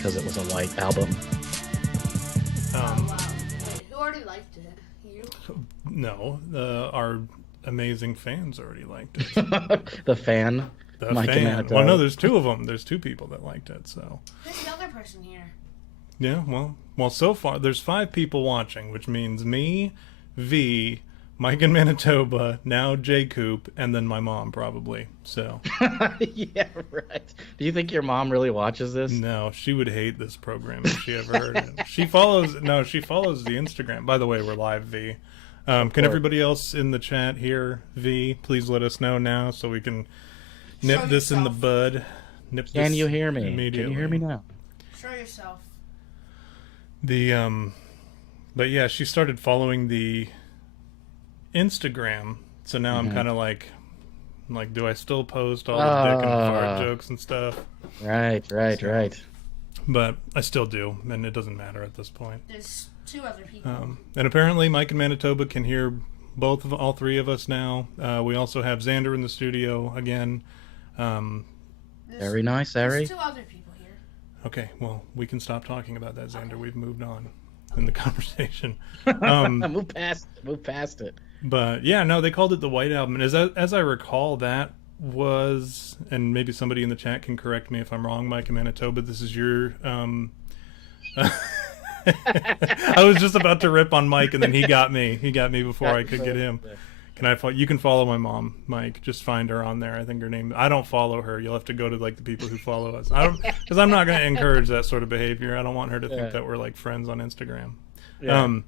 because it was a white album. Oh, wow. Wait, who already liked it? You? No, our amazing fans already liked it. The fan, The Mike and fan. Manitoba. Well, no, there's two of them. There's two people that liked it. So Who's the other person here? yeah, well, so far there's 5 people watching, which means me, V, Mike in Manitoba, now J Coop, and then my mom probably. So Yeah, right. Do you think your mom really watches this? no, she would hate this program if she ever heard it. She follows the Instagram. By the way, we're live, V. Can everybody else in the chat hear V? Please let us know now so we can nip Show this in the yourself. bud. Nip this Can you hear me? immediately. Can you hear me now? Show yourself. But yeah, she started following the Instagram, so now I'm kind of like, do I still post all the dick and fart jokes and stuff? Right. But I still do, and it doesn't matter at this point. There's 2 other people. And apparently, Mike in Manitoba can hear all 3 of us now. We also have Xander in the studio again. Very nice, Ari. There's 2 other people here. Okay, well, we can stop talking about that, Xander. We've moved on in the conversation. Move past it. But yeah, no, they called it the White Album. And as I recall, that was, and maybe somebody in the chat can correct me if I'm wrong, Mike in Manitoba, this is your I was just about to rip on Mike, and then he got me before I could get him. You can follow my mom, Mike. Just find her on there. I think her name, I don't follow her. You'll have to go to like the people who follow us. Because I'm not going to encourage that sort of behavior. I don't want her to think that we're like friends on Instagram. Yeah.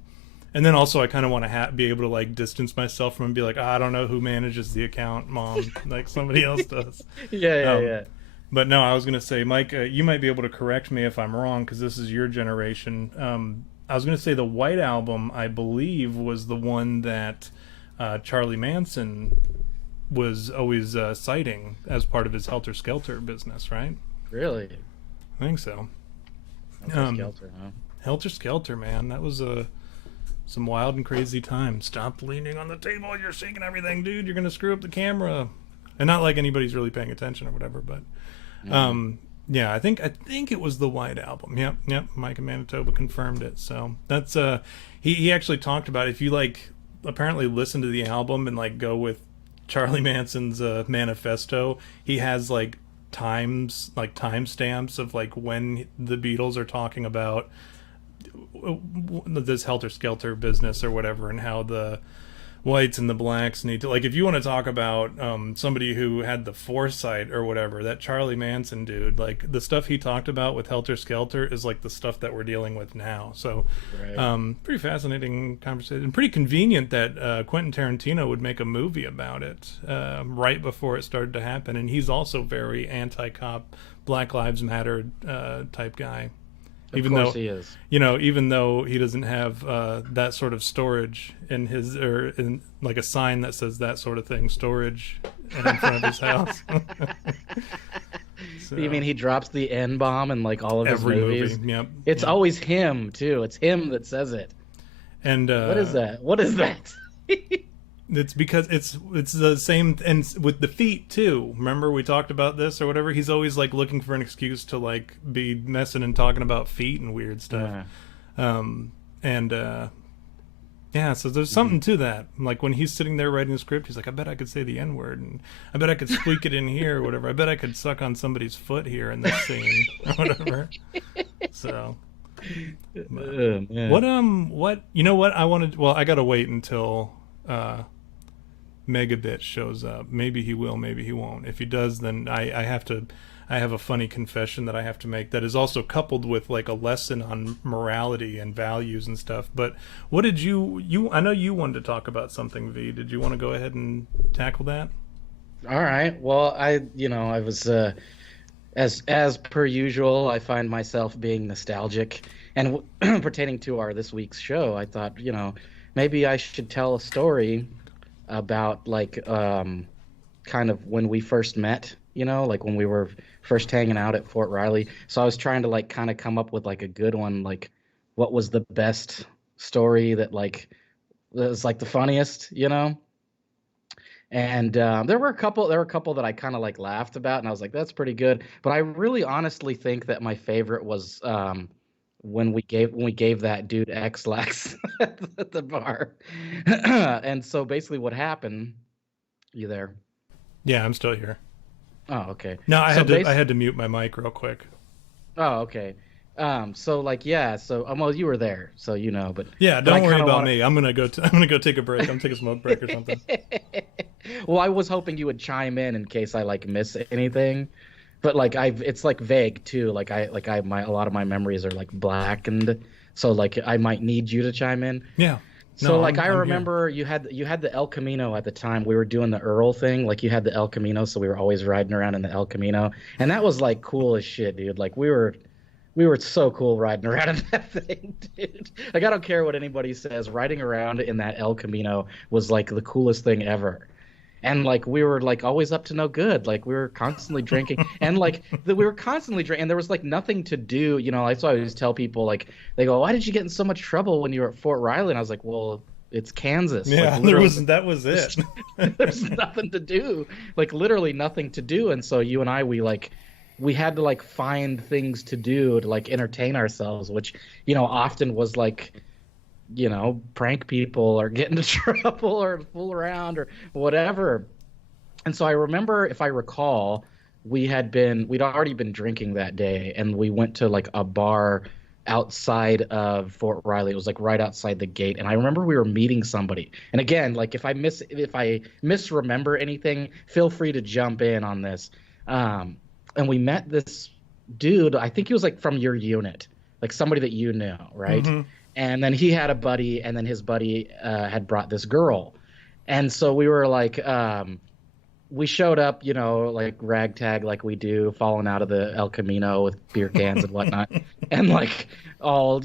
And then also I kind of want to be able to like distance myself from and be like, I don't know who manages the account, Mom. Like somebody else does. Yeah. But no, I was going to say, Mike, you might be able to correct me if I'm wrong because this is your generation. I was going to say the White Album, I believe, was the one that Charlie Manson was always citing as part of his Helter Skelter business, right? Really? I think so. Skelter, huh? Helter Skelter, man. That was some wild and crazy times. Stop leaning on the table. You're shaking everything, dude. You're going to screw up the camera. And not like anybody's really paying attention or whatever, but yeah, I think it was the White Album. Yep. Mike in Manitoba confirmed it. So that's he actually talked about if you like apparently listen to the album and like go with Charlie Manson's manifesto, he has like timestamps of like when the Beatles are talking about this Helter Skelter business or whatever, and how the whites and the blacks need to, like, if you want to talk about somebody who had the foresight or whatever, that Charlie Manson dude, like the stuff he talked about with Helter Skelter is like the stuff that we're dealing with now. So pretty fascinating conversation. Pretty convenient that Quentin Tarantino would make a movie about it right before it started to happen. And he's also very anti-cop, Black Lives Matter type guy. Of course he is. Even though he doesn't have that sort of storage in his, or in like a sign that says that sort of thing, storage in front of his house. So, You mean he drops the N-bomb in like all of his every movies? movie, yep. It's always him too. It's him that says it. And What is that? What is that? it's because it's the same, and with the feet too. Remember we talked about this or whatever? He's always like looking for an excuse to like be messing and talking about feet and weird stuff. Yeah, so there's something to that. Like when he's sitting there writing the script, he's like, I bet I could say the N-word, and I bet I could squeak it in here or whatever. I bet I could suck on somebody's foot here in this scene or whatever. So what I wanted, well, I gotta wait until Megabit shows up. Maybe he will, maybe he won't. If he does, then I have a funny confession that I have to make that is also coupled with like a lesson on morality and values and stuff. But what did you I know you wanted to talk about something, V. Did you want to go ahead and tackle that? All right. Well, I was as per usual, I find myself being nostalgic, and pertaining to this week's show, I thought, maybe I should tell a story about like kind of when we first met, like when we were first hanging out at Fort Riley. So I was trying to like kind of come up with like a good one, like what was the best story that was like the funniest, And there were a couple that I kind of like laughed about, and I was like, "That's pretty good." But I really honestly think that my favorite was when we gave that dude X-Lax at the bar. And so basically, what happened? You there? Yeah, I'm still here. Oh, okay. No, So I base. had to mute my mic real quick. Oh, okay. So like, yeah. So well, you were there, so you know. Yeah, But I don't worry kind of about want me. I'm gonna go take a break. I'm gonna take a smoke break or something. to. Well, I was hoping you would chime in case I like miss anything, but like it's like vague too. My a lot of my memories are like blackened, so like I might need you to chime in. Yeah. So No, like I I'm here. remember you had the El Camino at the time. We were doing the Earl thing. Like you had the El Camino, so we were always riding around in the El Camino, and that was like cool as shit, dude. Like we were so cool riding around in that thing, dude. Like I don't care what anybody says, riding around in that El Camino was like the coolest thing ever. And like we were like always up to no good. Like we were constantly drinking, and like we were constantly drinking, and there was like nothing to do. That's why I always tell people, like, they go, "Why did you get in so much trouble when you were at Fort Riley?" And I was like, "Well, it's Kansas. Like Yeah, there literally, was that was it. there's nothing to do. Like literally nothing to do." And so you and I, we had to like find things to do to like entertain ourselves, which often was like prank people or get into trouble or fool around or whatever. And so I remember, if I recall, we'd already been drinking that day, and we went to like a bar outside of Fort Riley. It was like right outside the gate. And I remember we were meeting somebody. And again, like if I misremember anything, feel free to jump in on this. And we met this dude, I think he was like from your unit, like somebody that you knew, right? Hmm. And then he had a buddy, and then his buddy had brought this girl. And so we were like, we showed up, like ragtag, like we do, falling out of the El Camino with beer cans and whatnot, and like all,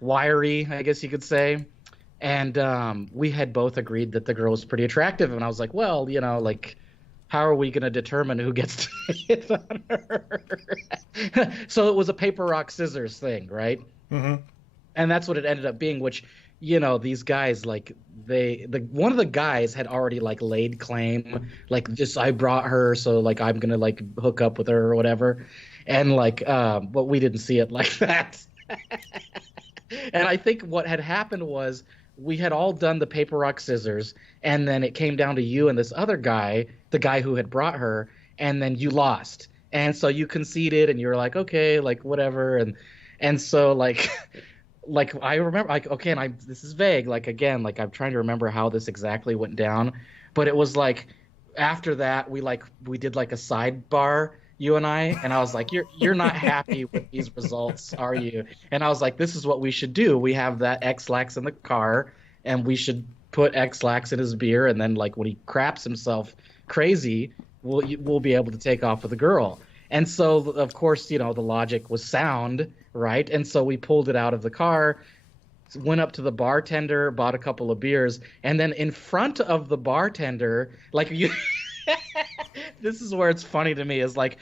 wiry, I guess you could say. And we had both agreed that the girl was pretty attractive, and I was like, well, like, how are we going to determine who gets to hit on her? So it was a paper, rock, scissors thing, right? Hmm. And that's what it ended up being, which these guys, like, one of the guys had already like laid claim, like, just, I brought her, so like I'm gonna like hook up with her or whatever. And like but we didn't see it like that. And I think what had happened was we had all done the paper, rock, scissors, and then it came down to you and this other guy, the guy who had brought her, and then you lost. And so you conceded, and you were like, okay, like whatever. And so like like I remember, like, okay, and this is vague, like, again, like I'm trying to remember how this exactly went down, but it was like after that we did like a sidebar, you and I was like, you're not happy with these results, are you? And I was like, this is what we should do. We have that X-Lax in the car, and we should put X-Lax in his beer, and then like when he craps himself crazy, we'll be able to take off with the girl. And so, of course, the logic was sound, right? And so we pulled it out of the car, went up to the bartender, bought a couple of beers, and then in front of the bartender, like you, this is where it's funny to me, is like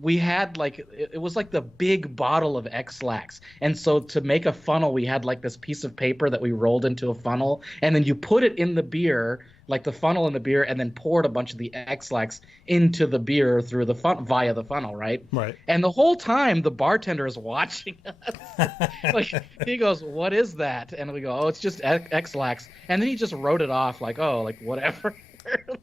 we had like it was like the big bottle of X-Lax. And so to make a funnel, we had like this piece of paper that we rolled into a funnel, and then you put it in the beer, like the funnel in the beer, and then poured a bunch of the X-Lax into the beer through the via the funnel, right? Right. And the whole time the bartender is watching us. Like, he goes, "What is that?" And we go, "Oh, it's just X-Lax." And then he just wrote it off like, "Oh, like whatever."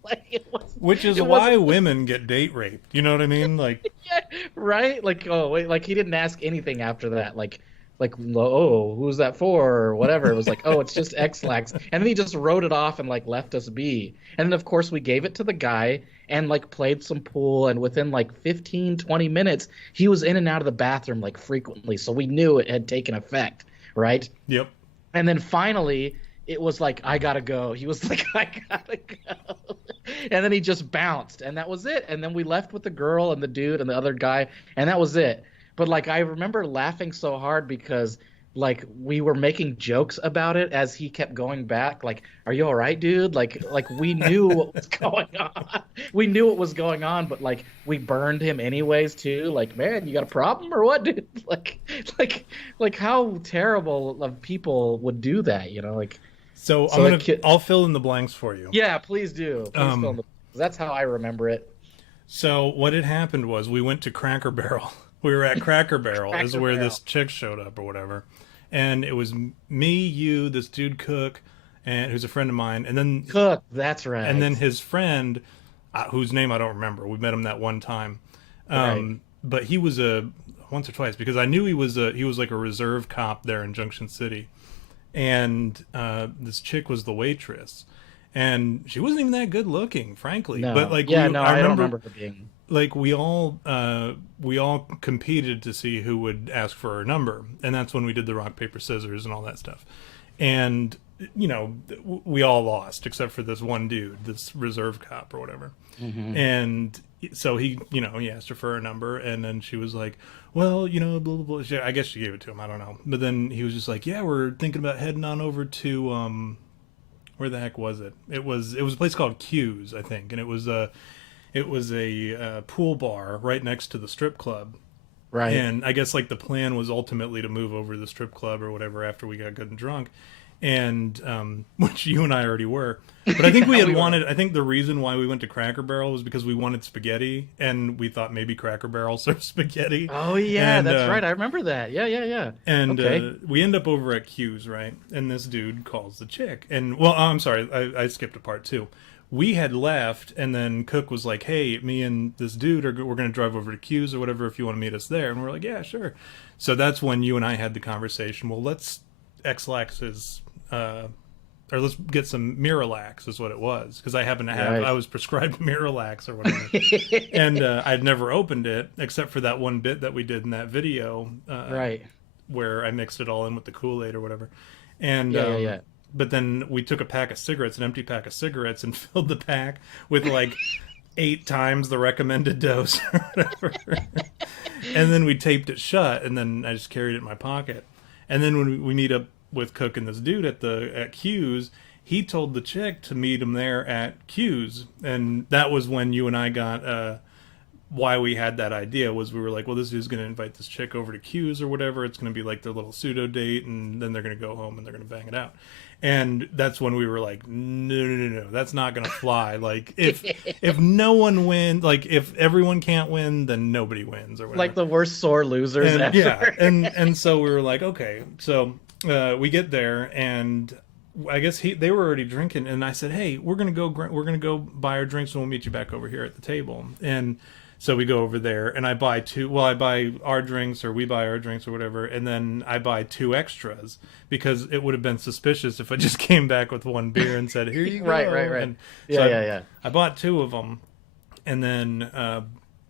Like Which is it why wasn't women get date raped. You know what I mean? Like, yeah, right? Like, oh wait, like he didn't ask anything after that. Like, oh, who's that for, or whatever. It was like, oh, it's just X-Lax. And then he just wrote it off and like left us be. And then of course we gave it to the guy and like played some pool, and within like 15-20 minutes he was in and out of the bathroom like frequently. So we knew it had taken effect, right? yep. And then finally, it was like, I gotta go. He was like, I gotta go. And then he just bounced, and that was it. And then we left with the girl and the dude and the other guy, and that was it. But like, I remember laughing so hard because like we were making jokes about it as he kept going back. Like, "Are you all right, dude?" Like we knew what was going on. We knew what was going on, but like we burned him anyways too. Like, "Man, you got a problem or what, dude?" Like how terrible of people would do that, Like, So So I'll fill in the blanks for you. yeah, please do. Please fill in the. That's how I remember it. So what had happened was we went to Cracker Barrel. We were at Cracker Barrel, is Cracker where Barrel. this chick showed up or whatever, and it was me, you, this dude Cook, and who's a friend of mine, and then Cook. That's right. his friend, whose name I don't remember. We met him that one time, Right. but he was a once or twice because I knew he was like a reserve cop there in Junction City, and this chick was the waitress, and she wasn't even that good looking, frankly. No. But like, yeah, no, I don't remember remember her being. like we all competed to see who would ask for her number, and that's when we did the rock paper scissors and all that stuff, and you know we all lost except for this one dude, this reserve cop or whatever. And so he asked her for her number, and then she was like, well, blah blah blah. I guess she gave it to him, I don't know, but then he was just like, yeah, we're thinking about heading on over to where the heck was it? It was a place called Q's, I think, and it was a pool bar right next to the strip club. Right. And I guess like the plan was ultimately to move over to the strip club or whatever after we got good and drunk, and which you and I already were. But I think we had wanted. I think the reason why we went to Cracker Barrel was because we wanted spaghetti, and we thought maybe Cracker Barrel served spaghetti. Oh yeah, And, that's right. I remember that. Yeah. And Okay. we end up over at Q's, right? And this dude calls the chick. And, well, I'm sorry, I skipped a part, too. We had left, and then Cook was like, hey, me and this dude, we're going to drive over to Q's or whatever if you want to meet us there. And we're like, yeah, sure. So that's when you and I had the conversation. Well, let's X-Lax's, or let's get some Miralax is what it was. Because I happen to have, Right. I was prescribed Miralax or whatever. And I'd never opened it, except for that one bit that we did in that video. Right. Where I mixed it all in with the Kool-Aid or whatever. And Yeah. but then we took a pack of cigarettes, an empty pack of cigarettes, and filled the pack with like 8 times the recommended dose or whatever. And then we taped it shut, and then I just carried it in my pocket. And then when we meet up with Cook and this dude at Q's, he told the chick to meet him there at Q's, and that was when you and I got why we had that idea was we were like, well, this dude's going to invite this chick over to Q's or whatever. It's going to be like their little pseudo date, and then they're going to go home and they're going to bang it out. And that's when we were like, no, that's not going to fly. Like if no one wins, like if everyone can't win, then nobody wins or whatever. Like the worst sore losers And, ever. yeah, and so we were like, okay. So we get there, and I guess they were already drinking, and I said, hey, we're gonna go buy our drinks, and we'll meet you back over here at the table. And so we go over there, and I buy our drinks, or we buy our drinks or whatever, and then I buy 2 extras because it would have been suspicious if I just came back with 1 beer and said, here you go. Right. And Yeah, so yeah. I bought 2 of them, and then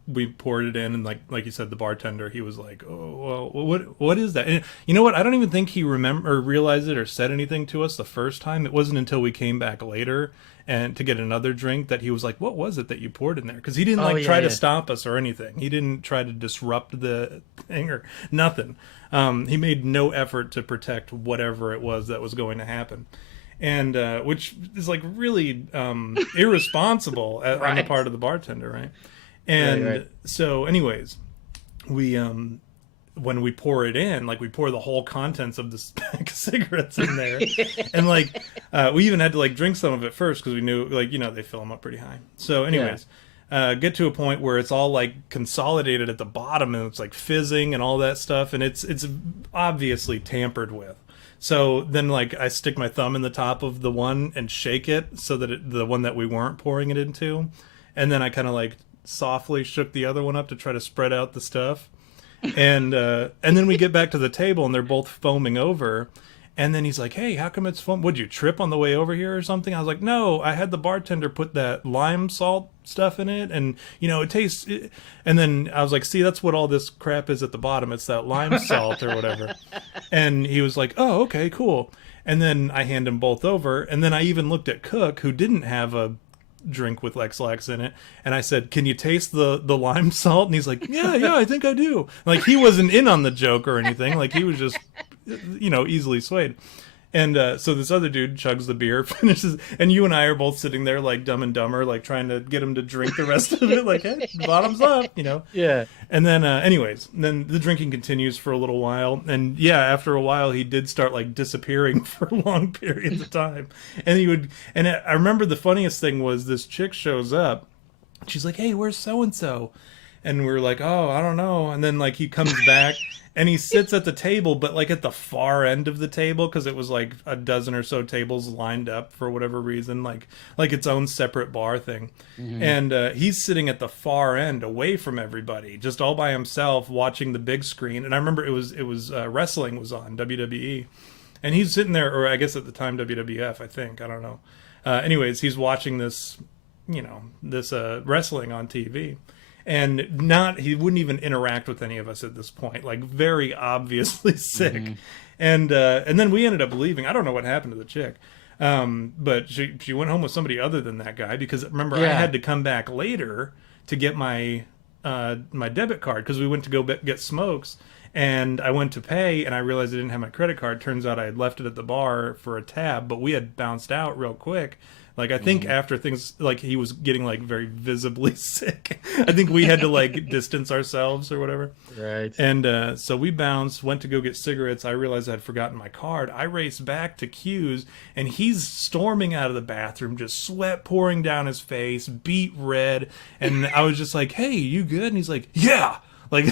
we poured it in, and like you said, the bartender, he was like, oh, well, what is that? And you know what? I don't even think he realized it or said anything to us the first time. It wasn't until we came back later and to get another drink that he was like, what was it that you poured in there? Because he didn't try to stop us or anything. He didn't try to disrupt the thing or nothing. He made no effort to protect whatever it was that was going to happen. And which is like really irresponsible on the part of the bartender, right? And right. So anyways, we when we pour it in, like we pour the whole contents of this pack of cigarettes in there, and like we even had to like drink some of it first because we knew, like, they fill them up pretty high. So anyways, get to a point where it's all like consolidated at the bottom, and it's like fizzing and all that stuff, and it's obviously tampered with. So then, like, I stick my thumb in the top of the one and shake it so that the one that we weren't pouring it into, and then I kind of like softly shook the other one up to try to spread out the stuff. And then we get back to the table, and they're both foaming over. And then he's like, hey, how come it's foam? Would you trip on the way over here or something? I was like, no, I had the bartender put that lime salt stuff in it, and it tastes. And then I was like, see, that's what all this crap is at the bottom. It's that lime salt or whatever. And he was like, oh, okay, cool. And then I hand them both over, and then I even looked at Cook, who didn't have a drink with Lex in it, and I said, can you taste the lime salt? And he's like, yeah, I think I do. Like, he wasn't in on the joke or anything. Like, he was just easily swayed. And so this other dude chugs the beer, finishes, and you and I are both sitting there like Dumb and Dumber, like trying to get him to drink the rest of it, like, hey, bottoms up, you know? Yeah. And then, anyways, then the drinking continues for a little while, and yeah, after a while, he did start like disappearing for long periods of time, and he would, and I remember the funniest thing was this chick shows up, she's like, hey, where's so and so? And we're like, oh, I don't know. And then like he comes back and he sits at the table, but like at the far end of the table, because it was like a dozen or so tables lined up for whatever reason, like its own separate bar thing. Mm-hmm. And he's sitting at the far end, away from everybody, just all by himself, watching the big screen. And I remember it was wrestling was on, WWE, and he's sitting there, or I guess at the time WWF, I think, I don't know. Anyways, he's watching this, this wrestling on TV. And he wouldn't even interact with any of us at this point, like very obviously sick. Mm-hmm. And then we ended up leaving. I don't know what happened to the chick. But she went home with somebody other than that guy, because remember, I had to come back later to get my my debit card, because we went to go get smokes, and I went to pay and I realized I didn't have my credit card. Turns out I had left it at the bar for a tab, but we had bounced out real quick. Like, I think after things, like, he was getting, like, very visibly sick. I think we had to, like, distance ourselves or whatever. Right. And so we bounced, went to go get cigarettes. I realized I'd forgotten my card. I raced back to Q's, and he's storming out of the bathroom, just sweat pouring down his face, beet red. And I was just like, hey, you good? And he's like, yeah. Like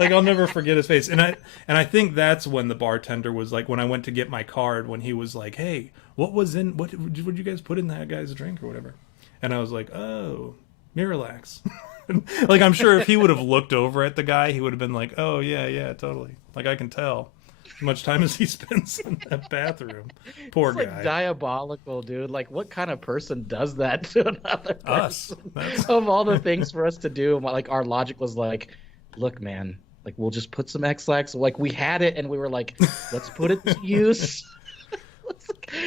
I'll never forget his face. And I think that's when the bartender was like, when I went to get my card, when he was like, hey, what did you guys put in that guy's drink or whatever? And I was like, oh, Miralax. Like, I'm sure if he would have looked over at the guy, he would have been like, oh yeah, totally. Like, I can tell. How much time as he spends in that bathroom. Poor it's guy. Like diabolical, dude. Like, what kind of person does that to another person? Us. Of all the things for us to do, like, our logic was like, look, man, like, we'll just put some X-Lax. Like, we had it, and we were like, let's put it to use.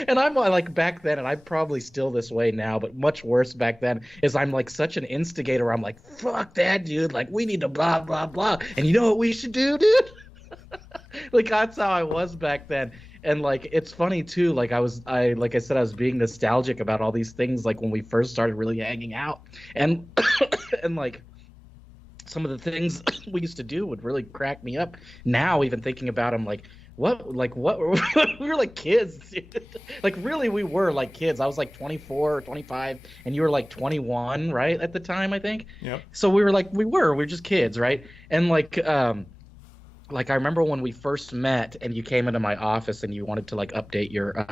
And I'm like, back then, and I'm probably still this way now, but much worse back then, is I'm like such an instigator. I'm like, fuck that, dude. Like, we need to blah, blah, blah. And you know what we should do, dude? Like, that's how I was back then. And like, it's funny too, like I said, I was being nostalgic about all these things, like when we first started really hanging out, and and like some of the things we used to do would really crack me up now, even thinking about them. Like, what we were like kids, dude. Like, really, we were like kids. I was like 24 or 25 and you were like 21, right, at the time, I think. Yep. So we were just kids, right? And like, I remember when we first met and you came into my office and you wanted to like update your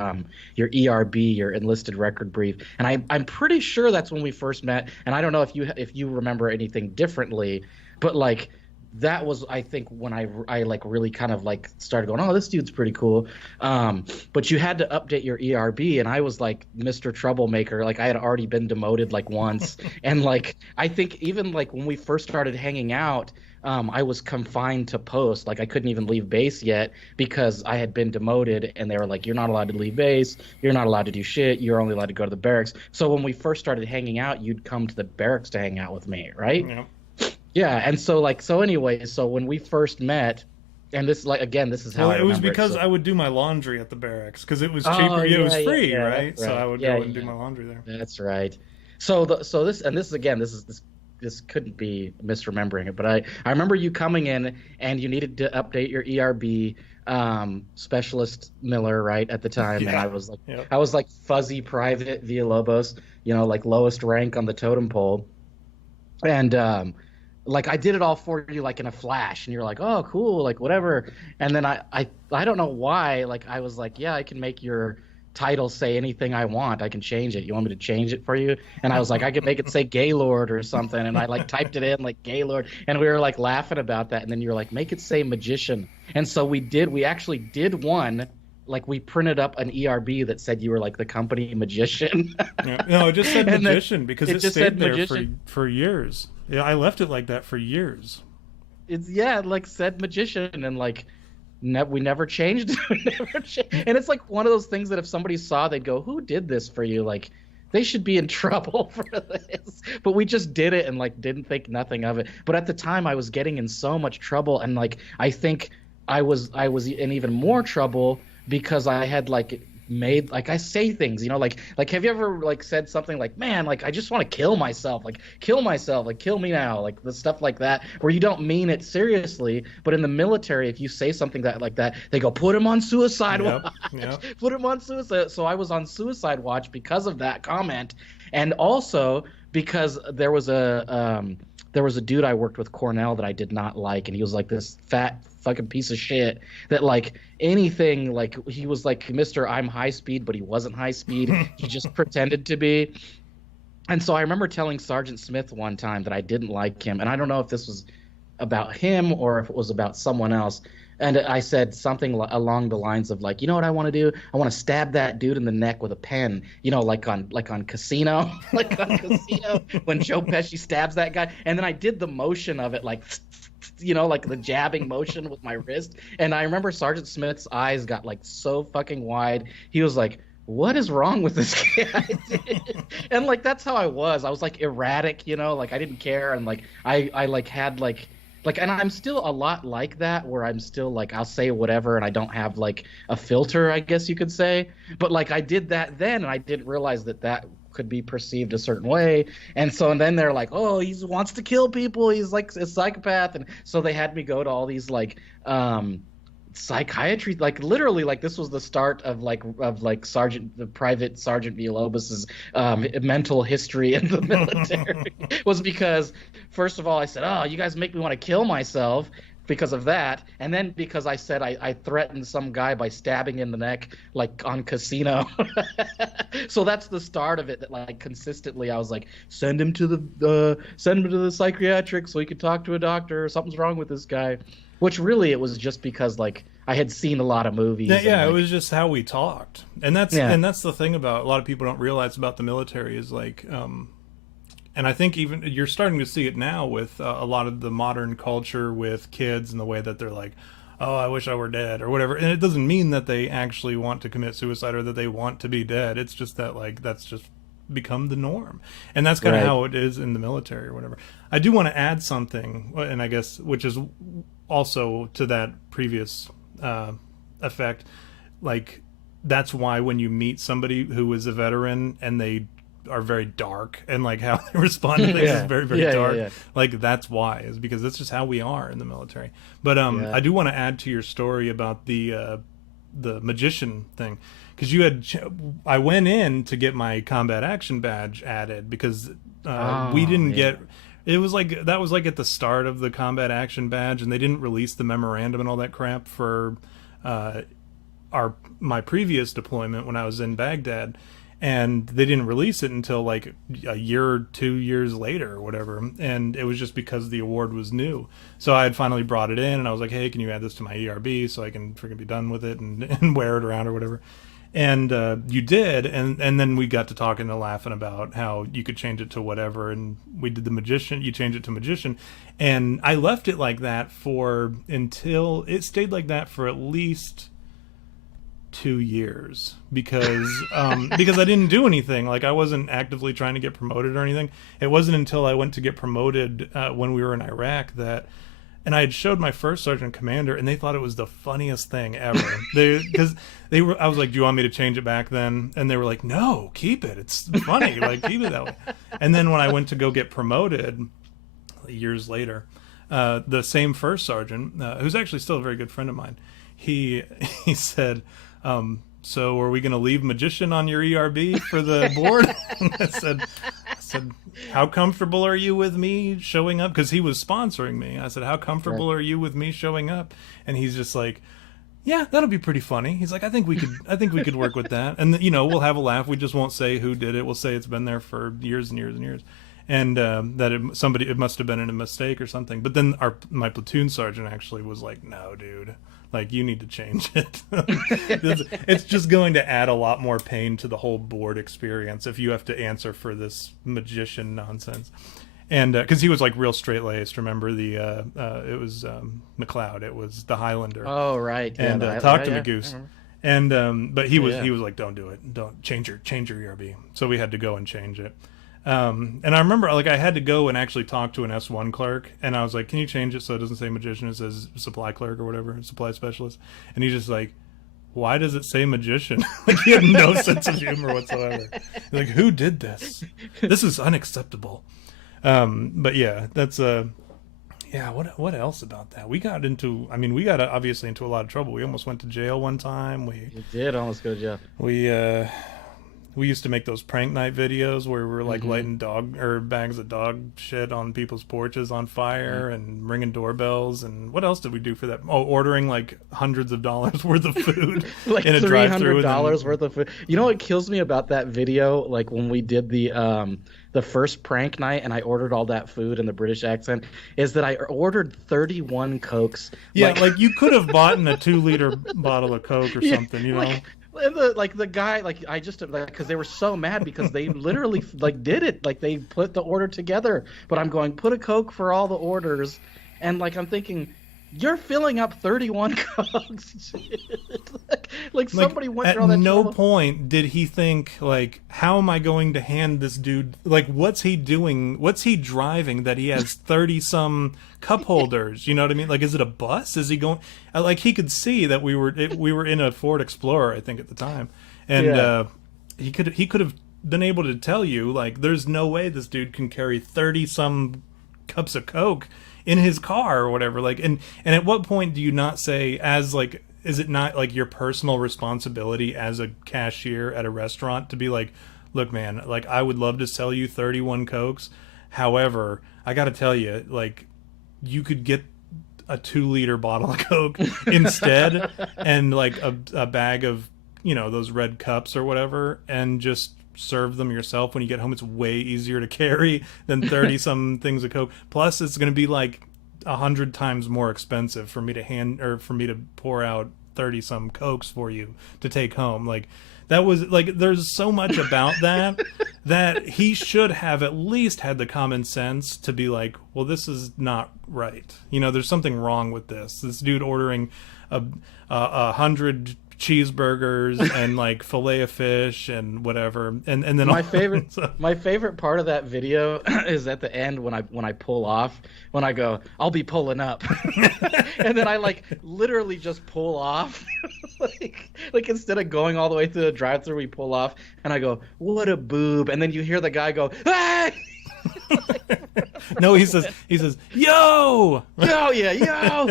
ERB, your enlisted record brief. And I'm pretty sure that's when we first met. And I don't know if you remember anything differently, but like that was, I think, when I like really kind of like started going, oh, this dude's pretty cool. But you had to update your ERB, and I was like Mr. Troublemaker. Like, I had already been demoted like once. And like, I think even like when we first started hanging out, I was confined to post. Like, I couldn't even leave base yet because I had been demoted, and they were like, you're not allowed to leave base. You're not allowed to do shit. You're only allowed to go to the barracks. So when we first started hanging out, you'd come to the barracks to hang out with me, right? Yeah. Yeah. And so when we first met, and this, like, again, this is how I it was remember because so. I would do my laundry at the barracks because it was cheaper. It was free, right? So I would go and do my laundry there. That's right. So this couldn't be misremembering it, but I remember you coming in and you needed to update your ERB, Specialist Miller, right, at the time. Yeah. And I was like fuzzy private Villalobos, like lowest rank on the totem pole. And like, I did it all for you, like in a flash, and you're like, oh, cool, like whatever. And then I don't know why, like, I was like, yeah, I can make your title say anything I want. I can change it. You want me to change it for you? And I was like, I could make it say Gaylord or something. And I like typed it in like Gaylord, and we were like laughing about that. And then you were like, make it say Magician. And so we actually did one. Like, we printed up an ERB that said you were like the company Magician. Yeah. No, it just said Magician because it just stayed there Magician. for years. Yeah, I left it like that for years. It like said Magician, and like we never changed it. And it's like one of those things that if somebody saw, they'd go, who did this for you? Like, they should be in trouble for this. But we just did it and like didn't think nothing of it. But at the time, I was getting in so much trouble, and like I think I was in even more trouble because I had like made like I say things, like have you ever like said something like, man, like I just want to kill myself, like kill me now, like the stuff like that, where you don't mean it seriously, but in the military, if you say something that like that, they go put him on suicide Yep. watch, Yep. put him on suicide. So I was on suicide watch because of that comment, and also because there was a dude I worked with, Cornell, that I did not like, and he was like this fat fucking piece of shit that like anything, like he was like Mr. I'm high speed, but he wasn't high speed. He just pretended to be. And so I remember telling Sergeant Smith one time that I didn't like him, and I don't know if this was about him or if it was about someone else. And I said something along the lines of like, you know what I want to do? I want to stab that dude in the neck with a pen, like on Casino, like on Casino when Joe Pesci stabs that guy. And then I did the motion of it, like, like the jabbing motion with my wrist. And I remember Sergeant Smith's eyes got like so fucking wide. He was like, what is wrong with this guy? And like that's how I was. I was like erratic, like I didn't care, and like I like had like, and I'm still a lot like that, where I'm still like, I'll say whatever and I don't have like a filter, I guess you could say. But like I did that then, and I didn't realize that could be perceived a certain way. And so, and then they're like, oh, he wants to kill people, he's like a psychopath. And so they had me go to all these like psychiatry, like literally, like this was the start of Private Sergeant Villalobos's mental history in the military. Was because first of all I said, oh, you guys make me want to kill myself because of that, and then because I said I threatened some guy by stabbing in the neck, like on Casino. So that's the start of it, that like consistently I was like, send him to the psychiatric so he could talk to a doctor, something's wrong with this guy. Which really it was just because like I had seen a lot of movies. Yeah, like, it was just how we talked, and that's the thing about a lot of people don't realize about the military is like, and I think even you're starting to see it now with a lot of the modern culture with kids and the way that they're like, oh, I wish I were dead or whatever, and it doesn't mean that they actually want to commit suicide or that they want to be dead. It's just that like that's just become the norm, and that's kind of how it is in the military or whatever. I do want to add something, and I guess which is also to that previous effect, like that's why when you meet somebody who is a veteran and they are very dark and like how they respond to things is very, very dark. Like that's why, is because that's just how we are in the military. But I do want to add to your story about the magician thing, because I went in to get my combat action badge added because we didn't get. It was like that was like at the start of the combat action badge, and they didn't release the memorandum and all that crap for my previous deployment when I was in Baghdad, and they didn't release it until like a year or 2 years later or whatever, and it was just because the award was new. So I had finally brought it in, and I was like, hey, can you add this to my ERB so I can freaking be done with it and wear it around or whatever. And you did, and then we got to talking and laughing about how you could change it to whatever, and we did the magician. You changed it to magician, and I left it like that until it stayed like that for at least 2 years because I didn't do anything. Like I wasn't actively trying to get promoted or anything. It wasn't until I went to get promoted when we were in Iraq and I had showed my first sergeant commander, and they thought it was the funniest thing ever. I was like, do you want me to change it back then? And they were like, no, keep it. It's funny. Like, keep it that way. And then when I went to go get promoted years later, the same first sergeant, who's actually still a very good friend of mine, he said, so are we going to leave magician on your ERB for the board? I said, how comfortable are you with me showing up? Because he was sponsoring me. I said, how comfortable are you with me showing up? And he's just like, yeah, that'll be pretty funny. He's like, I think we could work with that. And we'll have a laugh. We just won't say who did it. We'll say it's been there for years and years and years. And that it must have been a mistake or something. But then my platoon sergeant actually was like, no, dude. Like, you need to change it. It's just going to add a lot more pain to the whole board experience if you have to answer for this magician nonsense. And because he was like real straight laced, remember it was McLeod, it was the Highlander. Oh right, and talk to me, Goose. And but he was like, don't do it, don't change your ERB. So we had to go and change it. And I remember like I had to go and actually talk to an S1 clerk, and I was like, can you change it so it doesn't say magician, it says supply clerk or whatever, supply specialist? And he's just like, why does it say magician? Like, he had no sense of humor whatsoever. Like, who did this? This is unacceptable. But yeah, that's yeah. What else about that? We got obviously into a lot of trouble. We almost went to jail one time. You did almost go to jail. We used to make those prank night videos where we were like lighting bags of dog shit on people's porches on fire and ringing doorbells. And what else did we do for that? Oh, ordering like hundreds of dollars worth of food like in a drive-thru. $300 worth of food. You know what kills me about that video? Like when we did the first prank night and I ordered all that food in the British accent, is that I ordered 31 Cokes. Yeah, like you could have bought in a 2-liter bottle of Coke or something, you know? And the guy, like, I just, like, because they were so mad because they literally like did it, like they put the order together, but I'm going, put a Coke for all the orders, and like I'm thinking, you're filling up 31 Cokes. like somebody went through all that At no trouble. point did he think, like, how am I going to hand this dude, like, what's he doing, what's he driving that he has 30 some cup holders, you know what I mean? Like, is it a bus? Is he going, like, he could see that we were in a Ford Explorer, I think, at the time, and he could have been able to tell you, like, there's no way this dude can carry 30 some cups of Coke in his car or whatever. Like, and at what point do you not say, as like, is it not like your personal responsibility as a cashier at a restaurant to be like, look, man, like, I would love to sell you 31 Cokes, however, I gotta tell you, like, you could get a 2-liter bottle of Coke instead, and like a bag of, you know, those red cups or whatever, and just serve them yourself when you get home. It's way easier to carry than 30 some things of Coke. Plus, it's going to be like 100 times more expensive for me to pour out 30 some Cokes for you to take home. Like, that was like, there's so much about that he should have at least had the common sense to be like, well, this is not right. You know, there's something wrong with this. This dude ordering a 100 cheeseburgers and like fillet of fish and whatever, and then my favorite part of that video is at the end when I pull off, when I go, I'll be pulling up, and then I like literally just pull off, like instead of going all the way through the drive-thru, we pull off, and I go, what a boob, and then you hear the guy go, ah! No, he says, yo, yeah,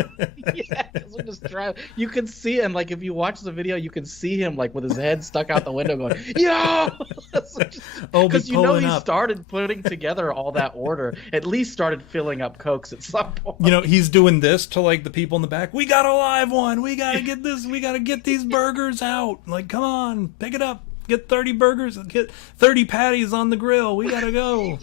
we're just driving. You can see, and like if you watch the video, you can see him like with his head stuck out the window going, yo, because you know he started putting together all that order, at least started filling up Cokes at some point. You know, he's doing this to like the people in the back. We got a live one. We gotta get this. We gotta get these burgers out. Like, come on, pick it up. Get 30 burgers. Get 30 patties on the grill. We gotta go.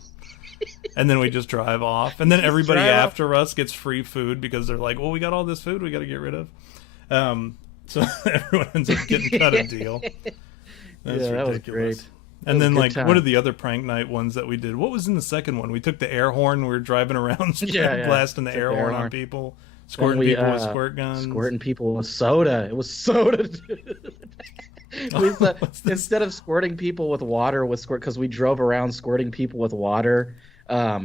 And then we just drive off, and then everybody after us gets free food because they're like, well, we got all this food we got to get rid of. So everyone ends up getting cut a deal. That's ridiculous. That was great. And then, like, what are the other prank night ones that we did? What was in the second one? We took the air horn. We were driving around blasting the air horn on people. Squirting people with squirt guns. Squirting people with soda. It was soda, dude. Instead of squirting people with water because we drove around squirting people with water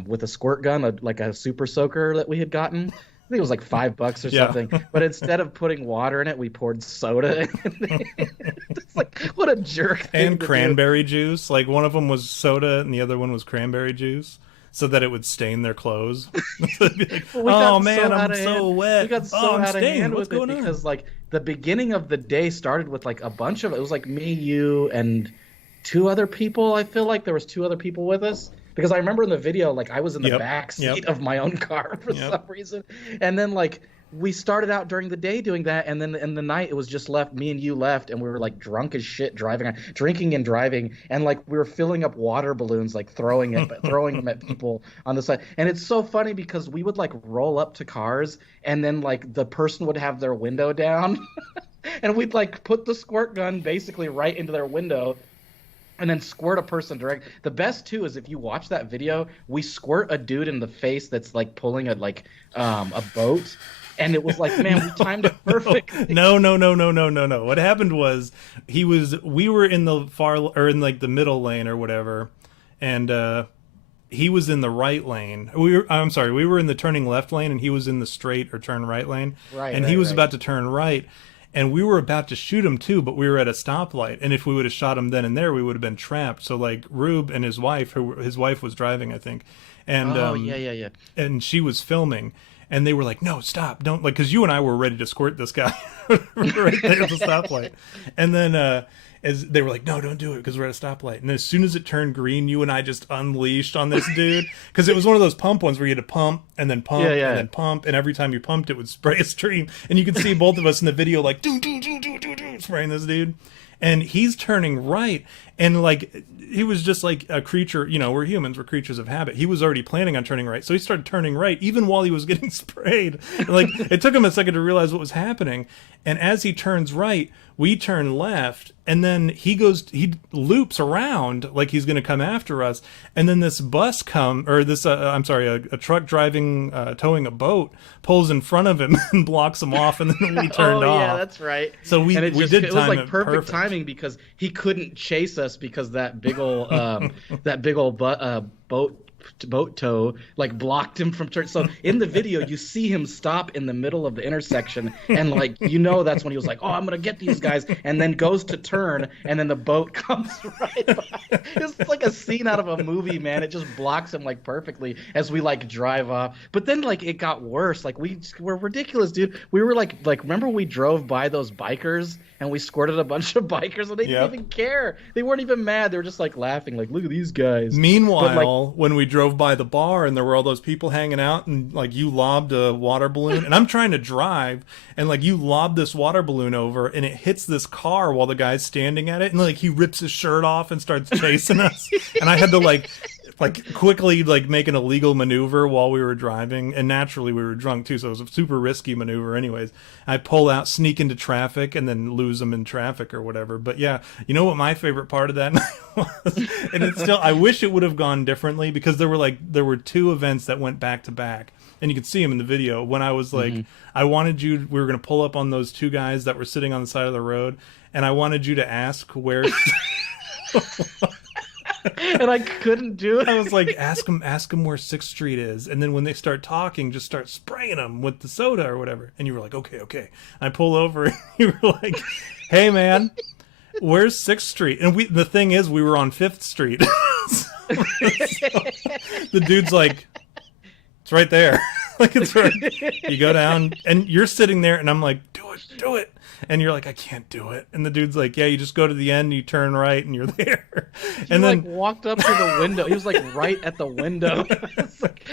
with a squirt gun, like a super soaker that we had gotten. I think it was like $5 or something. But instead of putting water in it, we poured soda in it. It's like, what a jerk. And cranberry juice. Like, one of them was soda and the other one was cranberry juice, so that it would stain their clothes. Like, oh man, I'm so wet. We got so out of hand What's with going it on? because like the beginning of the day started with like a bunch of, it was like me, you, and 2 other people. I feel like there was 2 other people with us. Because I remember in the video, like, I was in the back seat of my own car for some reason. And then, like, we started out during the day doing that, and then in the night, it was just me and you left, and we were, like, drunk as shit drinking and driving, and, like, we were filling up water balloons, like, throwing them at people on the side. And it's so funny because we would, like, roll up to cars, and then, like, the person would have their window down, and we'd, like, put the squirt gun basically right into their window, and then squirt a person direct. The best too is if you watch that video, we squirt a dude in the face that's like pulling a boat, and it was like, man, we timed it perfectly. No. What happened was we were in the middle lane or whatever, and he was in the right lane. We were in the turning left lane, and he was in the straight or turn right lane. Right. And he was about to turn right. and we were about to shoot him too, but we were at a stoplight, and if we would have shot him then and there, we would have been trapped. So like Rube and his wife, his wife was driving, I think, and yeah. and she was filming, and they were like, no, stop, don't, like, because you and I were ready to squirt this guy right there at the stoplight, and then as they were like, no, don't do it because we're at a stoplight. And then as soon as it turned green, you and I just unleashed on this dude, because it was one of those pump ones where you had to pump and then pump and then pump, and every time you pumped, it would spray a stream, and you could see both of us in the video like do spraying this dude, and he's turning right, and like he was just like a creature, you know, we're humans, we're creatures of habit. He was already planning on turning right, so he started turning right even while he was getting sprayed. Like it took him a second to realize what was happening, and as he turns right, we turn left, and then he loops around like he's going to come after us, and then this bus a truck driving, towing a boat pulls in front of him and blocks him off, and then we turned off. Oh yeah, that's right. So we did time it was like perfect perfect timing, because he couldn't chase us because that big old boat tow like blocked him from turn. So in the video you see him stop in the middle of the intersection, and like, you know, that's when he was like, oh, I'm gonna get these guys, and then goes to turn, and then the boat comes right by. It's like a scene out of a movie, man. It just blocks him like perfectly as we like drive off. But then like it got worse. Like we were ridiculous, dude. We were like remember we drove by those bikers and we squirted a bunch of bikers, and they didn't even care. They weren't even mad. They were just like laughing, like, look at these guys. Meanwhile, when we drove by the bar and there were all those people hanging out, and like you lobbed a water balloon, and I'm trying to drive, and like you lobbed this water balloon over, and it hits this car while the guy's standing at it, and like he rips his shirt off and starts chasing us, and I had to like quickly like make an illegal maneuver while we were driving, and naturally we were drunk too, so it was a super risky maneuver anyways. I pull out, sneak into traffic, and then lose them in traffic or whatever. But yeah, you know what my favorite part of that night was? And it's still, I wish it would have gone differently, because there were two events that went back to back, and you can see them in the video. When I was like, we were going to pull up on those two guys that were sitting on the side of the road, and I wanted you to ask where and I couldn't do it. I was like, ask them where 6th Street is, and then when they start talking, just start spraying them with the soda or whatever. And you were like, okay. I pull over, and you were like, hey man, where's 6th Street? And the thing is, we were on 5th Street. So the dude's like, it's right there. Like, it's right. You go down, and you're sitting there, and I'm like, do it. And you're like, I can't do it. And the dude's like, yeah, you just go to the end, you turn right, and you're there. And then walked up to the window. He was like right at the window.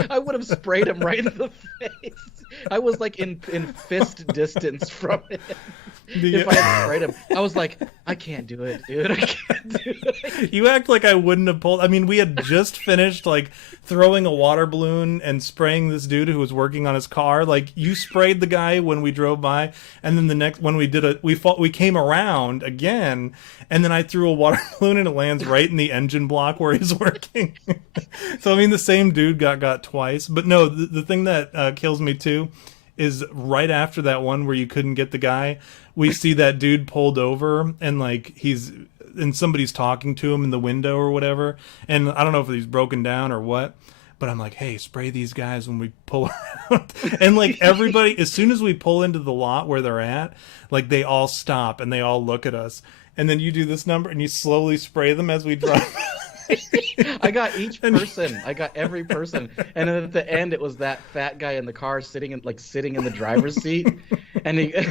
I would have sprayed him right in the face. I was like in fist distance from him. If I had sprayed him, I was like, I can't do it, dude. I can't do it. You act like I wouldn't have pulled. I mean, we had just finished like throwing a water balloon and spraying this dude who was working on his car. Like, you sprayed the guy when we drove by, and then the next when we did we came around again, and then I threw a water balloon and it lands right in the engine block where he's working. So I mean, the same dude got twice. But no, the thing that kills me too is right after that one where you couldn't get the guy, we see that dude pulled over, and like somebody's talking to him in the window or whatever, and I don't know if he's broken down or what, but I'm like, hey, spray these guys when we pull around. And like everybody, as soon as we pull into the lot where they're at, like they all stop and they all look at us, and then you do this number and you slowly spray them as we drive. I got each person. I got every person, and then at the end, it was that fat guy in the car sitting in the driver's seat, and he I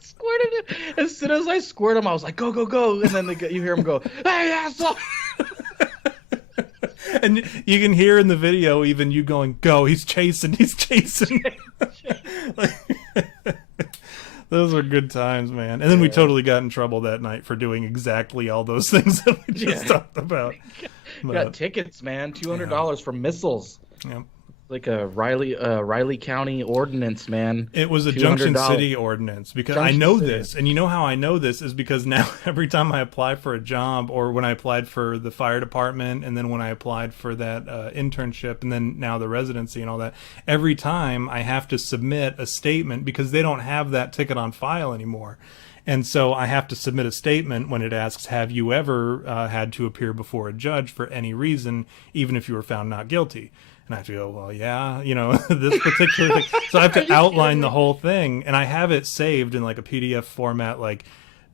squirted him. As soon as I squirt him, I was like, "Go, go, go!" And then you hear him go, "Hey, asshole!" And you can hear in the video even you going, "Go! He's chasing! He's chasing!" Those were good times, man. And then we totally got in trouble that night for doing exactly all those things that we just talked about. Got tickets, man. $200 for missiles. Yep. Like a Riley County ordinance, man. It was a Junction City ordinance, because I know this, and you know how I know this is because now every time I apply for a job, or when I applied for the fire department, and then when I applied for that internship, and then now the residency and all that, every time I have to submit a statement, because they don't have that ticket on file anymore. And so I have to submit a statement when it asks, have you ever had to appear before a judge for any reason, even if you were found not guilty? And I have to go, well, yeah, this particular thing. So I have Are to you outline kidding the me? whole thing, and I have it saved in like a PDF format, like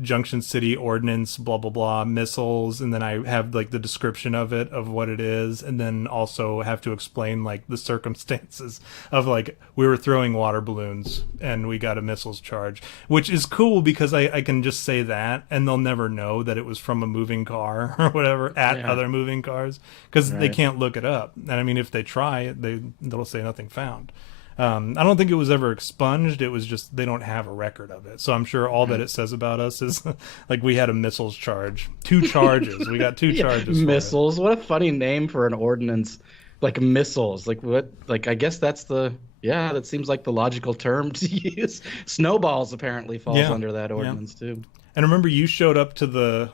Junction City Ordnance, blah blah blah, missiles, and then I have like the description of it, of what it is, and then also have to explain like the circumstances of like we were throwing water balloons and we got a missiles charge, which is cool because I can just say that and they'll never know that it was from a moving car or whatever at Yeah, other moving cars because they right. can't look it up. And I mean, if they try, they'll say nothing found. I don't think it was ever expunged. It was just they don't have a record of it. So I'm sure all that Right. it says about us is like we had a missiles charge, 2 charges. We got two Yeah, charges for it. missiles. What a funny name for an ordinance. Like missiles. Like what? Like I guess that's the. Yeah, that seems like the logical term to use. Snowballs apparently falls Yeah, under that yeah. ordinance too. And remember, you showed up to the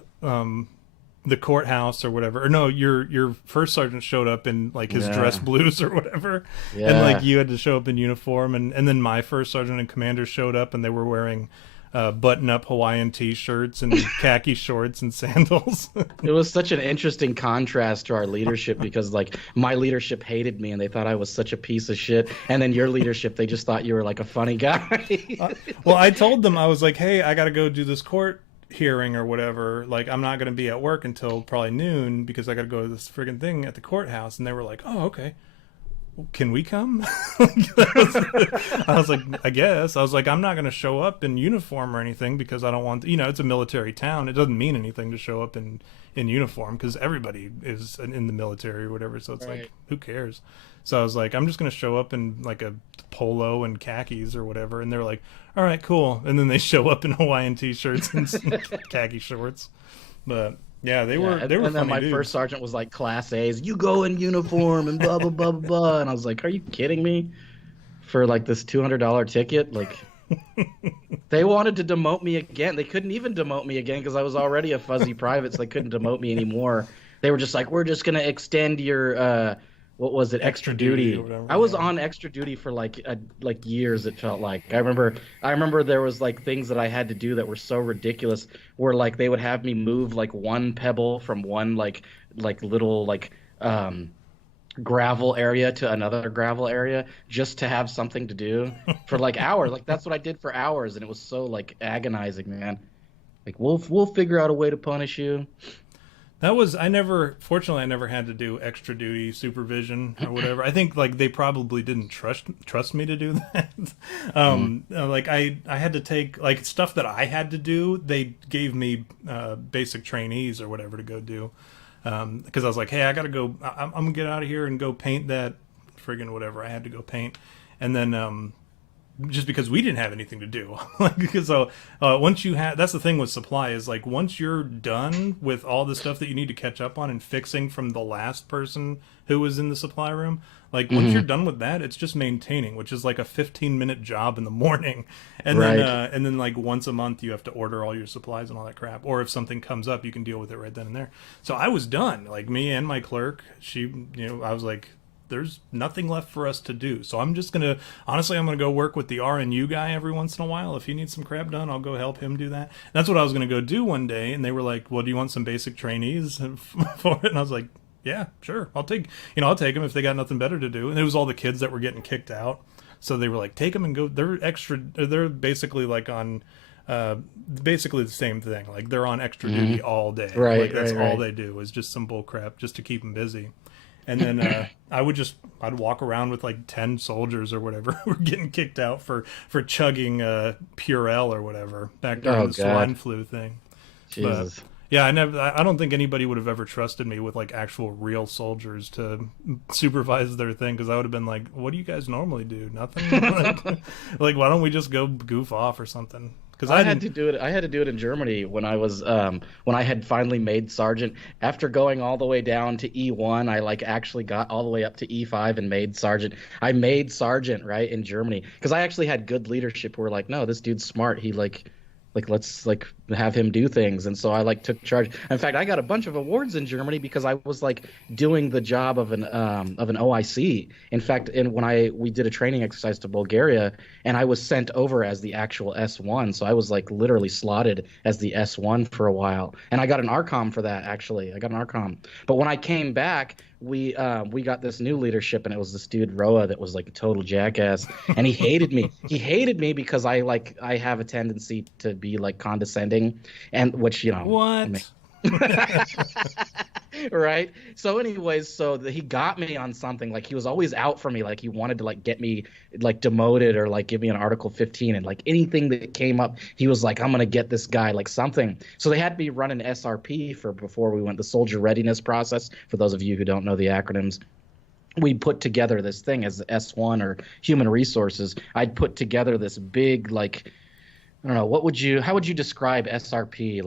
courthouse or whatever. Or no, your first sergeant showed up in like his dress Yeah, blues or whatever, and like yeah. you had to show up in uniform. And then my first sergeant and commander showed up, and they were wearing button-up Hawaiian t-shirts and khaki shorts and sandals. It was such an interesting contrast to our leadership because like my leadership hated me and they thought I was such a piece of shit, and then your leadership they just thought you were like a funny guy. Well, I told them, I was like, hey, I got to go do this court hearing or whatever. Like, I'm not going to be at work until probably noon because I got to go to this friggin' thing at the courthouse. And they were like, oh, okay. Can we come? I was like, I guess. I was like, I'm not going to show up in uniform or anything because I don't want, it's a military town. It doesn't mean anything to show up in uniform because everybody is in the military or whatever. So it's like, Right. who cares? So I was like, I'm just going to show up in like a polo and khakis or whatever. And they're like, all right, cool. And then they show up in Hawaiian t-shirts and khaki shorts. But yeah, they Yeah, were they were and then funny my first dudes. sergeant was like class A's. You go in uniform and blah blah blah blah blah. And I was like, are you kidding me? For like this $200 ticket, like they wanted to demote me again. They couldn't even demote me again because I was already a fuzzy private, so they couldn't demote me anymore. They were just like, we're just gonna extend your what was it, extra Extra duty or duty. whatever. I was Yeah. on extra duty for like years. It felt like I remember there was like things that I had to do that were so ridiculous. Where like they would have me move like one pebble from one like little gravel area to another gravel area just to have something to do for like hours. Like that's what I did for hours, and it was so like agonizing, man. Like we'll figure out a way to punish you. That was fortunately I never had to do extra duty supervision or whatever. I think like they probably didn't trust me to do that. Mm. Like I had to take like stuff that I had to do. They gave me basic trainees or whatever to go do. Because I was like, hey, I gotta go. I'm gonna get out of here and go paint that friggin' whatever I had to go paint. And then just because we didn't have anything to do. Like, so once you have, that's the thing with supply is like once you're done with all the stuff that you need to catch up on and fixing from the last person who was in the supply room, like once you're Hmm. done with that, it's just maintaining, which is like a 15-minute job in the morning, Right. and then like once a month you have to order all your supplies and all that crap, or if something comes up, you can deal with it right then and there. So I was done, like me and my clerk. I was like, there's nothing left for us to do. So I'm just gonna honestly I'm gonna go work with the RNU guy every once in a while. If he needs some crap done, I'll go help him do that. That's what I was gonna go do one day, and they were like, well, do you want some basic trainees for it? And I was like, yeah, sure, I'll take them if they got nothing better to do. And it was all the kids that were getting kicked out, so they were like, take them and go. They're basically like on basically the same thing, like they're on extra Hmm. duty all day. Right, Like that's right, all right. they do is just some bull crap just to keep them busy. And then I'd walk around with like 10 soldiers or whatever who were getting kicked out for chugging Purell or whatever back during Oh the swine God. flu thing. But Jesus. yeah, I don't think anybody would have ever trusted me with like actual real soldiers to supervise their thing because I would have been like, what do you guys normally do? Nothing. Like why don't we just go goof off or something? Because I I had didn't. to do it. I had to do it in Germany when I was when I had finally made sergeant. After going all the way down to E1, I like actually got all the way up to E5 and made sergeant. I made sergeant right in Germany because I actually had good leadership who were like, no, this dude's smart. Like let's like have him do things. And so I like took charge. In fact, I got a bunch of awards in Germany because I was like doing the job of an OIC. In fact, when we did a training exercise to Bulgaria, and I was sent over as the actual S1, so I was like literally slotted as the S1 for a while, and I got an ARCOM for that. Actually, I got an ARCOM. But when I came back, we got this new leadership, and it was this dude Roa that was like a total jackass, and he hated me. He hated me because I have a tendency to be like condescending, and which I mean, What? right. So anyways, he got me on something. Like he was always out for me. Like he wanted to like get me like demoted or like give me an Article 15, and like anything that came up, he was like, I'm gonna get this guy like something. So they had me run an SRP for before we went the soldier readiness process. For those of you who don't know the acronyms, we put together this thing as S1 or human resources. I'd put together this big like, I don't know, how would you describe SRP?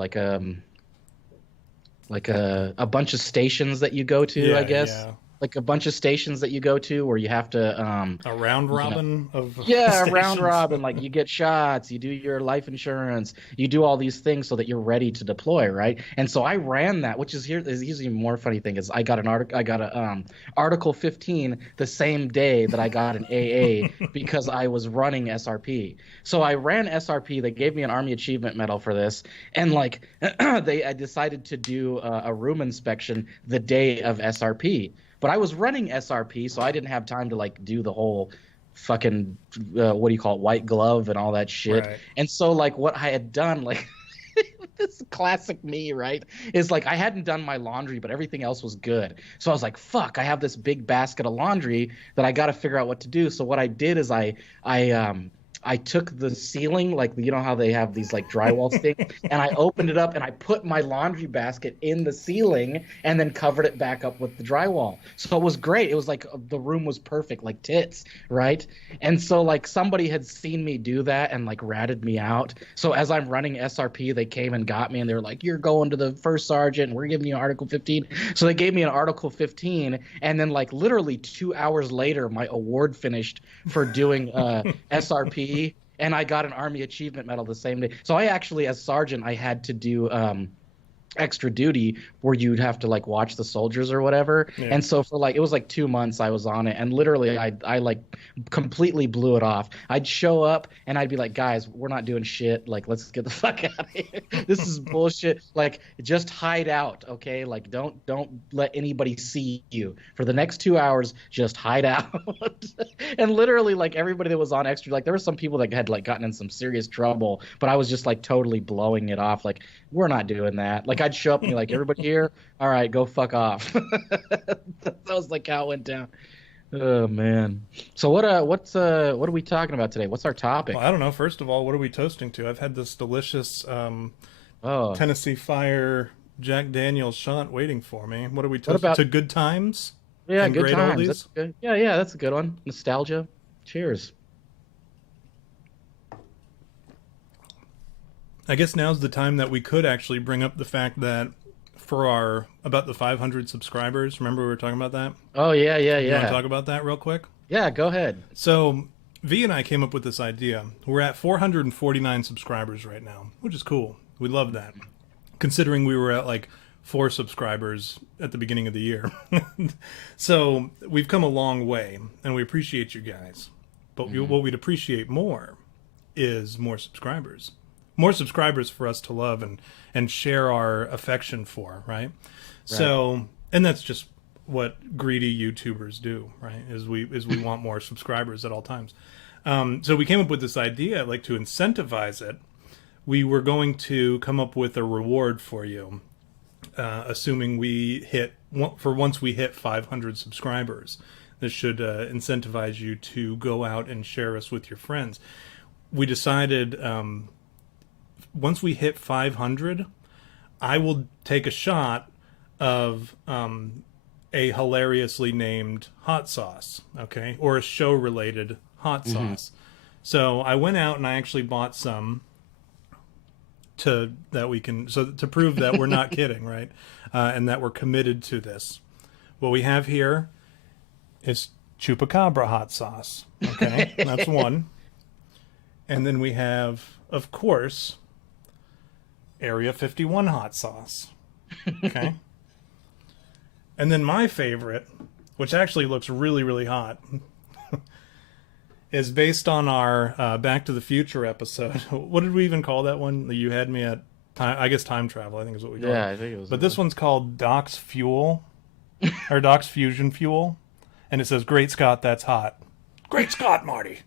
Like a bunch of stations that you go to, Yeah, I guess. yeah. Like a bunch of stations that you go to where you have to A round robin of yeah, stations. round robin. Like you get shots, you do your life insurance, you do all these things so that you're ready to deploy, right? And so I ran that, which is usually more funny thing is I got a Article 15 the same day that I got an AA because I was running SRP. So I ran SRP. They gave me an Army Achievement Medal for this, and like I decided to do a room inspection the day of SRP. But I was running SRP, so I didn't have time to like do the whole fucking what do you call it, white glove and all that shit. Right. And so like what I had done, like this is classic me, right? Is like I hadn't done my laundry, but everything else was good. So I was like, fuck, I have this big basket of laundry that I got to figure out what to do. So what I did is I took the ceiling, like you know how they have these like drywall things, and I opened it up and I put my laundry basket in the ceiling and then covered it back up with the drywall. So it was great. It was like the room was perfect, like tits, right? And so like somebody had seen me do that and like ratted me out. So as I'm running SRP, they came and got me and they were like, "You're going to the first sergeant. We're giving you an Article 15." So they gave me an Article 15, and then like literally 2 hours later, my award finished for doing SRP. And I got an Army Achievement Medal the same day. So I actually, as sergeant, I had to do extra duty where you'd have to like watch the soldiers or whatever. Yeah. And so for like it was like 2 months I was on it, and literally I like completely blew it off. I'd show up and I'd be like, guys, we're not doing shit, like let's get the fuck out of here. This is bullshit. Like just hide out, okay? Like don't let anybody see you for the next 2 hours. Just hide out. And literally like everybody that was on extra, like there were some people that had like gotten in some serious trouble, but I was just like totally blowing it off, like we're not doing that. Like I'd show up and be like, everybody here, all right, go fuck off. That was like how it went down. Oh man. So what are we talking about today? What's our topic? Well, I don't know. First of all, what are we toasting to? I've had this delicious Tennessee Fire Jack Daniel's shot waiting for me. What are we toasting to? Good times? Yeah, and good great times. oldies? That's good. Yeah, that's a good one. Nostalgia. Cheers. I guess now's the time that we could actually bring up the fact that for about the 500 subscribers, remember we were talking about that? Oh, yeah. You want to talk about that real quick? Yeah, go ahead. So, V and I came up with this idea. We're at 449 subscribers right now, which is cool. We love that. Considering we were at like 4 subscribers at the beginning of the year. So, we've come a long way, and we appreciate you guys. But what we'd appreciate more is more subscribers. More subscribers for us to love and share our affection for, right? So, and that's just what greedy YouTubers do, right? Is we want more subscribers at all times. So we came up with this idea, like to incentivize it, we were going to come up with a reward for you, assuming once we hit 500 subscribers. This should incentivize you to go out and share us with your friends. We decided once we hit 500, I will take a shot of a hilariously named hot sauce, okay? Or a show-related hot sauce. So I went out and I actually bought some to prove that we're not kidding, right? And that we're committed to this. What we have here is Chupacabra hot sauce, okay? That's one. And then we have, of course, Area 51 hot sauce. Okay. And then my favorite, which actually looks really, really hot, is based on our Back to the Future episode. What did we even call that one? You had me at time, I guess time travel, I think is what we call it. Yeah, I think it was. But this one's called Doc's Fuel, or Doc's Fusion Fuel. And it says, "Great Scott, that's hot." Great Scott, Marty.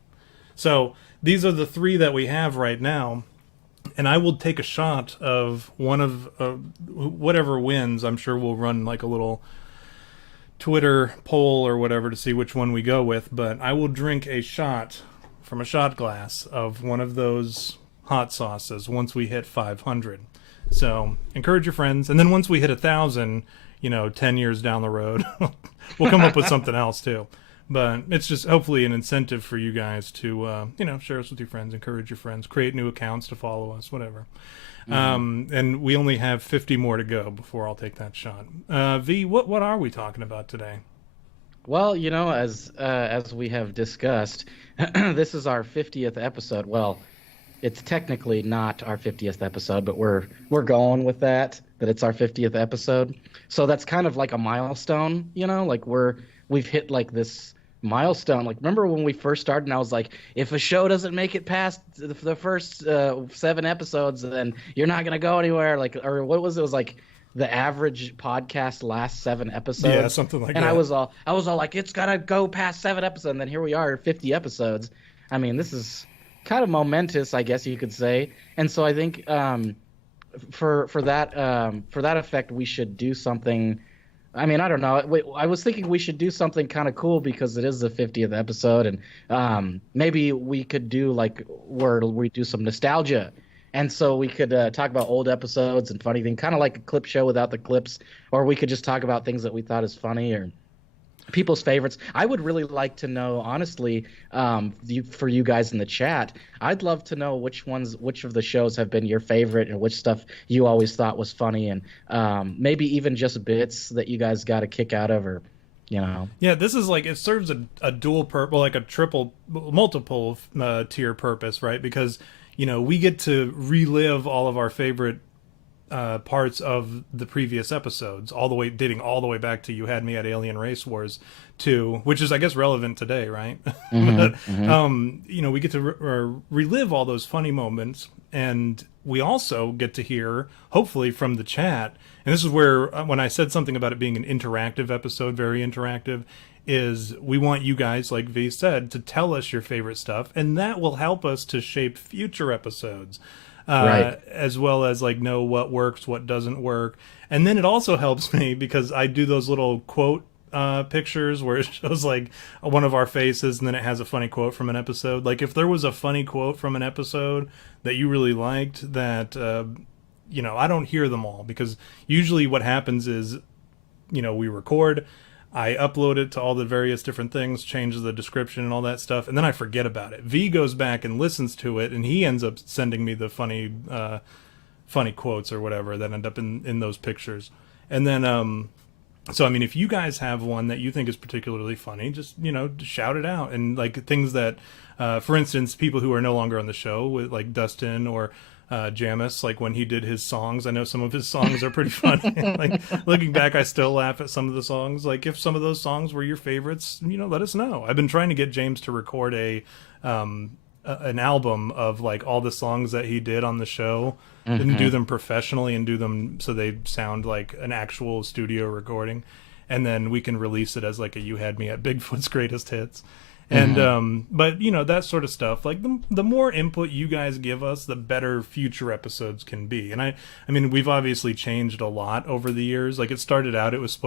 So these are the three that we have right now. And I will take a shot of one of whatever wins. I'm sure we'll run like a little Twitter poll or whatever to see which one we go with. But I will drink a shot from a shot glass of one of those hot sauces once we hit 500. So encourage your friends. And then once we hit 1,000, 10 years down the road, we'll come up with something else too. But it's just hopefully an incentive for you guys to, share us with your friends, encourage your friends, create new accounts to follow us, whatever. Mm-hmm. And we only have 50 more to go before I'll take that shot. V, what are we talking about today? Well, as we have discussed, this is our 50th episode. Well, it's technically not our 50th episode, but we're going with that it's our 50th episode. So that's kind of like a milestone, like we've hit like this milestone. Like, remember when we first started and I was like, if a show doesn't make it past the first 7 episodes, then you're not going to go anywhere. Like, or what was it? It was like the average podcast last 7 episodes. Yeah, something like that. And I was all like, it's got to go past 7 episodes. And then here we are, 50 episodes. I mean, this is kind of momentous, I guess you could say. And so I think for that effect, we should do something. I mean, I don't know. I was thinking we should do something kind of cool because it is the 50th episode, and maybe we could do like where we do some nostalgia, and so we could talk about old episodes and funny things, kind of like a clip show without the clips, or we could just talk about things that we thought is funny or people's favorites. I would really like to know, honestly, for you guys in the chat, I'd love to know which of the shows have been your favorite and which stuff you always thought was funny, and maybe even just bits that you guys got a kick out of, or Yeah, this is like, it serves a dual purpose, like a multiple tier purpose, right? Because we get to relive all of our favorite parts of the previous episodes, dating all the way back to You Had Me at Alien Race Wars 2, which is, I guess, relevant today, right? Mm-hmm, But mm-hmm. we get to relive all those funny moments, and we also get to hear, hopefully, from the chat. And this is where, when I said something about it being an interactive episode, very interactive, is we want you guys, like V said, to tell us your favorite stuff, and that will help us to shape future episodes. Right. As well as like know what works, what doesn't work. And then it also helps me because I do those little quote pictures where it shows like one of our faces and then it has a funny quote from an episode. Like if there was a funny quote from an episode that you really liked that, I don't hear them all, because usually what happens is, we record, I upload it to all the various different things, change the description and all that stuff, and then I forget about it. V goes back and listens to it, and he ends up sending me the funny quotes or whatever that end up in those pictures. And then, so I mean, if you guys have one that you think is particularly funny, just shout it out. And like things that, for instance, people who are no longer on the show, with like Dustin or Jamis, like when he did his songs, I know some of his songs are pretty funny. Like looking back, I still laugh at some of the songs. Like if some of those songs were your favorites, let us know. I've been trying to get James to record an album of like all the songs that he did on the show, and do them professionally and do them so they sound like an actual studio recording, and then we can release it as like a You Had Me at Bigfoot's Greatest Hits. And but that sort of stuff, like the more input you guys give us, the better future episodes can be. And I mean, we've obviously changed a lot over the years. Like it started out, it was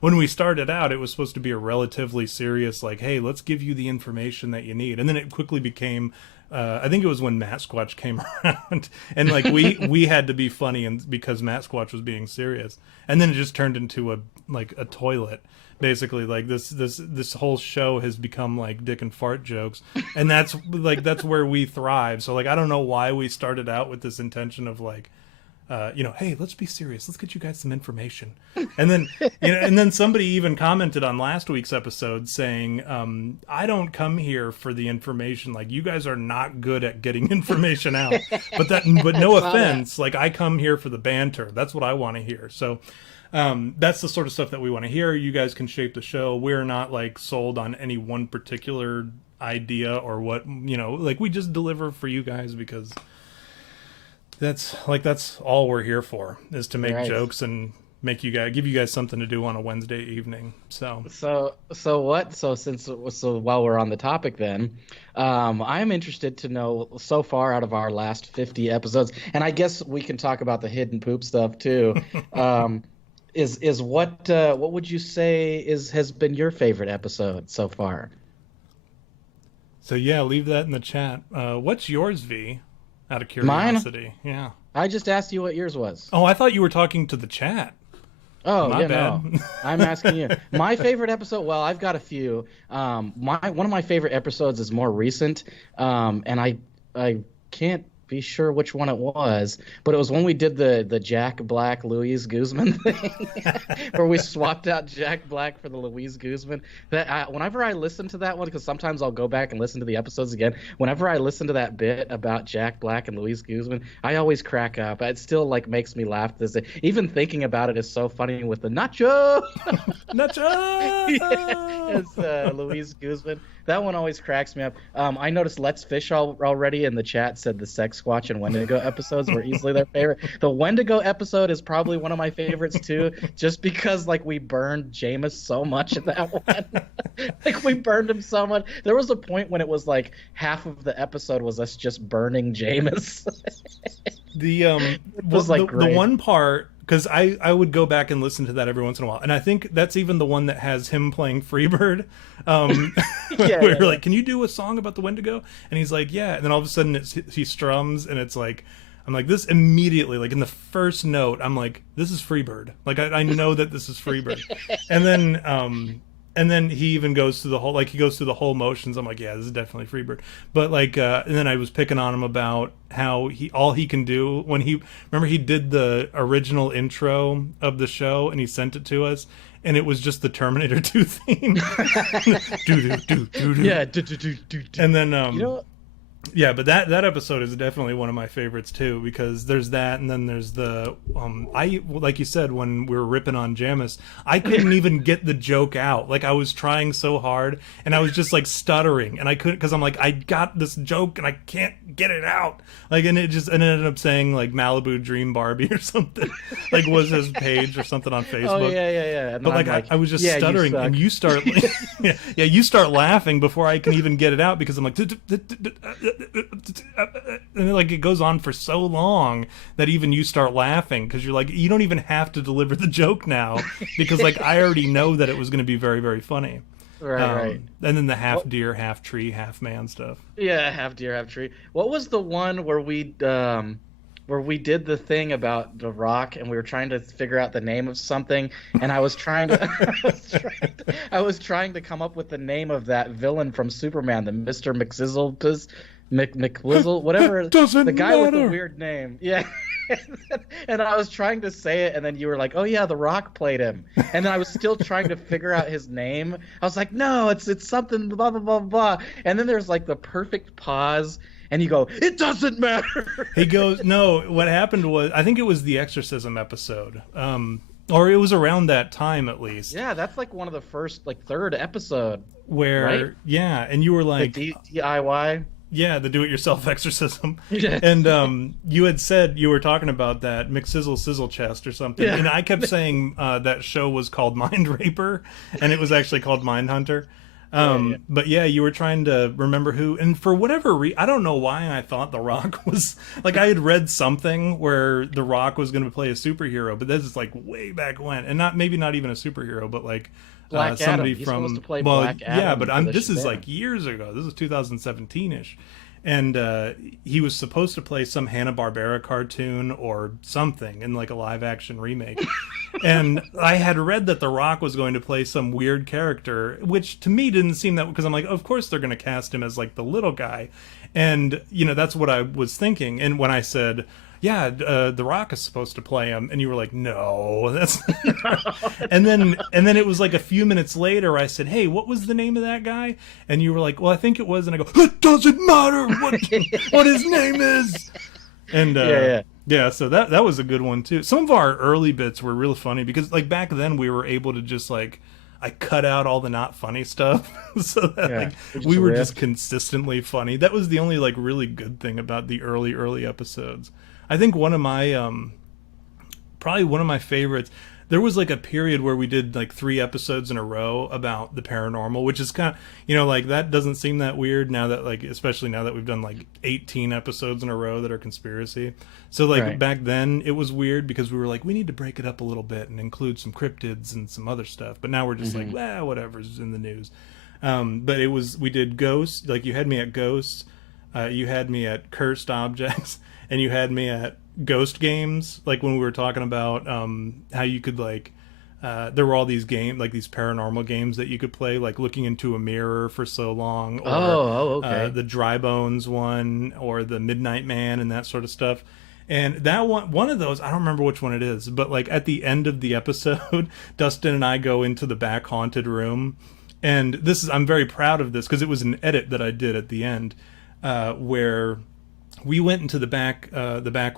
when we started out, it was supposed to be a relatively serious, like, hey, let's give you the information that you need. And then it quickly became, I think it was when Matt Squatch came around, and like we had to be funny, and because Matt Squatch was being serious, and then it just turned into a toilet. Basically, like this whole show has become like dick and fart jokes, and that's where we thrive. So like I don't know why we started out with this intention of like hey, let's be serious. Let's get you guys some information. And then, and then somebody even commented on last week's episode saying, I don't come here for the information. Like, you guys are not good at getting information out. But no offense, like, I come here for the banter. That's what I want to hear. So, that's the sort of stuff that we want to hear. You guys can shape the show. We're not like sold on any one particular idea or what, like, we just deliver for you guys because that's all we're here for, is to make jokes and give you guys something to do on a Wednesday evening. So while we're on the topic, then I'm interested to know, so far out of our last 50 episodes, and I guess we can talk about the hidden poop stuff too. Is what would you say has been your favorite episode so far? So yeah, leave that in the chat. What's yours, V? Out of curiosity. Mine? Yeah. I just asked you what yours was. Oh, I thought you were talking to the chat. Oh, My bad. No. I'm asking you. My favorite episode, well, I've got a few. One of my favorite episodes is more recent, and I can't be sure which one it was, but it was when we did the Jack Black Louise Guzman thing, where we swapped out Jack Black for the Louise Guzman. Whenever I listen to that one, because sometimes I'll go back and listen to the episodes again, whenever I listen to that bit about Jack Black and Louise Guzman, I always crack up. It still like makes me laugh. Even thinking about it is so funny with the nacho. It's Louise Guzman. That one always cracks me up. I noticed Let's Fish already in the chat said the Sex Squatch and Wendigo episodes were easily their favorite. The Wendigo episode is probably one of my favorites too, just because like we burned Jameis so much in that one. Like we burned him so much. There was a point when it was like half of the episode was us just burning Jameis. The one part, because I would go back and listen to that every once in a while, and I think that's even the one that has him playing Freebird. We're like, can you do a song about the Wendigo? And he's like, yeah. And then all of a sudden he strums, and it's like, I'm like, this immediately, like in the first note, I'm like, this is Freebird. Like I know that this is Freebird. And then he even goes through the whole motions. I'm like, yeah, this is definitely Freebird. But like, and then I was picking on him about how all he can do when he did the original intro of the show and he sent it to us, and it was just the Terminator 2 theme. Yeah. And then, yeah, but that episode is definitely one of my favorites too, because there's that, and then there's the like you said, when we were ripping on Jameis, I couldn't even get the joke out. Like I was trying so hard, and I was just like stuttering, and I couldn't, because I'm like, I got this joke and I can't get it out. Like, and it ended up saying like Malibu Dream Barbie or something, like was his page or something on Facebook. Oh yeah. And but like I was just stuttering, and you start, you start laughing before I can even get it out, because I'm like. And like it goes on for so long that even you start laughing, because you're like, you don't even have to deliver the joke now, because like I already know that it was going to be very, very funny. Right. And then the half deer, half tree, half man stuff. Yeah, half deer, half tree. What was the one where we did the thing about The Rock, and we were trying to figure out the name of something, and I was trying to come up with the name of that villain from Superman, the Mr. McWizzle, whatever. Doesn't the guy matter. with the weird name. Yeah. And I was trying to say it, and then you were like, oh yeah, The Rock played him. And then I was still trying to figure out his name. I was like, no, it's something blah blah blah blah. And then there's like the perfect pause, and you go, it doesn't matter. He goes, no, what happened was, I think it was the Exorcism episode. Or it was around that time, at least. Yeah, that's like one of the first, like third episode. Where, right? Yeah, and you were like... The DIY? Yeah, the do-it-yourself exorcism. Yeah. And you had said you were talking about that McSizzle Sizzle Chest or something. Yeah. And I kept saying that show was called Mind Raper, and it was actually called Mind Hunter. But yeah, you were trying to remember who, and for whatever reason, I don't know why I thought The Rock was, like, I had read something where The Rock was going to play a superhero, but this is like way back when, and maybe not even a superhero, but like somebody He's from, supposed to play Black Adam. Yeah, but this is like years ago. This is 2017-ish. And he was supposed to play some Hanna-Barbera cartoon or something in like a live-action remake. And I had read that The Rock was going to play some weird character, which to me didn't seem that, because I'm like, of course they're going to cast him as like the little guy. And, you know, that's what I was thinking. And when I said, yeah, The Rock is supposed to play him. And you were like, no, that's and then it was like a few minutes later I said, hey, what was the name of that guy? And you were like, well, I think it was. And I go, it doesn't matter what his name is. And yeah, so that was a good one too. Some of our early bits were really funny because like back then we were able to just like, I cut out all the not funny stuff so that like we were just consistently funny. That was the only like really good thing about the early episodes. I think one of my probably one of my favorites, there was like a period where we did like 3 episodes in a row about the paranormal, which is kind of, you know, like that doesn't seem that weird now that like, especially now that we've done like 18 episodes in a row that are conspiracy. So like back then it was weird because we were like, we need to break it up a little bit and include some cryptids and some other stuff. But now we're just like, well, whatever's in the news. But it was, we did ghosts, like you had me at ghosts, you had me at cursed objects, and you had me at ghost games, like when we were talking about how you could like there were all these games, like these paranormal games that you could play, like looking into a mirror for so long, or the dry bones one, or the Midnight Man and that sort of stuff. And that one of those, I don't remember which one it is, but like at the end of the episode Dustin and I go into the back haunted room, and this is, I'm very proud of this because it was an edit that I did at the end, where we went into the back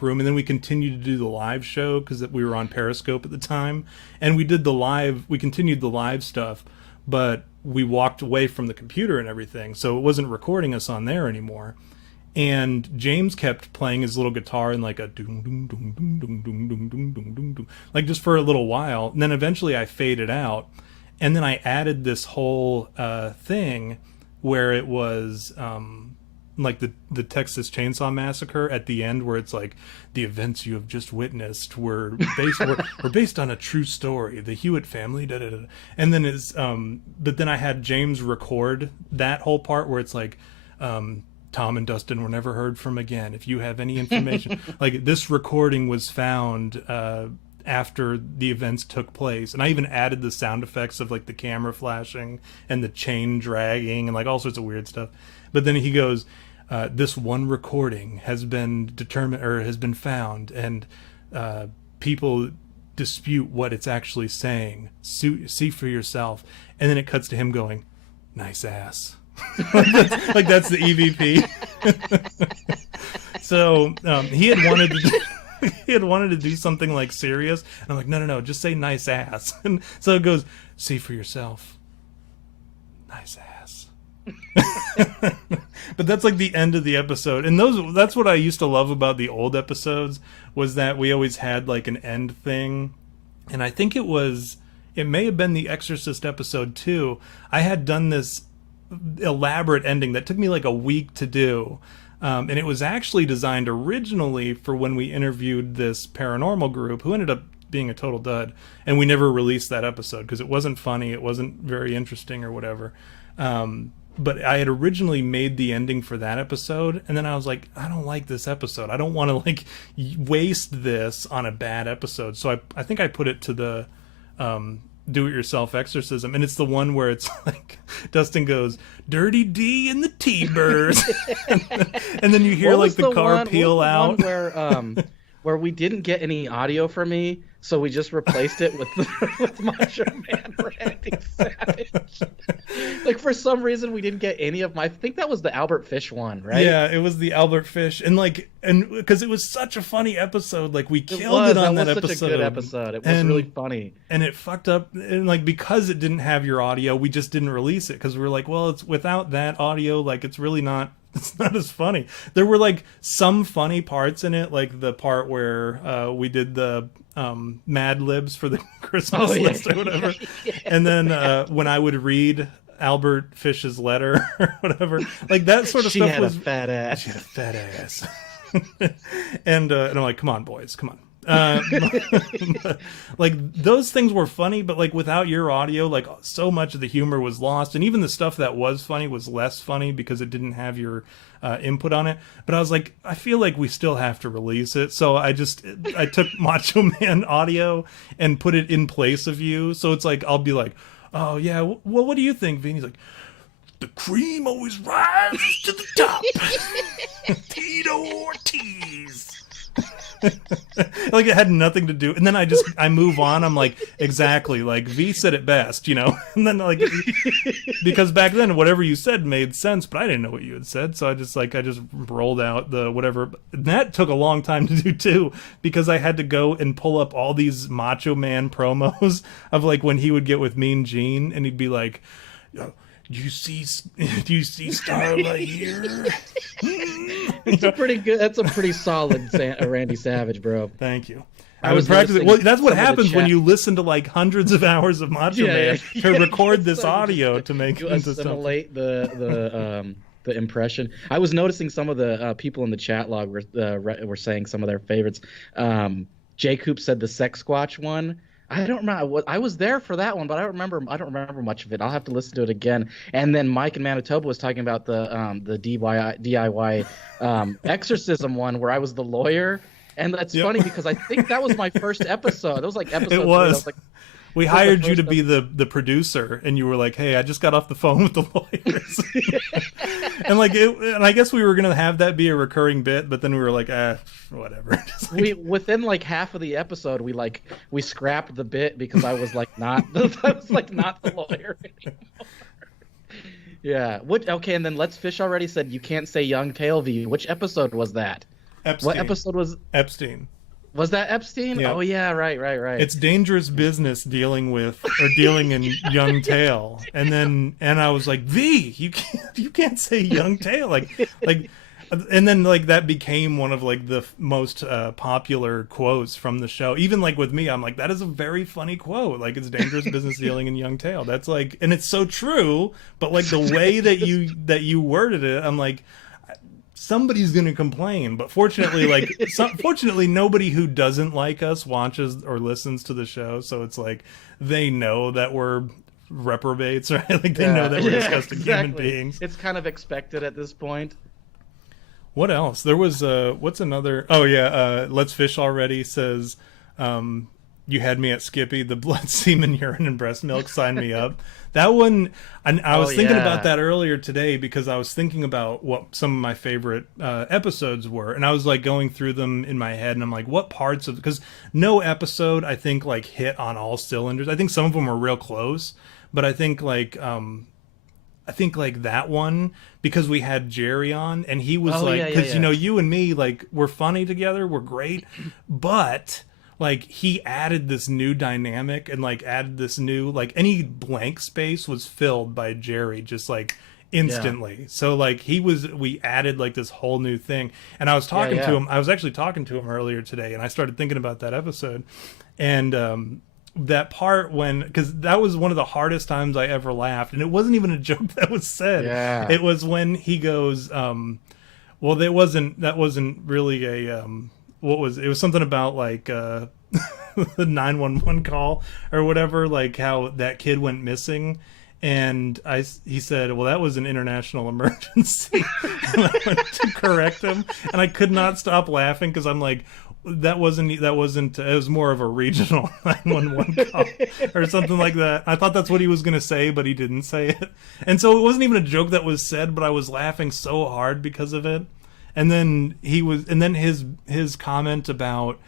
room, and then we continued to do the live show because we were on Periscope at the time, and we continued the live stuff, but we walked away from the computer and everything, so it wasn't recording us on there anymore. And James kept playing his little guitar in like a doom doom doom doom doom doom doom doom doom doom doom, like just for a little while, and then eventually I faded out, and then I added this whole thing where it was like the Texas Chainsaw Massacre at the end, where it's like, the events you have just witnessed were based on a true story, the Hewitt family, da da da. And then it's but then I had James record that whole part where it's like, Tom and Dustin were never heard from again. If you have any information, like this recording was found after the events took place. And I even added the sound effects of like the camera flashing and the chain dragging and like all sorts of weird stuff. But then he goes, this one recording has been determined, or has been found, and people dispute what it's actually saying. See for yourself. And then it cuts to him going, nice ass. Like that's the EVP. So he had wanted to do something like serious, and I'm like, no, just say nice ass. And so it goes, see for yourself, nice ass. But that's like the end of the episode, and that's what I used to love about the old episodes, was that we always had like an end thing. And I think it may have been the Exorcist episode 2. I had done this elaborate ending that took me like a week to do, and it was actually designed originally for when we interviewed this paranormal group who ended up being a total dud, and we never released that episode because it wasn't funny, it wasn't very interesting or whatever. But I had originally made the ending for that episode, and then I was like, I don't like this episode, I don't want to like waste this on a bad episode, so I think I put it to the do-it-yourself exorcism, and it's the one where it's like Dustin goes, Dirty D and the T-Birds, and then you hear like the car peel out. Where we didn't get any audio from me, so we just replaced it with Macho Man Randy Savage. Like for some reason we didn't get any of I think that was the Albert Fish one, right? Yeah, it was the Albert Fish, and because it was such a funny episode, like we killed it on that episode. It was such a good episode. It was really funny, and it fucked up, and like because it didn't have your audio, we just didn't release it because we were like, well, it's without that audio, like it's really not. It's not as funny. There were like some funny parts in it, like the part where we did the Mad Libs for the Christmas list or whatever. And then when I would read Albert Fish's letter or whatever, like that sort of stuff She had a fat ass. And I'm like, come on, boys, come on. Like those things were funny, but like without your audio, like so much of the humor was lost, and even the stuff that was funny was less funny because it didn't have your input on it. But I was like, I feel like we still have to release it, so I took Macho Man audio and put it in place of you, so it's like I'll be like, oh yeah, well, what do you think, Vin? He's like, the cream always rises to the top. Tito Ortiz. Like it had nothing to do. And then I move on. I'm like, exactly. Like V said it best, you know? And then like, because back then whatever you said made sense, but I didn't know what you had said. So I just rolled out the whatever. And that took a long time to do too, because I had to go and pull up all these Macho Man promos of like when he would get with Mean Gene and he'd be like, do you see Starlight here? That's a pretty solid Randy Savage, bro. Thank you. I was practicing. Well, that's what happens when you listen to like hundreds of hours of Macho Man to record this audio to make you it into assimilate the impression. I was noticing some of the people in the chat log were saying some of their favorites. Jay Coop said the Sex Squatch one. I don't remember. I was there for that one, but I don't remember much of it. I'll have to listen to it again. And then Mike in Manitoba was talking about the DIY exorcism one where I was the lawyer. And that's funny because I think that was my first episode. It was like episode. It was. 3. We hired you to be the producer, and you were like, "Hey, I just got off the phone with the lawyers," and and I guess we were gonna have that be a recurring bit, but then we were like, whatever. Within like half of the episode, we scrapped the bit because I was like not the lawyer anymore. Yeah. Okay, and then Let's Fish already said you can't say Young Tail V. Which episode was that? Epstein. What episode was Epstein? Was that Epstein? Yeah. Oh yeah, right. It's dangerous business dealing in Young Tail, and I was like, V, you can't say Young Tail, like, and then like that became one of like the most popular quotes from the show. Even like with me, I'm like, that is a very funny quote. Like it's dangerous business dealing in Young Tail. That's like, and it's so true. But like the way that you worded it, I'm like, somebody's going to complain, but fortunately nobody who doesn't like us watches or listens to the show, so it's like they know that we're reprobates, right? Like they know that we're disgusting human beings. It's kind of expected at this point. What else? There was what's another? Oh yeah, Let's Fish already says you had me at Skippy, the blood, semen, urine, and breast milk. Sign me up. That one, I was thinking about that earlier today because I was thinking about what some of my favorite episodes were, and I was like going through them in my head, and I'm like, what parts of, because no episode I think like hit on all cylinders. I think some of them were real close, but I think like that one, because we had Jerry on, and he was because you know, you and me, like, we're funny together, we're great, but like he added this new dynamic and like added this new, like, any blank space was filled by Jerry just like instantly. So like we added like this whole new thing, and I was talking to him. I was actually talking to him earlier today, and I started thinking about that episode, and that part because that was one of the hardest times I ever laughed, and it wasn't even a joke that was said. It was when he goes, well, that wasn't really a it was something about like the 911 call or whatever, like how that kid went missing, and he said, well, that was an international emergency. And I went to correct him, and I could not stop laughing because I'm like, that wasn't it was more of a regional 911 call or something like that. I thought that's what he was going to say, but he didn't say it, and so it wasn't even a joke that was said, but I was laughing so hard because of it. And then his comment about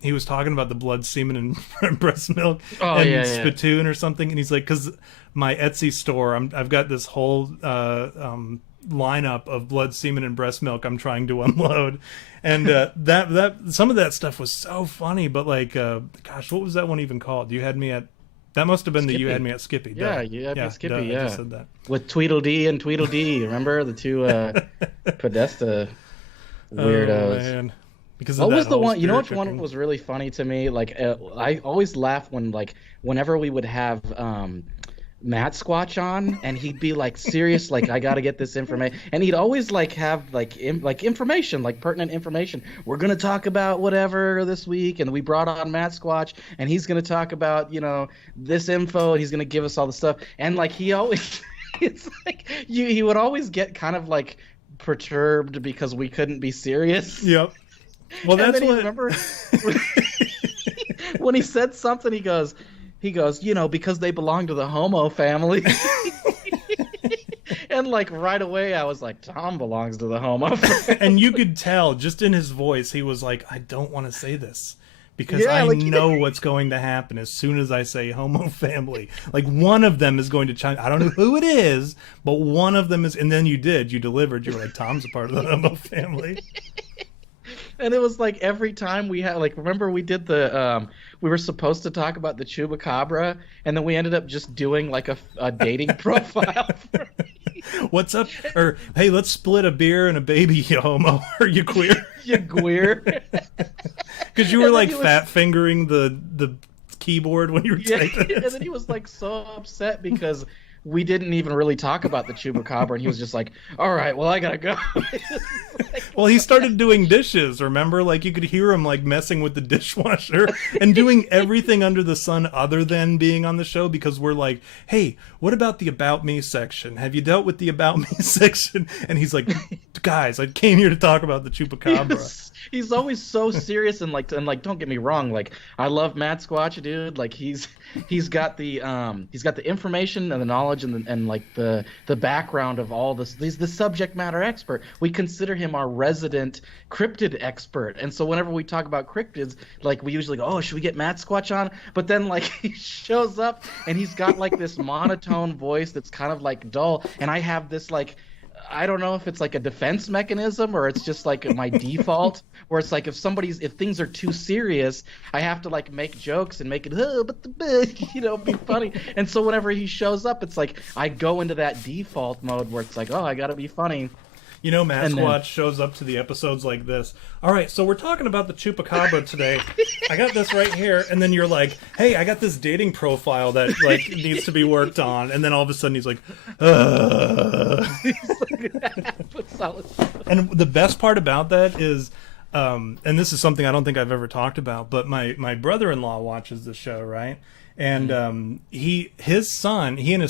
he was talking about the blood, semen, and breast milk and spittoon or something, and he's like, because my Etsy store, I've got this whole lineup of blood, semen, and breast milk I'm trying to unload, and that some of that stuff was so funny, but like gosh, what was that one even called? You had me at. That must have been Skippy. You had me at Skippy. Yeah, you had me at Skippy, I just said that. With Tweedledee and Tweedledee. Remember the two Podesta weirdos? Oh, man. Because what was the one? You know which one was really funny to me? Like I always laugh when whenever we would have Matt Squatch on, and he'd be like serious, like, I gotta get this information, and he'd always like have like information, like pertinent information. We're gonna talk about whatever this week, and we brought on Matt Squatch, and he's gonna talk about, you know, this info, and he's gonna give us all the stuff, and like he always it's like he would always get kind of like perturbed because we couldn't be serious. Yep. Well, that's what. Remember when he said something, he goes, you know, because they belong to the homo family. And And like right away, I was like, Tom belongs to the homo. And you could tell just in his voice, he was like, I don't want to say this. Because Yeah, I like- know what's going to happen as soon as I say homo family. Like, one of them is going to chime. I don't know who it is, but one of them is. And then you delivered. You were like, Tom's a part of the homo family. And it was like every time we had, like, remember we did we were supposed to talk about the chupacabra, and then we ended up just doing like a dating profile for me. What's up? Or, hey, let's split a beer and a baby, you homo. Are you queer? You queer. Because you were And then like he was- fat fingering the keyboard when you were Yeah, typing it. and then he was like so upset because we didn't even really talk about the chupacabra, and he was just like, all right, well, I gotta go. Well, he started doing dishes, remember? Like, you could hear him, like, messing with the dishwasher and doing everything under the sun other than being on the show, because we're like, hey, what about the About Me section? Have you dealt with the About Me section? And he's like, guys, I came here to talk about the chupacabra. He's always so serious, and like don't get me wrong, like I love Matt Squatch, dude. Like he's got the information and the knowledge and like the background of all this. He's the subject matter expert. We consider him our resident cryptid expert, and so whenever we talk about cryptids, like we usually go, oh, should we get Matt Squatch on? But then like he shows up and he's got like this monotone voice that's kind of like dull, and I have this like, I don't know if it's like a defense mechanism or it's just like my default, where it's like if things are too serious, I have to like make jokes and make it, be funny. And so whenever he shows up, it's like I go into that default mode where it's like, oh, I gotta be funny. You know, Matt And then- Squatch shows up to the episodes like this. All right, so we're talking about the chupacabra today. I got this right here, and then you're like, "Hey, I got this dating profile that like needs to be worked on." And then all of a sudden, he's like, Solid. And the best part about that is, and this is something I don't think I've ever talked about, but my brother-in-law watches the show, right? And he and his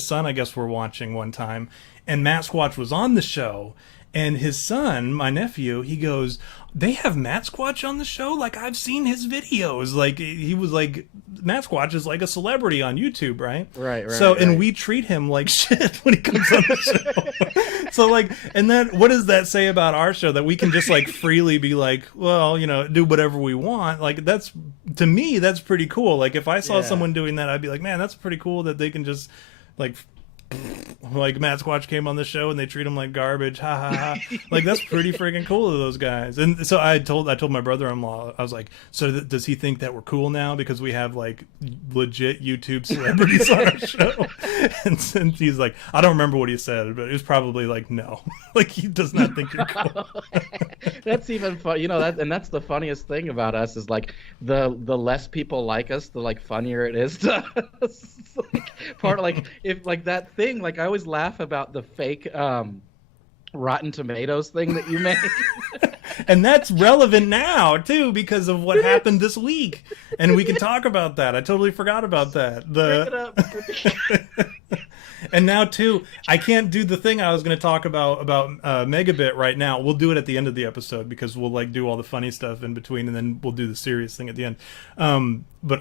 son, I guess, were watching one time, and Matt Squatch was on the show. And his son, my nephew, he goes, they have Matt Squatch on the show? Like, I've seen his videos. Like, he was like, Matt Squatch is like a celebrity on YouTube, right? Right. So, and right. we treat him like shit when he comes on the show. So, like, and then what does that say about our show? That we can just, like, freely be like, well, do whatever we want. Like, that's, to me, that's pretty cool. Like, if I saw Yeah. someone doing that, I'd be like, man, that's pretty cool that they can just, like Matt Squatch came on the show and they treat him like garbage, ha ha ha. Like, that's pretty freaking cool of those guys. And so I told my brother-in-law, I was like, so does he think that we're cool now because we have like legit YouTube celebrities on our show? And he's like, I don't remember what he said, but it was probably like, no. Like, he does not think you're cool. That's even fun, and that's the funniest thing about us is like the less people like us, the like funnier it is to us. It's like if like that thing, like I always laugh about the fake Rotten Tomatoes thing that you made. And that's relevant now too because of what happened this week, and we can talk about that. I totally forgot about that. Bring it up. And now too, I can't do the thing I was going to talk about Megabit right now. We'll do it at the end of the episode because we'll like do all the funny stuff in between, and then we'll do the serious thing at the end. But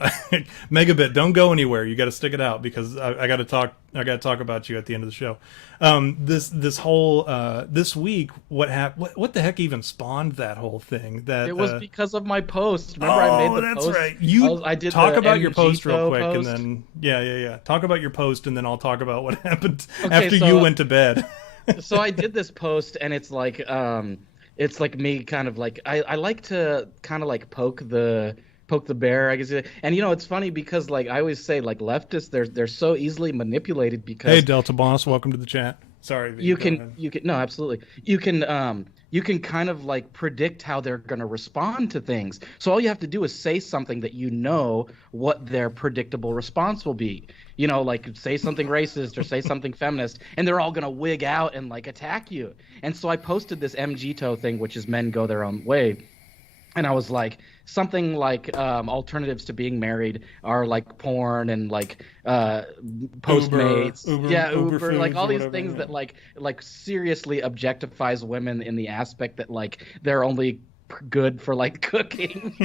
Megabit, don't go anywhere. You got to stick it out because I got to talk. I got to talk about you at the end of the show. This whole this week, what the heck even spawned that whole thing? That It was because of my post. Remember, I made the that's post. right. I did talk the about your post real MGTO quick, post. and then yeah. Talk about your post, and then I'll talk about what happened Okay, after so- you went to bed. So I did this post, and it's like me kind of like I like to kind of like poke the bear, I guess. And it's funny because like I always say, like leftists, they're so easily manipulated because Hey, Delta Boss, welcome to the chat. Sorry, V, you go can ahead. no, absolutely, you can kind of like predict how they're going to respond to things. So all you have to do is say something that what their predictable response will be. Like say something racist or say something feminist, and they're all going to wig out and like attack you. And so I posted this MGTO thing, which is men go their own way. And I was like, something like alternatives to being married are like porn and like Postmates, Uber, like all these things that like seriously objectifies women in the aspect that like they're only good for like cooking.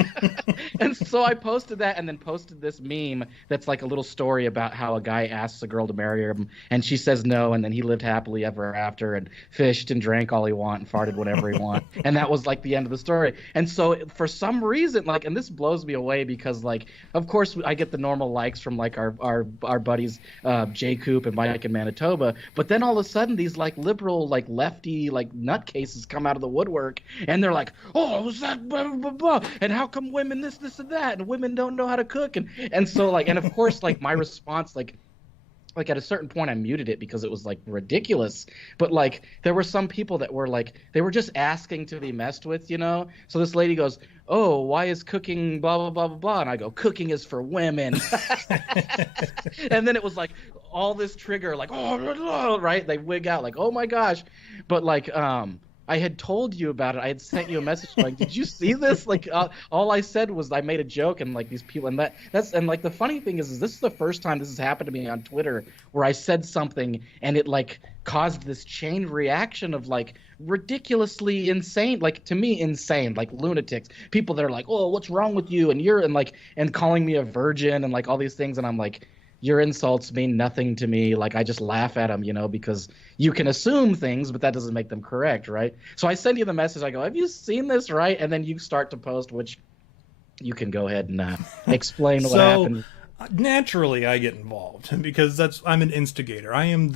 And so I posted that and then posted this meme that's like a little story about how a guy asks a girl to marry him and she says no, and then he lived happily ever after and fished and drank all he want and farted whatever he want. And that was like the end of the story. And so for some reason, like, and this blows me away because like of course I get the normal likes from like our buddies Jay Coop and Mike in Manitoba, but then all of a sudden these like liberal like lefty like nutcases come out of the woodwork and they're like, oh, was that blah, blah, blah, and how come women this and that, and women don't know how to cook, and so like, and of course like my response like at a certain point I muted it because it was like ridiculous, but like there were some people that were like, they were just asking to be messed with, you know. So this lady goes, oh, why is cooking blah blah blah blah blah, and I go, cooking is for women. And then it was like all this trigger like, oh, right, they wig out like, oh my gosh. But like I had told you about it. I had sent you a message like, did you see this? Like all I said was I made a joke, and like these people, and that's and like the funny thing is this is the first time this has happened to me on Twitter where I said something and it like caused this chain reaction of like ridiculously insane, like to me insane, like lunatics, people that are like, oh, what's wrong with you, and you're, and like, and calling me a virgin and like all these things, and I'm like, your insults mean nothing to me. Like, I just laugh at them, you know, because you can assume things, but that doesn't make them correct, right? So I send you the message. I go, have you seen this, right? And then you start to post, which you can go ahead and explain what happened. Naturally, I get involved because I'm an instigator. I am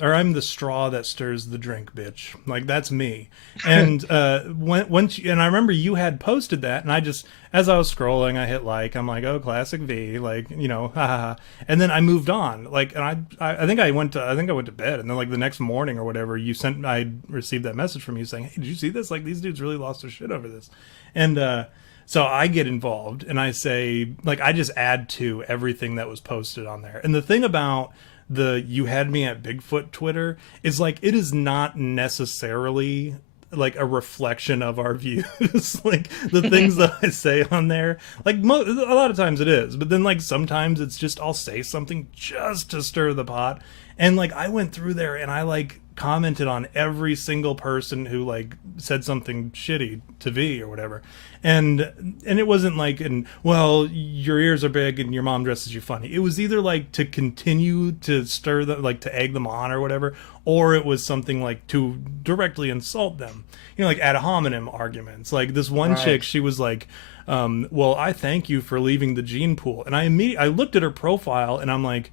I'm the straw that stirs the drink, bitch. Like, that's me. And and I remember you had posted that, and I just, as I was scrolling, I hit like, I'm like, oh, classic V, like, you know, ha ha ha. And then I moved on, like, and I think I went to bed, and then like the next morning or whatever, I received that message from you saying, hey, did you see this? Like, these dudes really lost their shit over this, and so I get involved and I say, like, I just add to everything that was posted on there. And the thing about the you had me at Bigfoot Twitter is like, it is not necessarily like a reflection of our views. Like the things that I say on there, like a lot of times it is, but then like sometimes it's just, I'll say something just to stir the pot. And like I went through there and I like commented on every single person who like said something shitty to V or whatever. And it wasn't like, well, your ears are big and your mom dresses you funny. It was either like to continue to stir them, like to egg them on or whatever, or it was something like to directly insult them, you know, like ad hominem arguments. Like this one chick, she was like, well, I thank you for leaving the gene pool. And I looked at her profile and I'm like,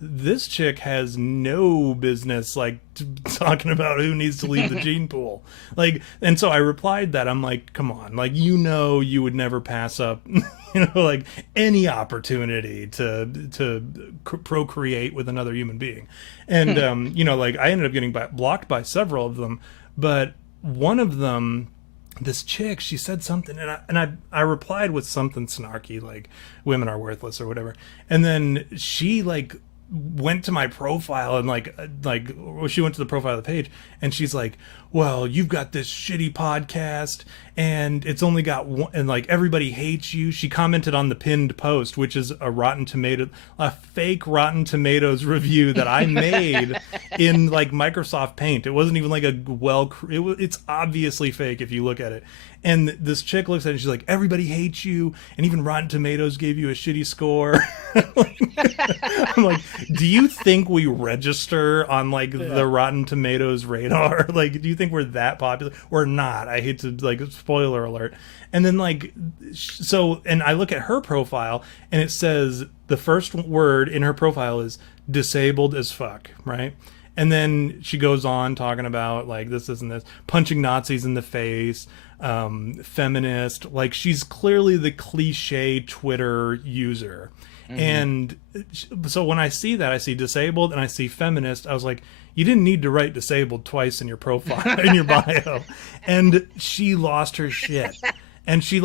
this chick has no business like talking about who needs to leave the gene pool. Like, and so I replied that, I'm like, come on, like, you know, you would never pass up, you know, like any opportunity to procreate with another human being. And, you know, like I ended up getting blocked by several of them, but one of them, this chick, she said something and I replied with something snarky, like women are worthless or whatever. And then she like went to my profile and like she went to the profile of the page and she's like, well, you've got this shitty podcast and it's only got one, and like everybody hates you. She commented on the pinned post, which is a fake Rotten Tomatoes review that I made in like Microsoft Paint. It wasn't even like it's obviously fake if you look at it. And this chick looks at it and she's like, everybody hates you, and even Rotten Tomatoes gave you a shitty score. I'm like, do you think we register on like the Rotten Tomatoes radar? Like, do you think we're that popular? We're not. I hate to like, spoiler alert. And then like, so, and I look at her profile and it says the first word in her profile is disabled as fuck, right? And then she goes on talking about like this and this, punching Nazis in the face, feminist. Like, she's clearly the cliche Twitter user. Mm-hmm. And so when I see that, I see disabled and I see feminist, I was like, you didn't need to write disabled twice in your profile, in your bio. And she lost her shit. And she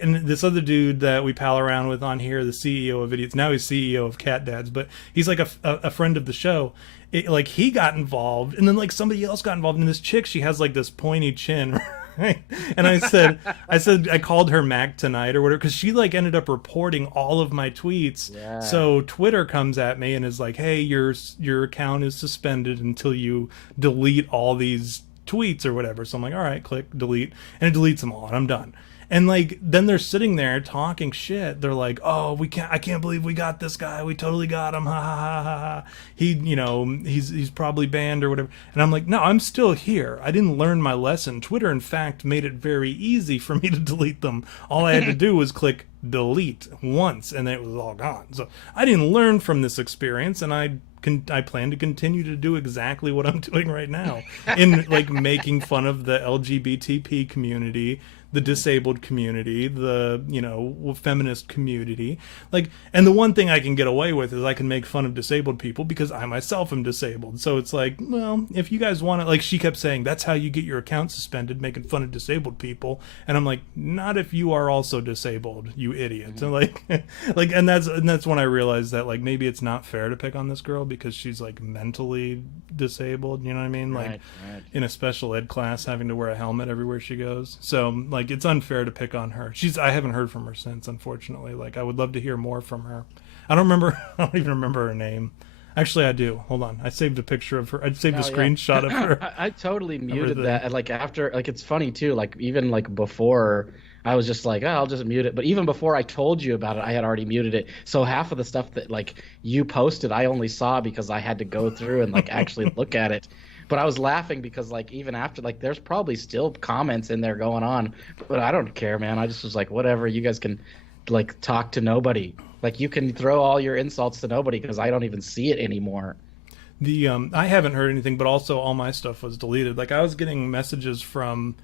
and this other dude that we pal around with on here, the CEO of Idiots, now he's CEO of Cat Dads, but he's like a friend of the show. Like, he got involved, and then like somebody else got involved. And this chick, she has like this pointy chin, right? And I called her Mac tonight or whatever, because she like ended up reporting all of my tweets. Yeah. So Twitter comes at me and is like, hey, your account is suspended until you delete all these tweets or whatever. So I'm like, all right, click delete, and it deletes them all, and I'm done. And like then they're sitting there talking shit. They're like, "Oh, I can't believe we got this guy. We totally got him. Ha ha ha ha ha. He, he's probably banned or whatever." And I'm like, "No, I'm still here. I didn't learn my lesson. Twitter, in fact, made it very easy for me to delete them. All I had to do was click delete once, and then it was all gone. So I didn't learn from this experience, and I plan to continue to do exactly what I'm doing right now in like making fun of the LGBTP community, the disabled community, the feminist community, like, and the one thing I can get away with is I can make fun of disabled people because I myself am disabled. So it's like, well, if you guys want to, like, she kept saying that's how you get your account suspended, making fun of disabled people, and I'm like, not if you are also disabled, you idiot. Mm-hmm. And like and that's when I realized that like maybe it's not fair to pick on this girl because she's like mentally disabled, you know what I mean? Like right. In a special ed class having to wear a helmet everywhere she goes. So like it's unfair to pick on her. I haven't heard from her since, unfortunately. Like I would love to hear more from her. I don't even remember her name. Actually, I do. Hold on. I saved a picture of her. I saved a screenshot of her. I totally muted that. Like after, like it's funny too. Like even like before, I was just like, oh, I'll just mute it. But even before I told you about it, I had already muted it. So half of the stuff that like you posted, I only saw because I had to go through and like actually look at it. But I was laughing because like even after, like there's probably still comments in there going on, but I don't care, man. I just was like, whatever. You guys can like talk to nobody. Like you can throw all your insults to nobody because I don't even see it anymore. I haven't heard anything, but also all my stuff was deleted. Like I was getting messages from,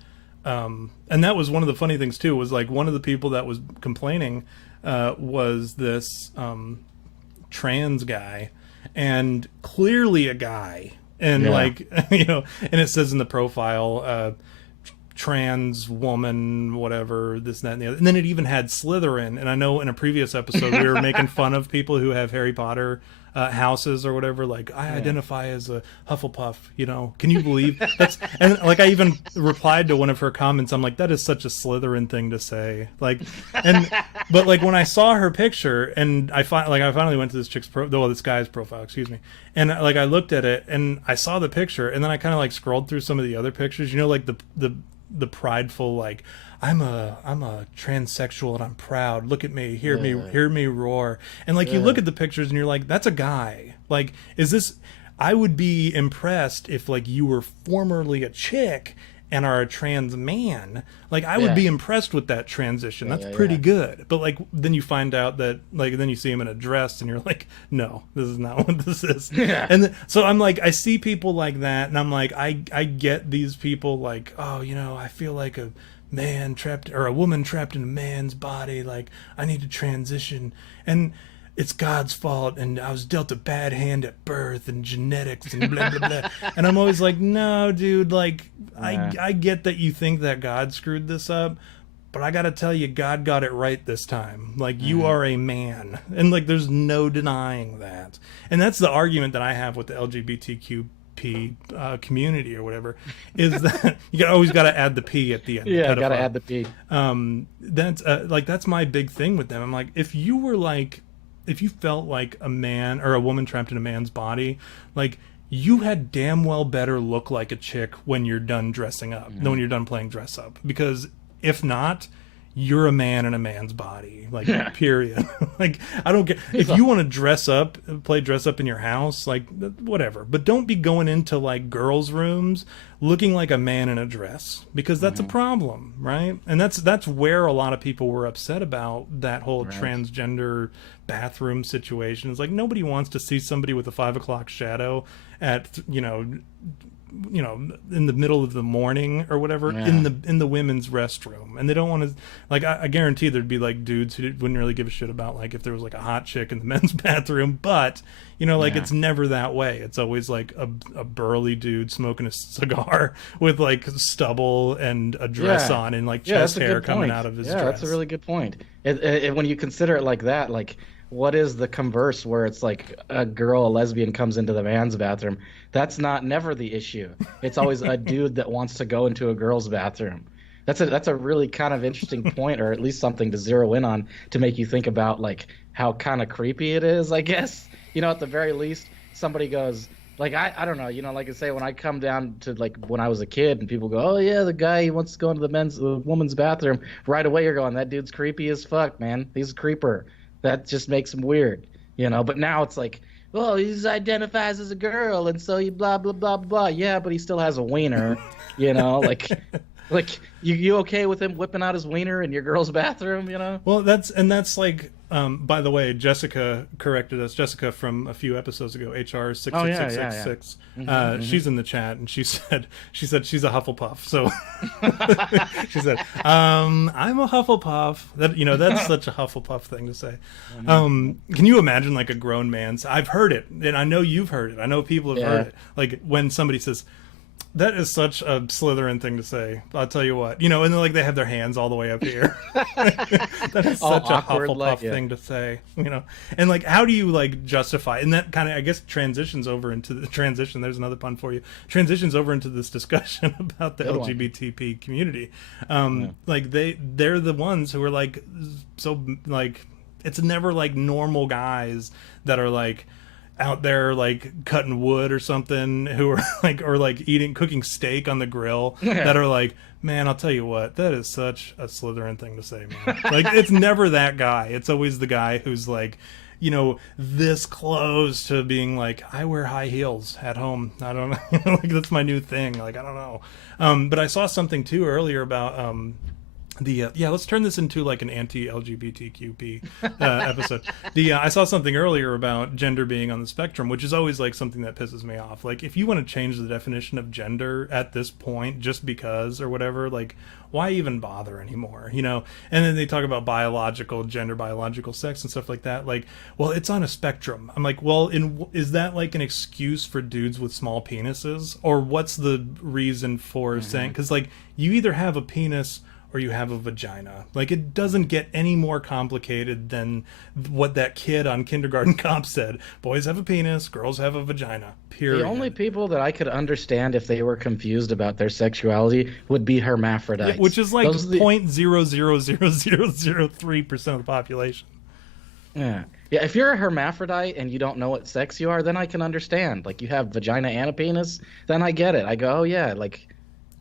and that was one of the funny things too, was like one of the people that was complaining was this trans guy, and clearly a guy. And like, and it says in the profile, trans woman, whatever, this, that, and the other. And then it even had Slytherin. And I know in a previous episode, we were making fun of people who have Harry Potter houses or whatever. Like, I identify as a Hufflepuff, Can you believe that's, and like, I even replied to one of her comments. I'm like, that is such a Slytherin thing to say. Like, but like when I saw her picture and I finally went to this this guy's profile, excuse me. And like, I looked at it and I saw the picture and then I kind of like scrolled through some of the other pictures, like the prideful, like, I'm a transsexual and I'm proud. Look at me, hear me roar. And like you look at the pictures and you're like, that's a guy. Like, I would be impressed if like you were formerly a chick and are a trans man. Like I would be impressed with that transition. That's pretty good. But like then you find out that like then you see him in a dress and you're like, no, this is not what this is. Yeah. And so I'm like, I see people like that and I'm like, I get these people like, oh, I feel like a man trapped or a woman trapped in a man's body. Like I need to transition and it's God's fault and I was dealt a bad hand at birth and genetics and blah, blah, blah. And I'm always like, no, dude, like, I get that you think that God screwed this up, but I got to tell you, God got it right this time. Like, you are a man. And, like, there's no denying that. And that's the argument that I have with the LGBTQ community or whatever, is that you always got to add the P at the end. Yeah, got to add the P. That's my big thing with them. I'm like, if you felt like a man or a woman trapped in a man's body, like you had damn well better look like a chick when you're done dressing up than when you're done playing dress up. Because if not, you're a man in a man's body, like period. Like I don't care if you want to play dress up in your house, like whatever, but don't be going into like girls' rooms looking like a man in a dress, because that's a problem, right? And that's where a lot of people were upset about that whole transgender bathroom situation. It's like nobody wants to see somebody with a 5 o'clock shadow at in the middle of the morning or whatever in the women's restroom, and they don't want to, like, I guarantee there'd be like dudes who wouldn't really give a shit about like if there was like a hot chick in the men's bathroom, but it's never that way. It's always like a burly dude smoking a cigar with like stubble and a dress on and like chest hair coming out of his dress. That's a really good point. When you consider it like that, like what is the converse where it's like a lesbian comes into the man's bathroom? That's never the issue. It's always a dude that wants to go into a girl's bathroom. That's a really kind of interesting point, or at least something to zero in on to make you think about like how kind of creepy it is, I guess. At the very least, somebody goes, Like I don't know, like I say, when I come down to like when I was a kid and people go, oh yeah, the guy he wants to go into the woman's bathroom, right away you're going, that dude's creepy as fuck, man. He's a creeper. That just makes him weird, But now it's like, oh, he identifies as a girl, and so he blah blah blah blah. Yeah, but he still has a wiener, like you okay with him whipping out his wiener in your girl's bathroom, Well, that's like, by the way, Jessica corrected us. Jessica from a few episodes ago, HR 66666. She's in the chat, and she said she's a Hufflepuff. So she said, I'm a Hufflepuff. That's such a Hufflepuff thing to say. Can you imagine like a grown man's? I've heard it, and I know you've heard it. I know people have heard it. Like when somebody says, that is such a Slytherin thing to say. I'll tell you what. And then like they have their hands all the way up here. That is such a Hufflepuff thing to say. And like, how do you like justify? And that kind of, I guess, transitions over into the transition. There's another pun for you. Transitions over into this discussion about the LGBTP community. Like they're the ones who are like, so like, it's never like normal guys that are like out there like cutting wood or something, who are like, or like cooking steak on the grill, that are like, man, I'll tell you what, that is such a Slytherin thing to say, man. Like, it's never that guy. It's always the guy who's like, this close to being like, I wear high heels at home. I don't know. Like, that's my new thing. Like, I don't know. But I saw something too earlier about let's turn this into like an anti-LGBTQP episode. I saw something earlier about gender being on the spectrum, which is always like something that pisses me off. Like, if you want to change the definition of gender at this point just because or whatever, like, why even bother anymore? And then they talk about biological gender, biological sex and stuff like that. Like, well, it's on a spectrum. I'm like, well, is that like an excuse for dudes with small penises, or what's the reason for saying? Because like, you either have a penis or you have a vagina. Like, it doesn't get any more complicated than what that kid on Kindergarten Cop said. Boys have a penis, girls have a vagina. Period. The only people that I could understand if they were confused about their sexuality would be hermaphrodites. Yeah, which is like 0.00003% of the population. Yeah. Yeah, if you're a hermaphrodite and you don't know what sex you are, then I can understand. Like, you have vagina and a penis, then I get it. I go, oh yeah, like,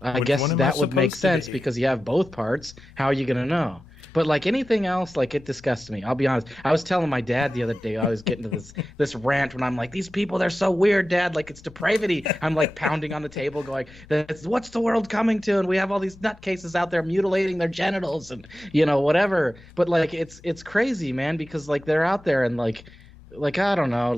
I guess that would make sense because you have both parts. How are you going to know? But like anything else, like, it disgusts me. I'll be honest. I was telling my dad the other day, I was getting to this rant when I'm like, these people, they're so weird, Dad. Like, it's depravity. I'm like pounding on the table going, what's the world coming to? And we have all these nutcases out there mutilating their genitals and, whatever. But like, it's crazy, man, because like they're out there and like I don't know,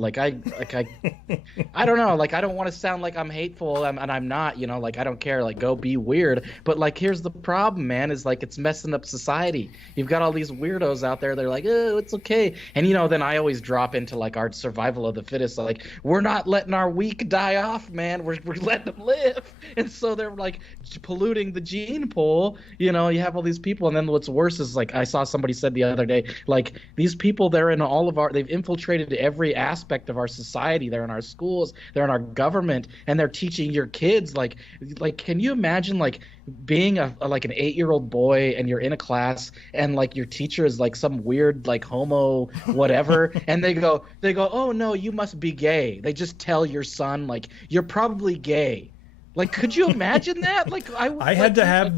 I don't know, like, I don't want to sound like I'm hateful, and I'm not, like, I don't care, like, go be weird, but like, here's the problem, man, is like, it's messing up society. You've got all these weirdos out there, they're like, oh, it's okay, and then I always drop into like our survival of the fittest, like, we're not letting our weak die off, man, we're letting them live, and so they're like polluting the gene pool. You have all these people, and then what's worse is, like, I saw somebody said the other day, like, these people, they're in they've infiltrated every aspect of our society. They're in our schools, they're in our government, and they're teaching your kids. Like, can you imagine like being like an 8-year-old boy and you're in a class and like your teacher is like some weird like homo whatever and they go, oh no, you must be gay. They just tell your son like you're probably gay. Like, could you imagine that? Like, I had to have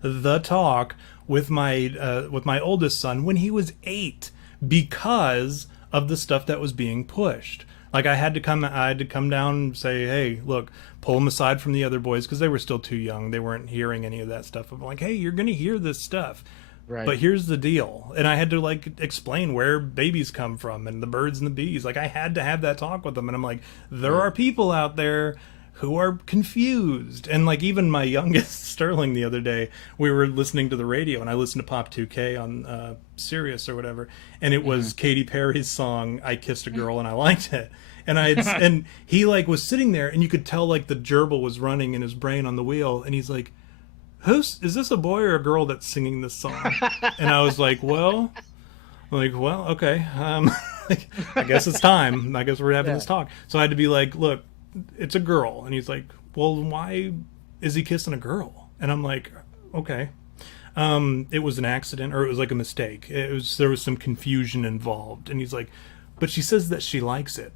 the talk with my oldest son when he was 8 because of the stuff that was being pushed. Like, I had to come down and say, hey, look, pull them aside from the other boys because they were still too young. They weren't hearing any of that stuff. I'm like, hey, you're going to hear this stuff. Right. But here's the deal. And I had to like explain where babies come from and the birds and the bees. Like, I had to have that talk with them. And I'm like, there are people out there who are confused. And like, even my youngest Sterling the other day, we were listening to the radio and I listened to Pop 2K on Sirius or whatever, and it was Katy Perry's song I Kissed a Girl and I Liked It. And and he like was sitting there and you could tell like the gerbil was running in his brain on the wheel, and he's like, is this a boy or a girl that's singing this song? And I was like, well, okay, I guess it's time. I guess we're having this talk. So I had to be like, look, it's a girl. And he's like, well, why is he kissing a girl? And I'm like, okay. It was an accident, or it was like a mistake. There was some confusion involved. And he's like, but she says that she likes it.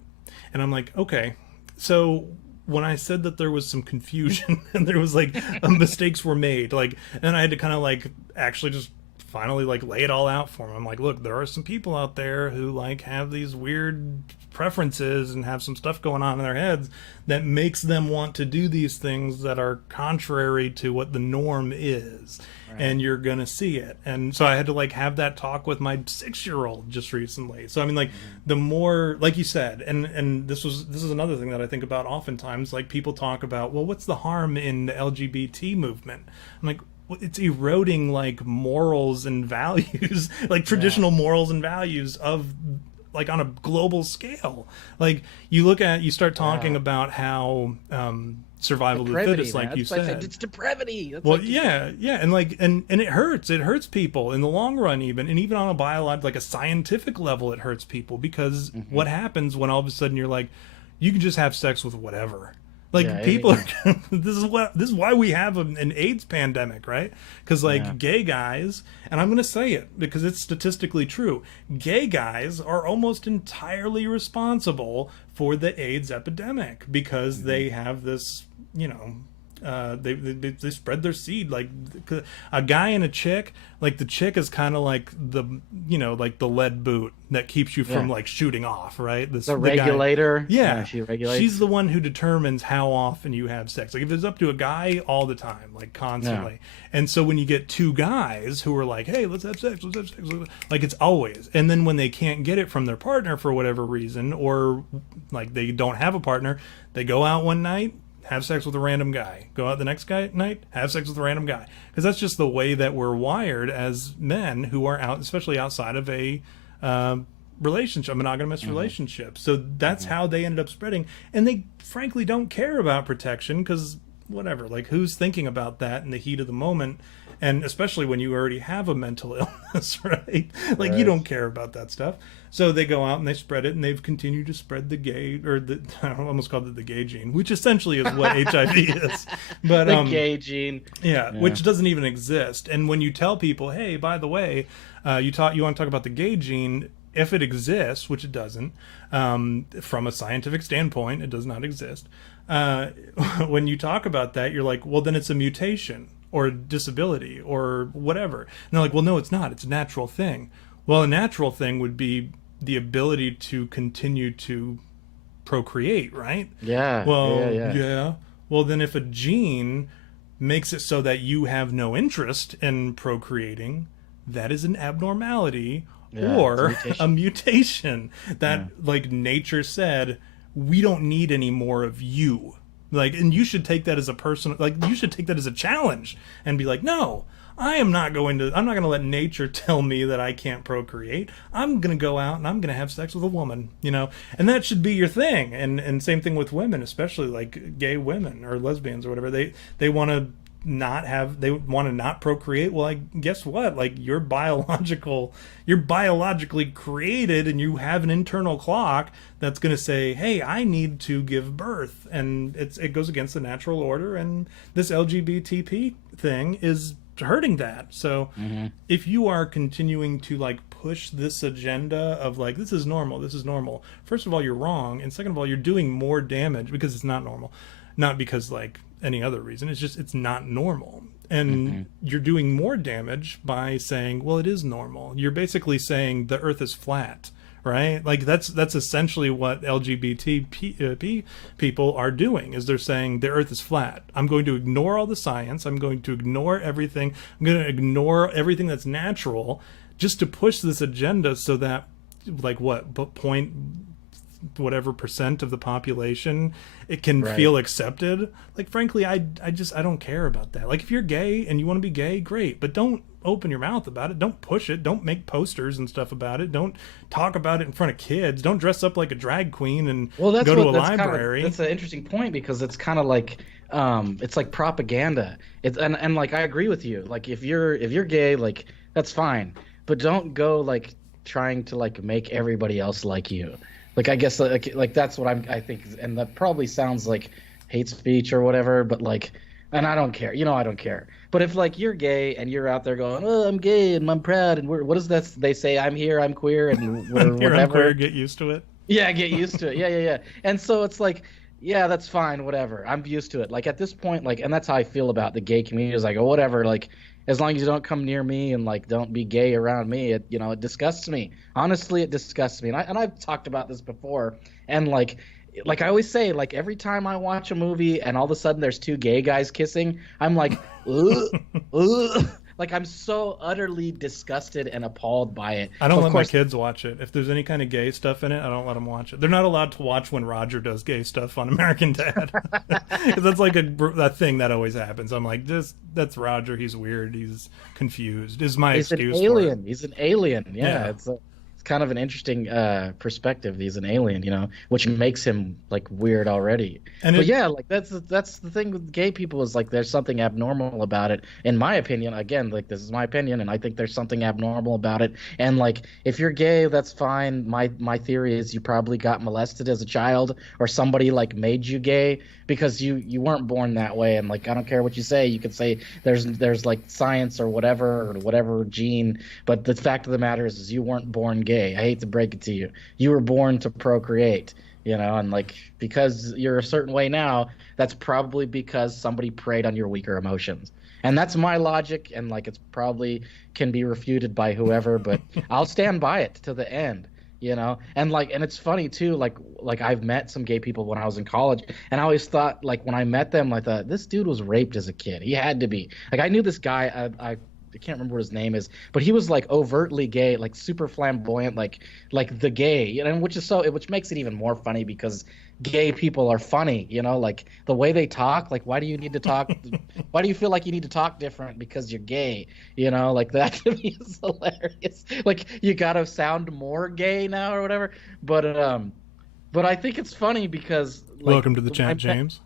And I'm like, okay. So when I said that there was some confusion and there was like mistakes were made, like, and I had to kind of like actually just finally like lay it all out for him. I'm like, look, there are some people out there who like have these weird preferences and have some stuff going on in their heads that makes them want to do these things that are contrary to what the norm is. Right. And you're gonna see it. And so I had to like have that talk with my 6-year-old just recently. So I mean, like, the more, like you said, and this is another thing that I think about oftentimes. Like, people talk about, well, what's the harm in the LGBT movement? I'm like, it's eroding like morals and values, like traditional morals and values of, like, on a global scale. Like, you start talking about how survival of the fittest, like you said. It's depravity. That's well, yeah, and like, and it hurts people in the long run, even on a biological, like a scientific level, it hurts people, because what happens when all of a sudden you're like, you can just have sex with whatever. Like, people are, this is why we have an AIDS pandemic, right? Because like gay guys, and I'm going to say it because it's statistically true, gay guys are almost entirely responsible for the AIDS epidemic, because they have this, you know, they spread their seed. Like, a guy and a chick, like, the chick is kind of like the, you know, like the lead boot that keeps you from like shooting off, right? The regulator. Guy, she regulates. She's the one who determines how often you have sex. Like, if it's up to a guy, all the time, like constantly. And so when you get two guys who are like, hey, let's have sex, like, it's always. And then when they can't get it from their partner for whatever reason, or like they don't have a partner, they go out one night, have sex with a random guy, go out the next night, have sex with a random guy, because that's just the way that we're wired as men who are out, especially outside of a relationship, a monogamous relationship. So that's how they ended up spreading, and they frankly don't care about protection, because whatever, like, who's thinking about that in the heat of the moment? And especially when you already have a mental illness, right? Like, you don't care about that stuff. So they go out and they spread it, and they've continued to spread the gay, or I almost called it the gay gene, which essentially is what HIV is. But the gay gene. Yeah, which doesn't even exist. And when you tell people, hey, by the way, you want to talk about the gay gene, if it exists, which it doesn't, from a scientific standpoint, it does not exist. When you talk about that, you're like, well, then it's a mutation, or disability, or whatever. And they're like, well, no, it's not. It's a natural thing. Well, a natural thing would be the ability to continue to procreate, right? Yeah. Well, yeah. Well, then if a gene makes it so that you have no interest in procreating, that is an abnormality, or a mutation that, like, nature said, we don't need any more of you. Like, and you should take that as a personal, like, you should take that as a challenge and be like, no, I'm not going to let nature tell me that I can't procreate. I'm going to go out and I'm going to have sex with a woman, you know, and that should be your thing. And same thing with women, especially like gay women or lesbians or whatever. They want to not procreate. Well, guess what? Like, you're biologically created, and you have an internal clock that's going to say, hey, I need to give birth. And it goes against the natural order, and this LGBTP thing is hurting that. So if you are continuing to, like, push this agenda of, like, this is normal, first of all, you're wrong, and second of all, you're doing more damage, because it's not normal, not because, like, any other reason. It's just, it's not normal. And you're doing more damage by saying, well, it is normal. You're basically saying the earth is flat, right? Like, that's essentially what LGBT people are doing, is they're saying the earth is flat. I'm going to ignore all the science. I'm going to ignore everything. I'm going to ignore everything that's natural, just to push this agenda, so that, like, whatever percent of the population, it can feel accepted. Like, frankly, I don't care about that. Like, if you're gay and you want to be gay, great, but don't open your mouth about it. Don't push it. Don't make posters and stuff about it. Don't talk about it in front of kids. Don't dress up like a drag queen and go to a library. That's an interesting point, because it's kind of like, it's like propaganda. It's and like, I agree with you. Like, if you're gay, like, that's fine, but don't go, like, trying to, like, make everybody else like you. Like, I guess, like that's what I think, and that probably sounds like hate speech or whatever, but, like, and I don't care. You know, I don't care. But if, like, you're gay and you're out there going, oh, I'm gay and I'm proud, and what is that? They say, I'm here, I'm queer, and I'm here, whatever. I'm queer, get used to it. Yeah, get used to it. Yeah. And so it's like, yeah, that's fine, whatever. I'm used to it. Like at this point, like, and that's how I feel about the gay community. Is like, oh, whatever. Like, as long as you don't come near me and like don't be gay around me, it disgusts me. Honestly, it disgusts me. And I've talked about this before. And like I always say, like every time I watch a movie and all of a sudden there's two gay guys kissing, I'm like, ugh, ugh. Like I'm so utterly disgusted and appalled by it. I don't Of let my course, kids watch it. If there's any kind of gay stuff in it, I don't let them watch it. They're not allowed to watch when Roger does gay stuff on American Dad. Because that's like a thing that always happens. I'm like, that's Roger. He's weird. He's confused. Is my he's an excuse alien. for it. He's an alien. Yeah, Yeah. it's kind of an interesting perspective. He's an alien, which makes him like weird already. And But it, yeah, like that's the thing with gay people is like there's something abnormal about it. In my opinion, again, like this is my opinion, and I think there's something abnormal about it. And like if you're gay, that's fine. My theory is you probably got molested as a child, or somebody like made you gay because you weren't born that way. And like I don't care what you say, you could say there's like science or whatever gene, but the fact of the matter is you weren't born gay. I hate to break it to you. You were born to procreate, and like because you're a certain way now, that's probably because somebody preyed on your weaker emotions. And that's my logic, and like it's probably can be refuted by whoever, but I'll stand by it to the end. And it's funny too, like I've met some gay people when I was in college, and I always thought, like, when I met them, I thought this dude was raped as a kid. He had to be. Like I knew this guy, I can't remember what his name is, but he was like overtly gay, like super flamboyant, like the gay, which makes it even more funny because gay people are funny, like the way they talk. Like, why do you need to talk? Why do you feel like you need to talk different because you're gay? Like that to me is hilarious. Like you gotta sound more gay now or whatever. But I think it's funny because welcome to the chat, James.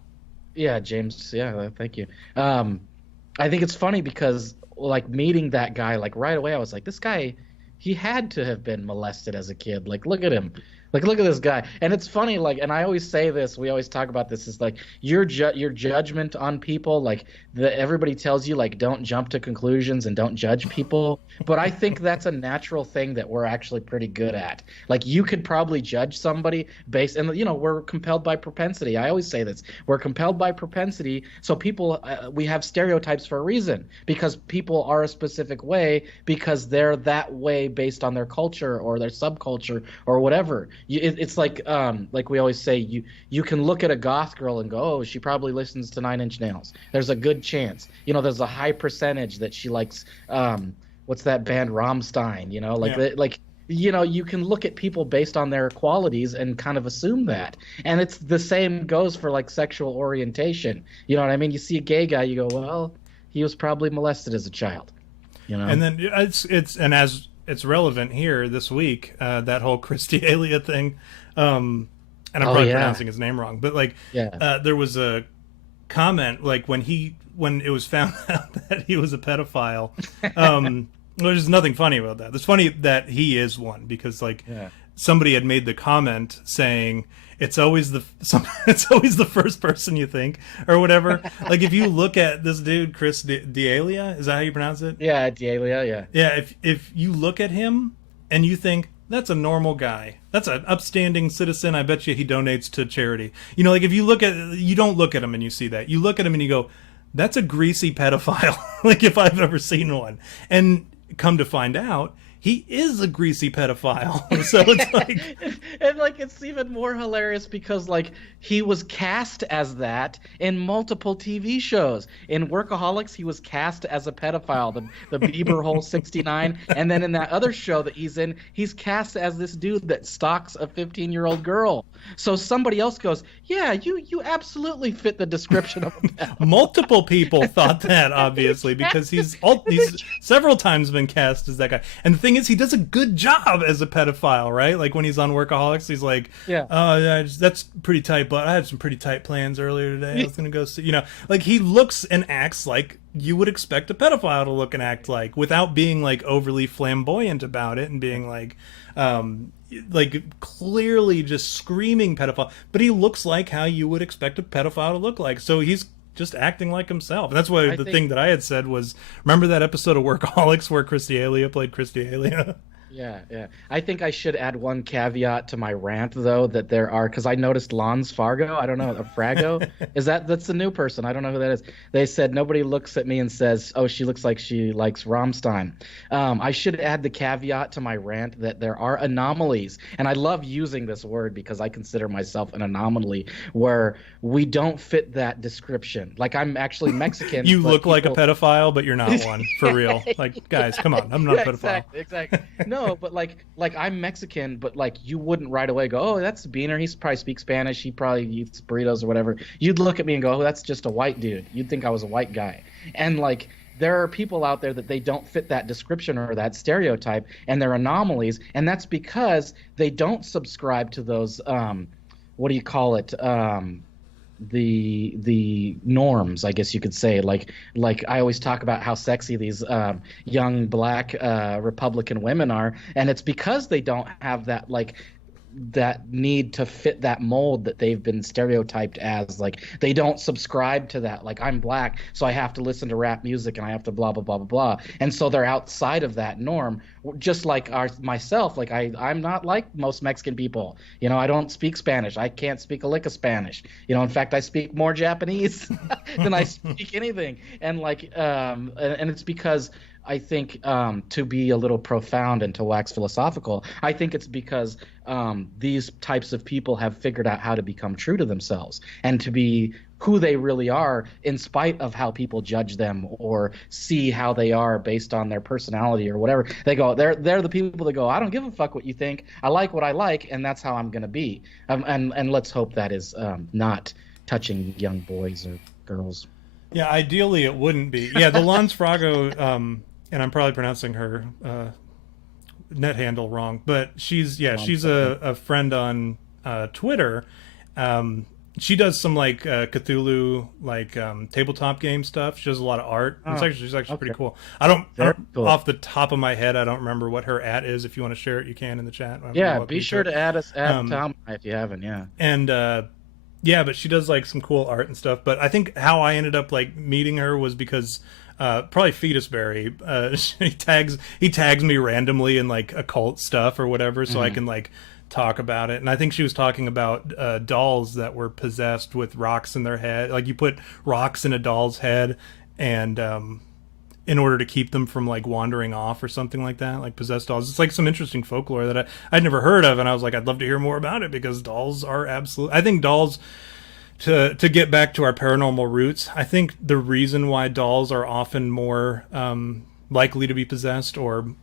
Yeah, James. Yeah, thank you. I think it's funny because like meeting that guy, like right away, I was like, this guy, he had to have been molested as a kid. Like, look at him. Like, look at this guy. And it's funny, like, and I always say this, we always talk about this, is like your judgment on people, like everybody tells you, like, don't jump to conclusions and don't judge people. But I think that's a natural thing that we're actually pretty good at. Like, you could probably judge somebody based, and we're compelled by propensity. I always say this, we're compelled by propensity. So people, we have stereotypes for a reason, because people are a specific way because they're that way based on their culture or their subculture or whatever. It's like we always say, you can look at a goth girl and go, oh, she probably listens to Nine Inch Nails. There's a good chance. There's a high percentage that she likes what's that band Rammstein? You can look at people based on their qualities and kind of assume that. And it's the same goes for like sexual orientation. You know what I mean? You see a gay guy, you go, well, he was probably molested as a child. And then it's relevant here this week, that whole Christy Alia thing. And I'm probably pronouncing his name wrong, but there was a comment like when it was found out that he was a pedophile. There's nothing funny about that. It's funny that he is one because somebody had made the comment saying it's always the first person you think or whatever. Like if you look at this dude Chris D'Elia, is that how you pronounce it? Yeah, D'Elia, yeah. Yeah, if you look at him and you think that's a normal guy, that's an upstanding citizen, I bet you he donates to charity. Like if you don't look at him and you see that. You look at him and you go, that's a greasy pedophile. Like if I've ever seen one. And come to find out, he is a greasy pedophile. So it's like, and like it's even more hilarious because like he was cast as that in multiple TV shows. In Workaholics, he was cast as a pedophile, the Bieber Hole 69, and then in that other show that he's in, he's cast as this dude that stalks a 15-year-old girl. So somebody else goes, yeah, you absolutely fit the description of a pedophile. Multiple people thought that, obviously, because he's several times been cast as that guy. And the thing is, he does a good job as a pedophile, right? Like when he's on Workaholics, he's like, that's pretty tight, but I had some pretty tight plans earlier today. I was going to go see, like he looks and acts like you would expect a pedophile to look and act like, without being like overly flamboyant about it and being like clearly just screaming pedophile, but he looks like how you would expect a pedophile to look like. So he's just acting like himself. And that's why the thing that I had said was, remember that episode of Workaholics where Christy Alia played Christy Alia? Yeah, yeah. I think I should add one caveat to my rant though that there are because I noticed Lons Fargo. I don't know, a Frago. That's the new person. I don't know who that is. They said nobody looks at me and says, "Oh, she looks like she likes Rammstein." I should add the caveat to my rant that there are anomalies, and I love using this word because I consider myself an anomaly where we don't fit that description. Like I'm actually Mexican. You but look like a people... pedophile, but you're not one for real. Like, guys, come on, I'm not a Yeah, pedophile. exactly, exactly. No, but like I'm Mexican, but like you wouldn't right away go, oh, that's Beaner. He probably speaks Spanish. He probably eats burritos or whatever. You'd look at me and go, oh, that's just a white dude. You'd think I was a white guy. And like there are people out there that they don't fit that description or that stereotype, and they're anomalies, and that's because they don't subscribe to those what do you call it? The norms, I guess you could say. Like I always talk about how sexy these young black Republican women are, and it's because they don't have that need to fit that mold that they've been stereotyped as. Like they don't subscribe to that. Like I'm black, so I have to listen to rap music and I have to blah blah blah blah blah. And so they're outside of that norm. Just like myself, like I'm not like most Mexican people. You know, I don't speak Spanish. I can't speak a lick of Spanish. You know, in fact, I speak more Japanese than I speak anything. And and it's because I think to be a little profound and to wax philosophical, I think it's because these types of people have figured out how to become true to themselves and to be who they really are in spite of how people judge them or see how they are based on their personality or whatever. They're the people that go, I don't give a fuck what you think. I like what I like, and that's how I'm going to be. And let's hope that is not touching young boys or girls. Yeah, ideally it wouldn't be. Yeah, the Lons Frago, and I'm probably pronouncing her net handle wrong, but she's a friend on Twitter. She does some like Cthulhu tabletop game stuff. She does a lot of art. She's actually pretty cool. I don't cool. Off the top of my head, I don't remember what her @ is. If you want to share it, you can in the chat. Yeah, be sure to add Tom if you haven't. Yeah, and yeah, but she does like some cool art and stuff. But I think how I ended up like meeting her was because probably Fetusberry. He tags me randomly in like occult stuff or whatever, so I can like talk about it. And I think she was talking about dolls that were possessed with rocks in their head. Like you put rocks in a doll's head, and in order to keep them from like wandering off or something like that, like possessed dolls. It's like some interesting folklore that I'd never heard of, and I was like, I'd love to hear more about it because dolls are absolute. I think dolls. To get back to our paranormal roots, I think the reason why dolls are often more likely to be possessed or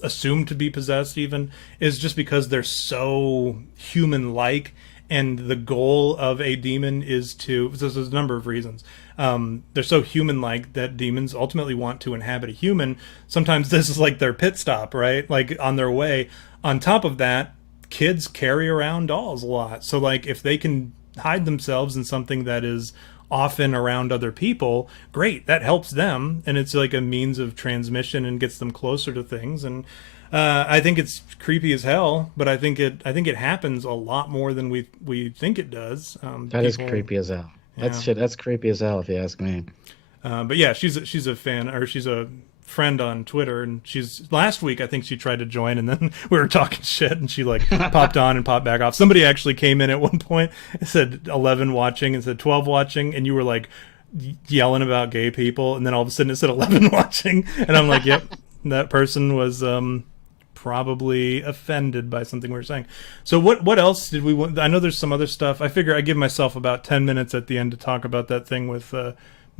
assumed to be possessed even is just because they're so human-like, and the goal of a demon is to... So there's a number of reasons. They're so human-like that demons ultimately want to inhabit a human. Sometimes this is like their pit stop, right? Like on their way. On top of that, kids carry around dolls a lot. So like if they can hide themselves in something that is often around other people, great, that helps them, and it's like a means of transmission and gets them closer to things. And I think it's creepy as hell, but I think it happens a lot more than we think it does. That is creepy as hell. Yeah. That's creepy as hell if you ask me. But yeah, she's a fan, or she's a friend on Twitter, and last week I think she tried to join, and then we were talking shit and she like popped on and popped back off. Somebody actually came in at one point and said 11 watching and said 12 watching, and you were like yelling about gay people, and then all of a sudden it said 11 watching, and I'm like, yep, that person was probably offended by something we were saying. So what else did we want? I know there's some other stuff. I figure I give myself about 10 minutes at the end to talk about that thing with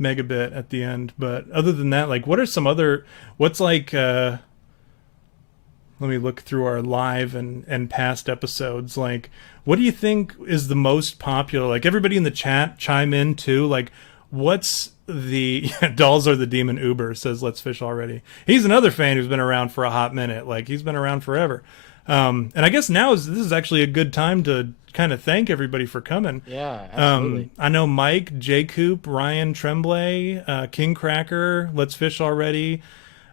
Megabit at the end, but other than that, like, what are some other, what's like let me look through our live and past episodes. Like, what do you think is the most popular? Like, everybody in the chat chime in too. Like, what's the dolls are the demon Uber, says Let's Fish Already. He's another fan who's been around for a hot minute. Like, he's been around forever. And I guess this is actually a good time to kind of thank everybody for coming. Yeah, absolutely. I know Mike, J. Coop, Ryan Tremblay, King Cracker, Let's Fish Already.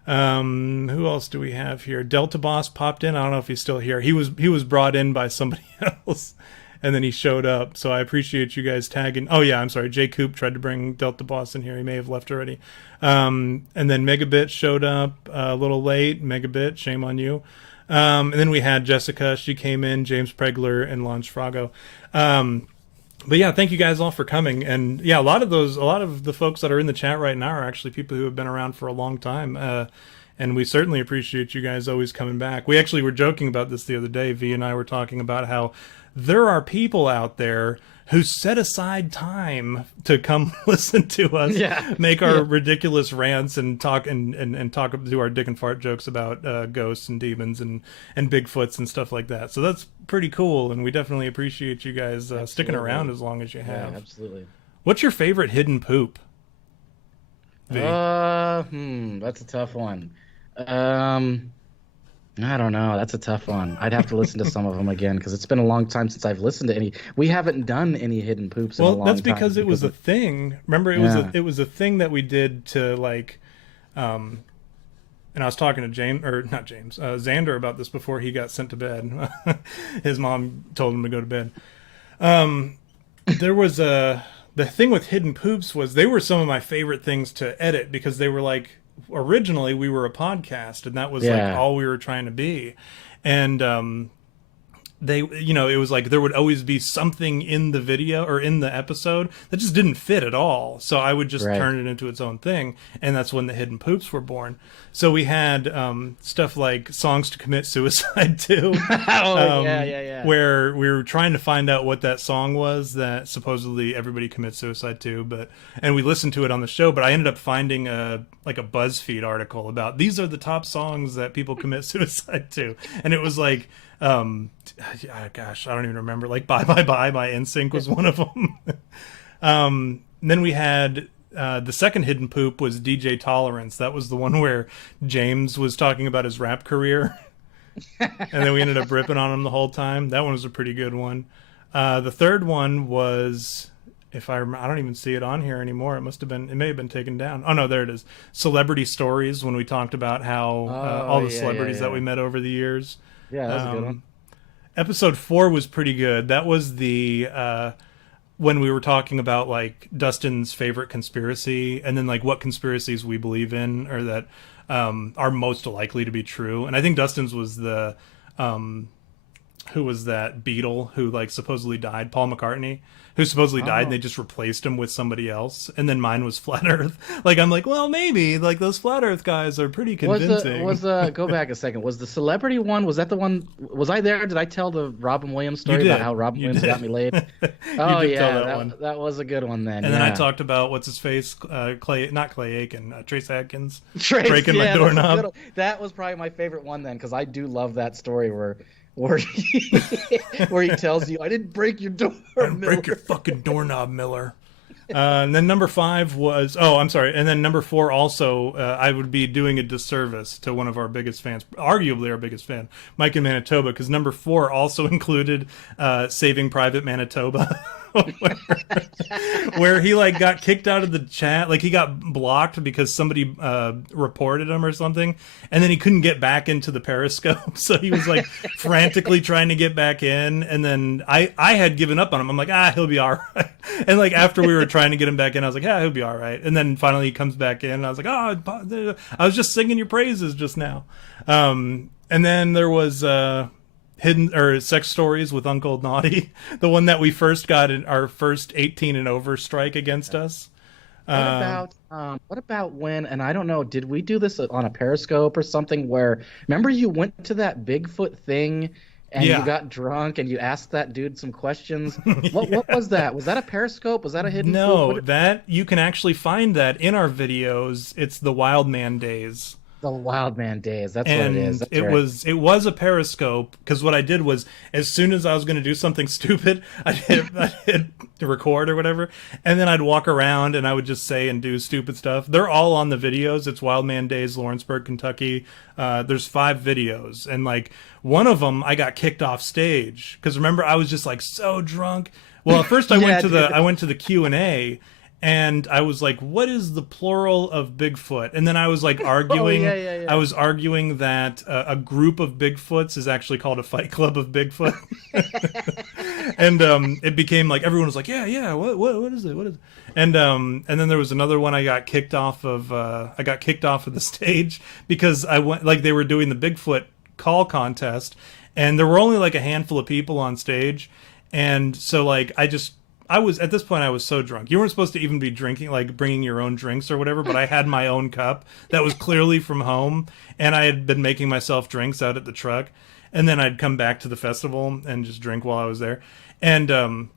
Who else do we have here? Delta Boss popped in. I don't know if he's still here. He was brought in by somebody else, and then he showed up. So I appreciate you guys tagging. Oh yeah, I'm sorry. J. Coop tried to bring Delta Boss in here. He may have left already. And then Megabit showed up a little late. Megabit, shame on you. And then we had Jessica. She came in, James Pregler, and Lon Sfrago. But yeah, thank you guys all for coming. And yeah, a lot of the folks that are in the chat right now are actually people who have been around for a long time. And we certainly appreciate you guys always coming back. We actually were joking about this the other day. V and I were talking about how there are people out there who set aside time to come listen to us make our ridiculous rants and talk and talk, do our dick and fart jokes about ghosts and demons and Bigfoots and stuff like that. So that's pretty cool, and we definitely appreciate you guys sticking around as long as you have. Yeah, absolutely. What's your favorite hidden poop? V? That's a tough one. I don't know. That's a tough one. I'd have to listen to some of them again because it's been a long time since I've listened to any. We haven't done any hidden poops in a long time. Well, that's because it was a thing. Remember, it was a thing that we did to like, and I was talking to Xander about this before he got sent to bed. His mom told him to go to bed. There was the thing with hidden poops was they were some of my favorite things to edit because they were like, originally we were a podcast and that was like all we were trying to be, and they, you know, it was like there would always be something in the video or in the episode that just didn't fit at all, so I would just turn it into its own thing, and that's when the hidden poops were born. So we had stuff like songs to commit suicide to, where we were trying to find out what that song was that supposedly everybody commits suicide to, and we listened to it on the show, but I ended up finding a BuzzFeed article about these are the top songs that people commit suicide to, and it was like, gosh, I don't even remember, like Bye Bye Bye by NSYNC was one of them. Then we had the second hidden poop was DJ Tolerance. That was the one where James was talking about his rap career. And then we ended up ripping on him the whole time. That one was a pretty good one. The third one was, if I remember, I don't even see it on here anymore. It may have been taken down. Oh no, there it is. Celebrity Stories, when we talked about how all the celebrities that we met over the years. Yeah, that was a good one. Episode 4 was pretty good. That was the when we were talking about like Dustin's favorite conspiracy, and then like what conspiracies we believe in or that are most likely to be true. And I think Dustin's was the who was that Beatle who like supposedly died, Paul McCartney, who supposedly died, and they just replaced him with somebody else. And then mine was Flat Earth. Like, I'm like, well, maybe like those Flat Earth guys are pretty convincing. Go back a second. Was the celebrity one? Was that the one? Was I there? Did I tell the Robin Williams story about how Robin Williams got me laid? Oh yeah, that was a good one then. And then I talked about what's his face, not Clay Aiken, Trace Adkins breaking my doorknob. That was probably my favorite one then, because I do love that story where he tells you, I didn't break your door, Miller. Break your fucking doorknob, Miller. And then number 5 was, I'm sorry. And then number 4 also, I would be doing a disservice to one of our biggest fans, arguably our biggest fan, Mike in Manitoba, because number 4 also included Saving Private Manitoba. where he like got kicked out of the chat, like he got blocked because somebody reported him or something, and then he couldn't get back into the Periscope, so he was like frantically trying to get back in, and then I had given up on him. I'm like, he'll be all right. And like after we were trying to get him back in, I was like, he'll be all right. And then finally he comes back in, and I was like, I was just singing your praises just now. And then there was Hidden or Sex Stories with Uncle Naughty, the one that we first got in our first 18 and over strike against us. What about when, and I don't know, did we do this on a Periscope or something where, remember you went to that Bigfoot thing and you got drunk and you asked that dude some questions? What was that? Was that a Periscope? Was that a hidden? No, that you can actually find that in our videos. It's the Wild Man Days. The Wild Man Days. That's what it is. That's it was a Periscope, because what I did was, as soon as I was going to do something stupid, I'd hit record or whatever, and then I'd walk around and I would just say and do stupid stuff. They're all on the videos. It's Wild Man Days, Lawrenceburg, Kentucky. There's 5 videos, and like one of them I got kicked off stage because remember I was just like so drunk. Well, at first I went to the Q&A. And I was like, what is the plural of Bigfoot? And then I was like arguing, I was arguing that a group of Bigfoots is actually called a fight club of Bigfoot. And it became like, everyone was like, what is it? What is it? And then there was another one I got kicked off of the stage because I went, like they were doing the Bigfoot call contest, and there were only like a handful of people on stage, and so like I was at this point I was so drunk. You weren't supposed to even be drinking, like bringing your own drinks or whatever, but I had my own cup that was clearly from home, and I had been making myself drinks out at the truck, and then I'd come back to the festival and just drink while I was there, and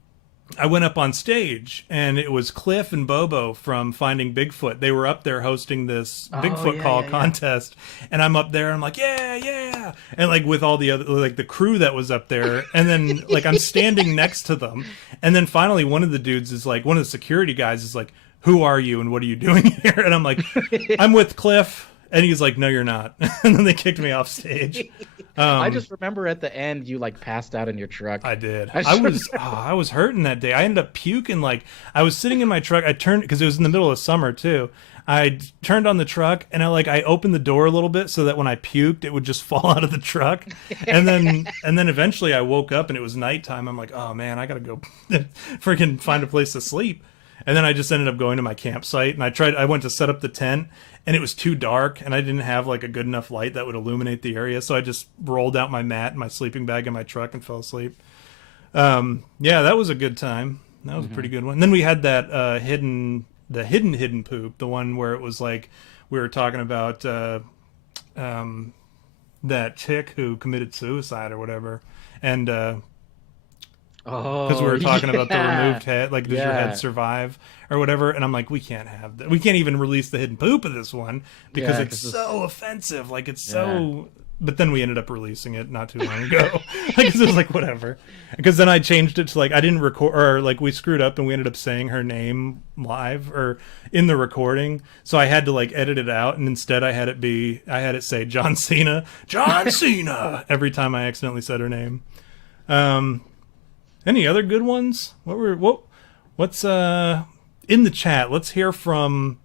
I went up on stage, and it was Cliff and Bobo from Finding Bigfoot. They were up there hosting this Bigfoot call contest, and I'm up there, and I'm like, yeah, and like with all the other, like the crew that was up there, and then like I'm standing next to them, and then finally one of the dudes is like, one of the security guys is like, who are you and what are you doing here? And I'm like, I'm with Cliff. And he's like, no, you're not. And then they kicked me off stage. I just remember at the end, you like passed out in your truck. I did. I was hurting that day. I ended up puking. Like I was sitting in my truck. I turned, because it was in the middle of summer too. I turned on the truck and I opened the door a little bit so that when I puked, it would just fall out of the truck. And then eventually I woke up and it was nighttime. I'm like, oh man, I got to go freaking find a place to sleep. And then I just ended up going to my campsite, and I went to set up the tent, and it was too dark, and I didn't have like a good enough light that would illuminate the area, so I just rolled out my mat and my sleeping bag in my truck and fell asleep. Yeah, that was a good time. That was a pretty good one. And then we had that hidden poop, the one where it was like we were talking about that chick who committed suicide or whatever, and because we were talking about the removed head, like does your head survive or whatever, and I'm like, we can't have that. We can't even release the hidden poop of this one because it's so offensive. Like it's so. But then we ended up releasing it not too long ago. Like it was like whatever. Because then I changed it to like I didn't record, or like we screwed up and we ended up saying her name live or in the recording. So I had to like edit it out, and instead I had it say John Cena every time I accidentally said her name. Any other good ones? What's in the chat? Let's hear from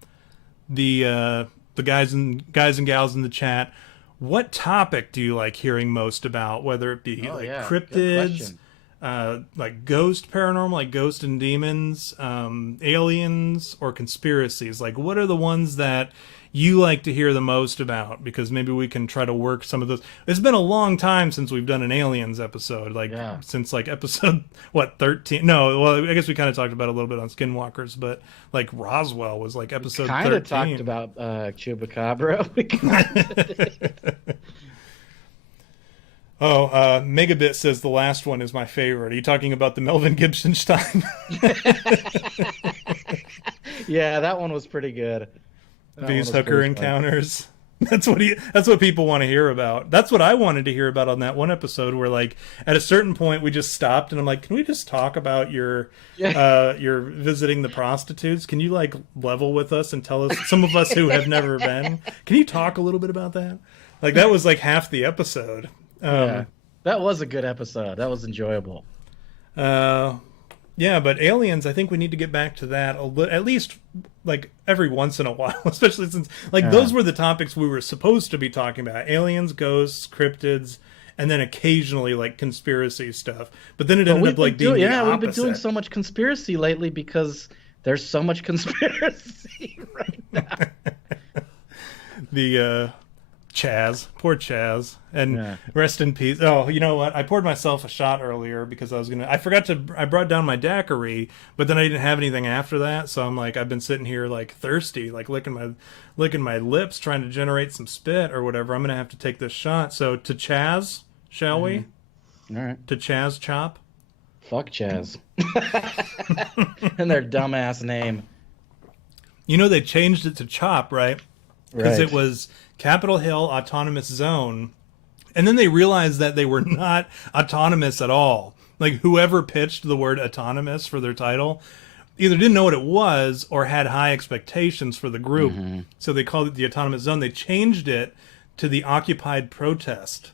the guys and gals in the chat. What topic do you like hearing most about? Whether it be cryptids, like ghost paranormal, like ghosts and demons, aliens, or conspiracies. Like, what are the ones that you like to hear the most about? Because maybe we can try to work some of those. It's been a long time since we've done an aliens episode, since like episode 13. No, well, I guess we kind of talked about it a little bit on Skinwalkers, but like Roswell was like episode 13. Kind of talked about Chupacabra. Megabit says the last one is my favorite. Are you talking about the Melvin Gibson Stein? Yeah, that one was pretty good. These hooker encounters. That's what people want to hear about. That's what I wanted to hear about on that one episode where like at a certain point we just stopped and I'm like, can we just talk about your visiting the prostitutes? Can you like level with us and tell us, some of us who have never been, can you talk a little bit about that? Like that was like half the episode. That was a good episode. That was enjoyable. Yeah, but aliens, I think we need to get back to that at least like every once in a while, especially since like those were the topics we were supposed to be talking about. Aliens, ghosts, cryptids, and then occasionally like conspiracy stuff. But then it ended up like being the opposite. We've been doing so much conspiracy lately because there's so much conspiracy right now. The Chaz, poor Chaz, and rest in peace. Oh, you know what? I poured myself a shot earlier because I brought down my daiquiri, but then I didn't have anything after that. So I'm like, I've been sitting here like thirsty, like licking my lips, trying to generate some spit or whatever. I'm gonna have to take this shot. So to Chaz, shall we? All right. To Chaz Chop. Fuck Chaz. And their dumbass name. You know they changed it to Chop, right? Because it was Capitol Hill Autonomous Zone, and then they realized that they were not autonomous at all. Like whoever pitched the word autonomous for their title either didn't know what it was or had high expectations for the group. So they called it the Autonomous Zone. They changed it to the Occupied Protest.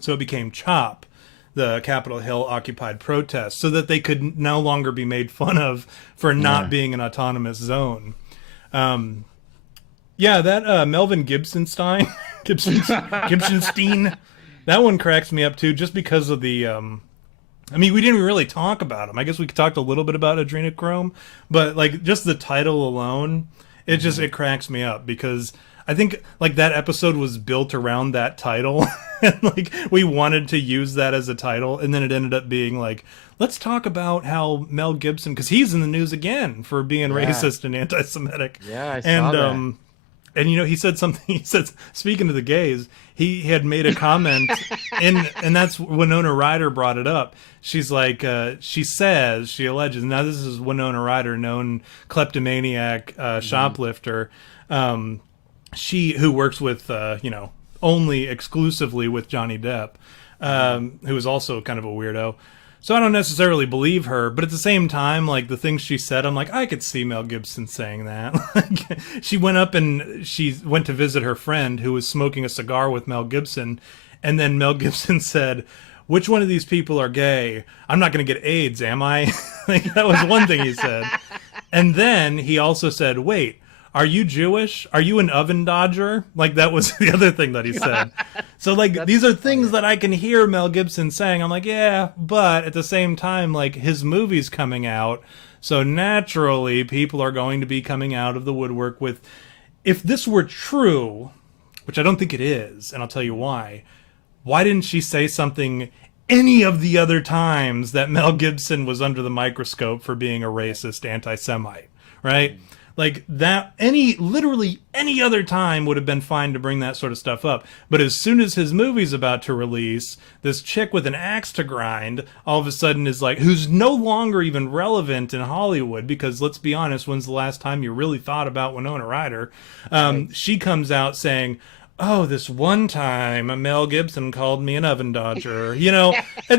So it became CHOP, the Capitol Hill Occupied Protest, so that they could no longer be made fun of for not being an autonomous zone. Yeah, that Melvin Gibsonstein, that one cracks me up too, just because of the. I mean, we didn't really talk about him. I guess we talked a little bit about adrenochrome, but like just the title alone, it cracks me up because I think like that episode was built around that title, and like we wanted to use that as a title, and then it ended up being like, let's talk about how Mel Gibson, because he's in the news again for being racist and anti-Semitic. Yeah, I saw that. And he said something. He said, speaking to the gays, he had made a comment, and that's Winona Ryder brought it up. She's like, she alleges. Now this is Winona Ryder, known kleptomaniac, shoplifter. Who works with only exclusively with Johnny Depp, who is also kind of a weirdo. So I don't necessarily believe her, but at the same time, like the things she said, I'm like, I could see Mel Gibson saying that. Like, she went up and she went to visit her friend who was smoking a cigar with Mel Gibson, and then Mel Gibson said, "Which one of these people are gay? I'm not going to get AIDS, am I?" Like that was one thing he said. And then he also said, "Wait, are you Jewish? Are you an oven dodger?" Like that was the other thing that he said. So like these are things that I can hear Mel Gibson saying. I'm like, yeah, but at the same time, like his movie's coming out, so naturally people are going to be coming out of the woodwork with, if this were true, which I don't think it is, and I'll tell you why didn't she say something any of the other times that Mel Gibson was under the microscope for being a racist anti-Semite, right? Like that, literally any other time would have been fine to bring that sort of stuff up. But as soon as his movie's about to release, this chick with an axe to grind all of a sudden is like, who's no longer even relevant in Hollywood, because let's be honest, when's the last time you really thought about Winona Ryder? She comes out saying, "Oh, this one time Mel Gibson called me an oven dodger,"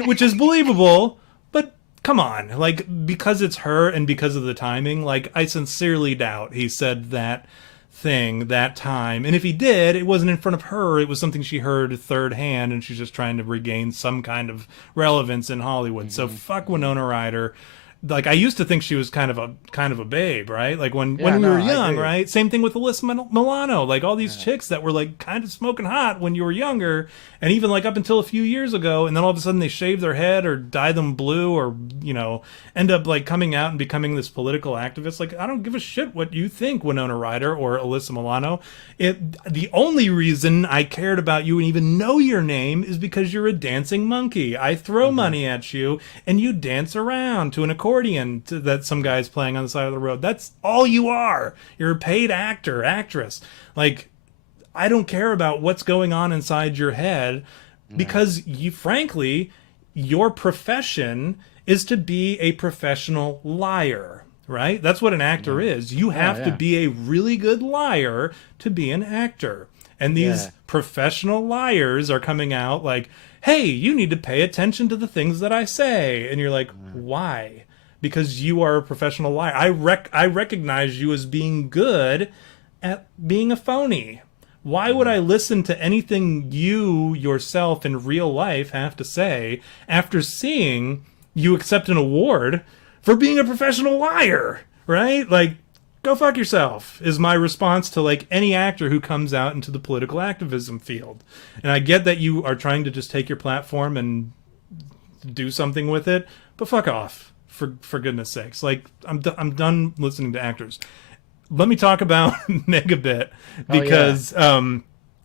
which is believable, but come on, like, because it's her and because of the timing, like, I sincerely doubt he said that thing that time. And if he did, it wasn't in front of her. It was something she heard third hand, and she's just trying to regain some kind of relevance in Hollywood. Mm-hmm. So fuck Winona Ryder. Like, I used to think she was kind of a babe, right? Like when we were young, right? Same thing with Alyssa Milano. Like all these chicks that were like kind of smoking hot when you were younger, and even like up until a few years ago, and then all of a sudden they shave their head or dye them blue, or end up like coming out and becoming this political activist. Like, I don't give a shit what you think, Winona Ryder or Alyssa Milano. The only reason I cared about you and even know your name is because you're a dancing monkey. I throw money at you and you dance around to an accordion that some guy's playing on the side of the road. That's all you are. You're a paid actor, actress. Like, I don't care about what's going on inside your head, because frankly, your profession is to be a professional liar, right? That's what an actor is. You have to be a really good liar to be an actor. And these professional liars are coming out like, "Hey, you need to pay attention to the things that I say." And you're like, why? Because you are a professional liar. I recognize you as being good at being a phony. Why would I listen to anything you yourself in real life have to say after seeing you accept an award for being a professional liar, right? Like, go fuck yourself is my response to like any actor who comes out into the political activism field. And I get that you are trying to just take your platform and do something with it, but fuck off, for goodness sakes. Like, I'm done listening to actors. Let me talk about Megabit, because I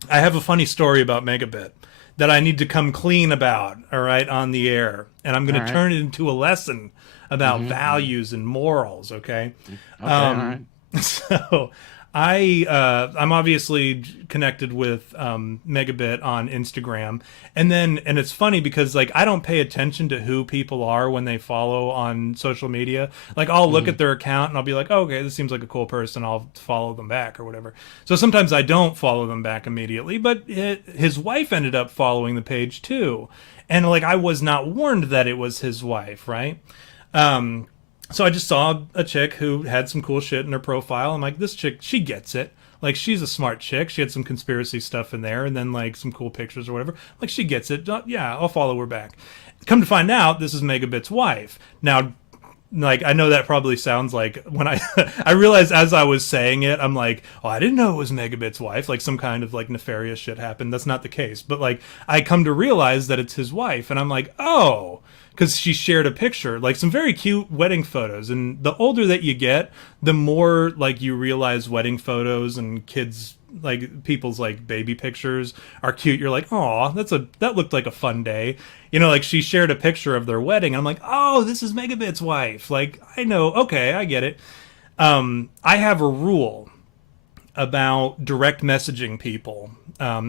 have a funny story about Megabit that I need to come clean about, all right, on the air. And I'm going to turn it into a lesson about values and morals, okay? All right. So I'm obviously connected with Megabit on Instagram, and it's funny because like I don't pay attention to who people are when they follow on social media. Like I'll look at their account and I'll be like, oh, okay, this seems like a cool person. I'll follow them back or whatever. So sometimes I don't follow them back immediately, but his wife ended up following the page too, and like I was not warned that it was his wife, right? So I just saw a chick who had some cool shit in her profile. I'm like, this chick, she gets it. Like, she's a smart chick. She had some conspiracy stuff in there and then, like, some cool pictures or whatever. Like, she gets it. Yeah, I'll follow her back. Come to find out, this is Megabit's wife. Now, like, I know that probably sounds like, when I realized as I was saying it, I'm like, oh, I didn't know it was Megabit's wife. Like, some kind of, like, nefarious shit happened. That's not the case. But, like, I come to realize that it's his wife. And I'm like, oh... because she shared a picture, like some very cute wedding photos. And the older that you get, the more like you realize wedding photos and kids like people's like baby pictures are cute. You're like, oh, that looked like a fun day. You know, like she shared a picture of their wedding. And I'm like, oh, this is Megabit's wife. Like, I know. Okay, I get it. I have a rule about direct messaging people,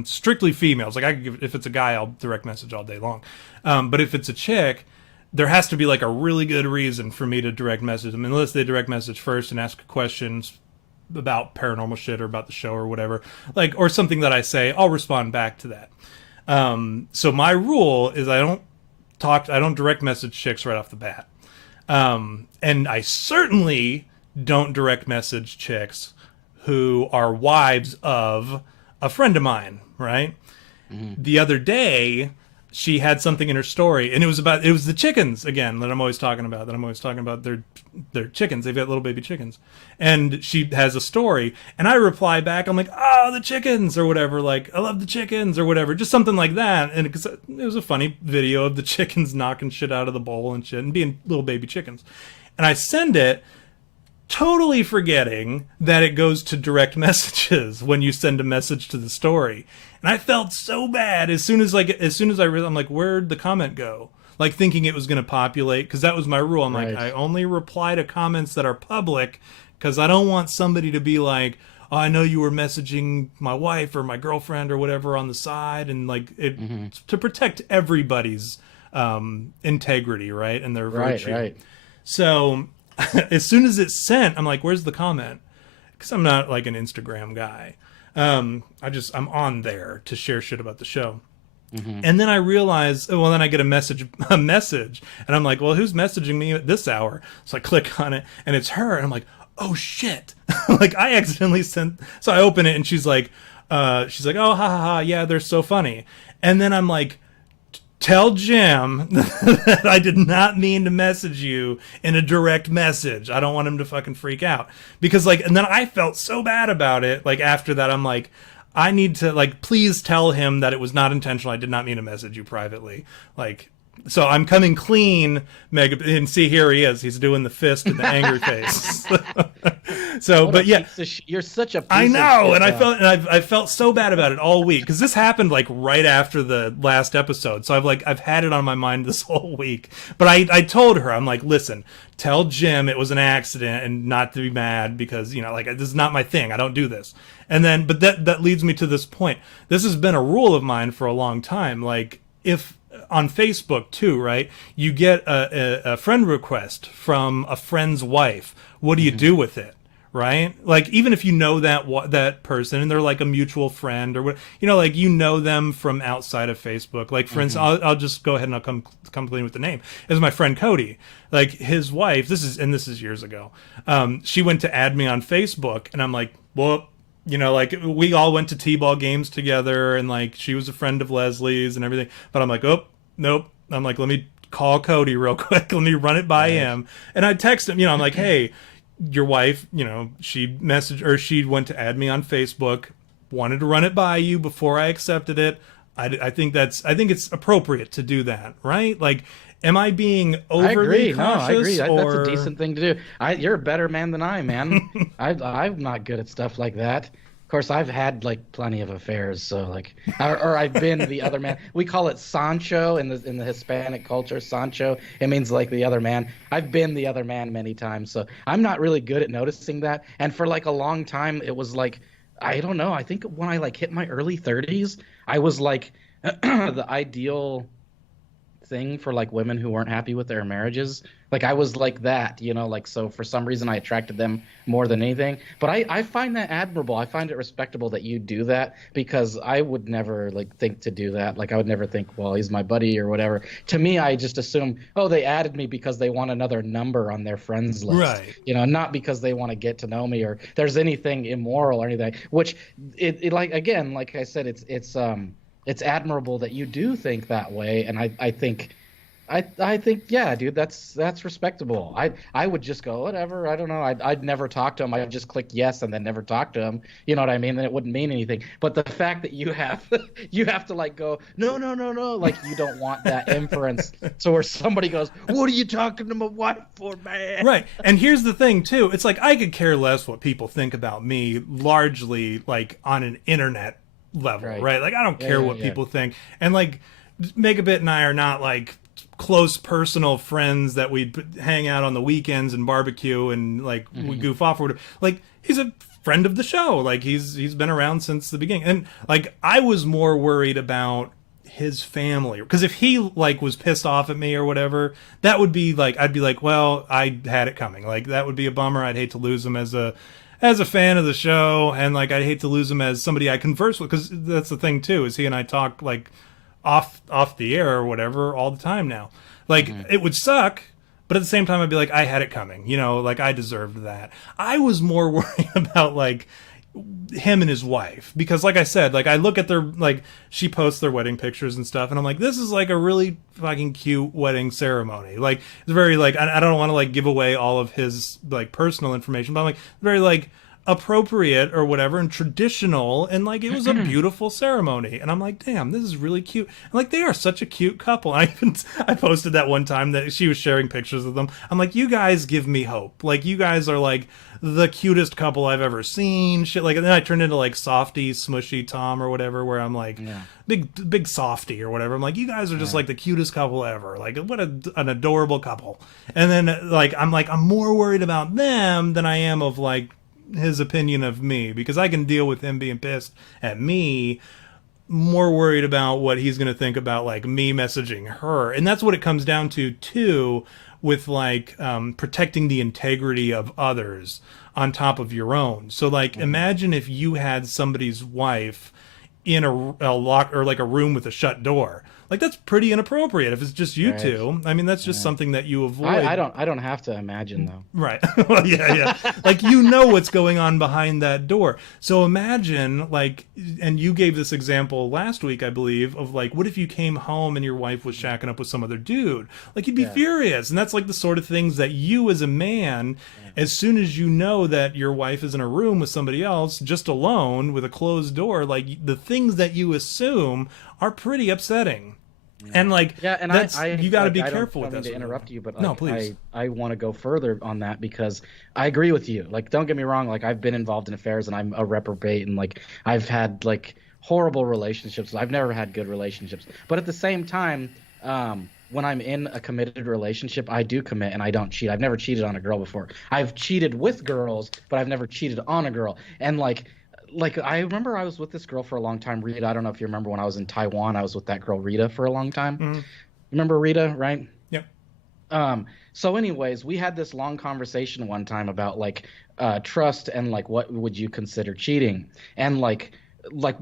strictly females. Like, if it's a guy, I'll direct message all day long. But if it's a chick, there has to be like a really good reason for me to direct message them, unless they direct message first and ask questions about paranormal shit or about the show or whatever, like, or something that I say, I'll respond back to that. So my rule is I don't direct message chicks right off the bat. And I certainly don't direct message chicks who are wives of a friend of mine, right? Mm-hmm. The other day, she had something in her story, and it was the chickens again that I'm always talking about. They're chickens. They've got little baby chickens, and she has a story, and I reply back. I'm like, oh, the chickens or whatever. Like, I love the chickens or whatever, just something like that. And because it was a funny video of the chickens knocking shit out of the bowl and shit, and being little baby chickens, and I send it, totally forgetting that it goes to direct messages when you send a message to the story. And I felt so bad as soon as I realized, I'm like, where'd the comment go? Like, thinking it was going to populate, because that was my rule. I'm right. Like, I only reply to comments that are public, because I don't want somebody to be like, oh, I know you were messaging my wife or my girlfriend or whatever on the side, and like it to protect everybody's integrity, right, and their virtue. Right. So as soon as it's sent, I'm like, where's the comment? Because I'm not like an Instagram guy. I'm on there to share shit about the show. Mm-hmm. And then I realize, then I get a message, and I'm like, well, who's messaging me at this hour? So I click on it, and it's her, and I'm like, oh shit! Like, I accidentally sent. So I open it, and she's like, oh, ha ha ha, yeah, they're so funny. And then I'm like, tell Jim that I did not mean to message you in a direct message. I don't want him to fucking freak out. Because, like, and then I felt so bad about it. Like, after that, I'm like, I need to, like, please tell him that it was not intentional. I did not mean to message you privately. Like, so I'm coming clean, and see, here he is. He's doing the fist and the angry face. So, but yeah, you're such a piece I know, of shit, I felt so bad about it all week, because this happened like right after the last episode. So I've had it on my mind this whole week. But I told her, I'm like, listen, tell Jim it was an accident and not to be mad, because, you know, like, this is not my thing. I don't do this. And then, but that leads me to this point. This has been a rule of mine for a long time. Like, if on Facebook too, right? You get a friend request from a friend's wife. What do you do with it? Right? Like, even if you know that person and they're like a mutual friend or what, you know, like, you know them from outside of Facebook. Like, for instance, I'll just go ahead and I'll come clean with the name. Is my friend Cody. Like, his wife, this is years ago. She went to add me on Facebook, and I'm like, well, you know, like, we all went to T-ball games together, and like, she was a friend of Leslie's and everything. But I'm like, oh, nope. I'm like, let me call Cody real quick. Let me run it by him. And I text him, you know, I'm like, hey, your wife, you know, she went to add me on Facebook, wanted to run it by you before I accepted it. I think it's appropriate to do that, right? Like, am I being overly cautious? No, I agree. That's a decent thing to do. You're a better man than I am, man. I'm not good at stuff like that. Of course, I've had like plenty of affairs, so like, or I've been the other man. We call it Sancho in the Hispanic culture. Sancho, it means like the other man. I've been the other man many times, so I'm not really good at noticing that. And for like a long time, it was like, I don't know. I think when I like hit my early 30s, I was like the ideal thing for like women who weren't happy with their marriages. Like, I was like that, you know, like, so for some reason I attracted them more than anything. But I find that admirable. I find it respectable that you do that, because I would never like think to do that. Like, I would never think, well, he's my buddy or whatever. To me, I just assume, oh, they added me because they want another number on their friends list. Right. You know, not because they want to get to know me or there's anything immoral or anything, which it like, again, like I said, it's admirable that you do think that way. And I think I think, yeah, dude, that's respectable. I would just go whatever. I don't know. I'd never talk to him. I'd just click yes and then never talk to him. You know what I mean? Then it wouldn't mean anything. But the fact that you have you have to like go no no no no, like you don't want that inference. So where somebody goes, what are you talking to my wife for, man? Right. And here's the thing too. It's like I could care less what people think about me, largely like on an internet level, right? Like I don't care what people think. And like Megabit and I are not like close personal friends that we'd hang out on the weekends and barbecue and like we goof off or whatever. Like he's a friend of the show. Like he's been around since the beginning. And like I was more worried about his family, because if he like was pissed off at me or whatever, that would be like, I'd be like, well, I had it coming. Like that would be a bummer. I'd hate to lose him as a fan of the show, and like I'd hate to lose him as somebody I converse with, because that's the thing too, is he and I talk like off the air or whatever all the time now. Like it would suck, but at the same time I'd be like, I had it coming, you know, like I deserved that. I was more worried about like him and his wife, because like I said, like I look at their, like she posts their wedding pictures and stuff, and I'm like, this is like a really fucking cute wedding ceremony. Like it's very like, I don't want to like give away all of his like personal information, but I'm like very like appropriate or whatever and traditional, and like it was a beautiful ceremony, and I'm like, damn, this is really cute. And like they are such a cute couple. I posted that one time that she was sharing pictures of them. I'm like, you guys give me hope. Like you guys are like the cutest couple I've ever seen, shit. Like, and then I turned into like softy smushy Tom or whatever, where I'm like big softy or whatever. I'm like, you guys are just like the cutest couple ever. Like what an adorable couple. And then like I'm more worried about them than I am of like his opinion of me, because I can deal with him being pissed at me. More worried about what he's going to think about like me messaging her. And that's what it comes down to too, with like protecting the integrity of others on top of your own. So like imagine if you had somebody's wife in a lock, or like a room with a shut door. Like that's pretty inappropriate if it's just you two. I mean, that's just something that you avoid. I don't have to imagine though. Right. Well, yeah. Like you know what's going on behind that door. So imagine like, and you gave this example last week, I believe, of like, what if you came home and your wife was shacking up with some other dude? Like you'd be furious. And that's like the sort of things that you as a man, as soon as you know that your wife is in a room with somebody else, just alone with a closed door, like the things that you assume are pretty upsetting. And like, and you got to be careful with that. To interrupt you, but no, please. I want to go further on that, because I agree with you. Like, don't get me wrong. Like, I've been involved in affairs, and I'm a reprobate, and like I've had like horrible relationships. I've never had good relationships. But at the same time, when I'm in a committed relationship, I do commit and I don't cheat. I've never cheated on a girl before. I've cheated with girls, but I've never cheated on a girl. And like I remember I was with this girl for a long time, Rita. I don't know if you remember when I was in Taiwan, I was with that girl Rita for a long time. Remember Rita, right? Yep. So anyways, we had this long conversation one time about like trust and like what would you consider cheating. And like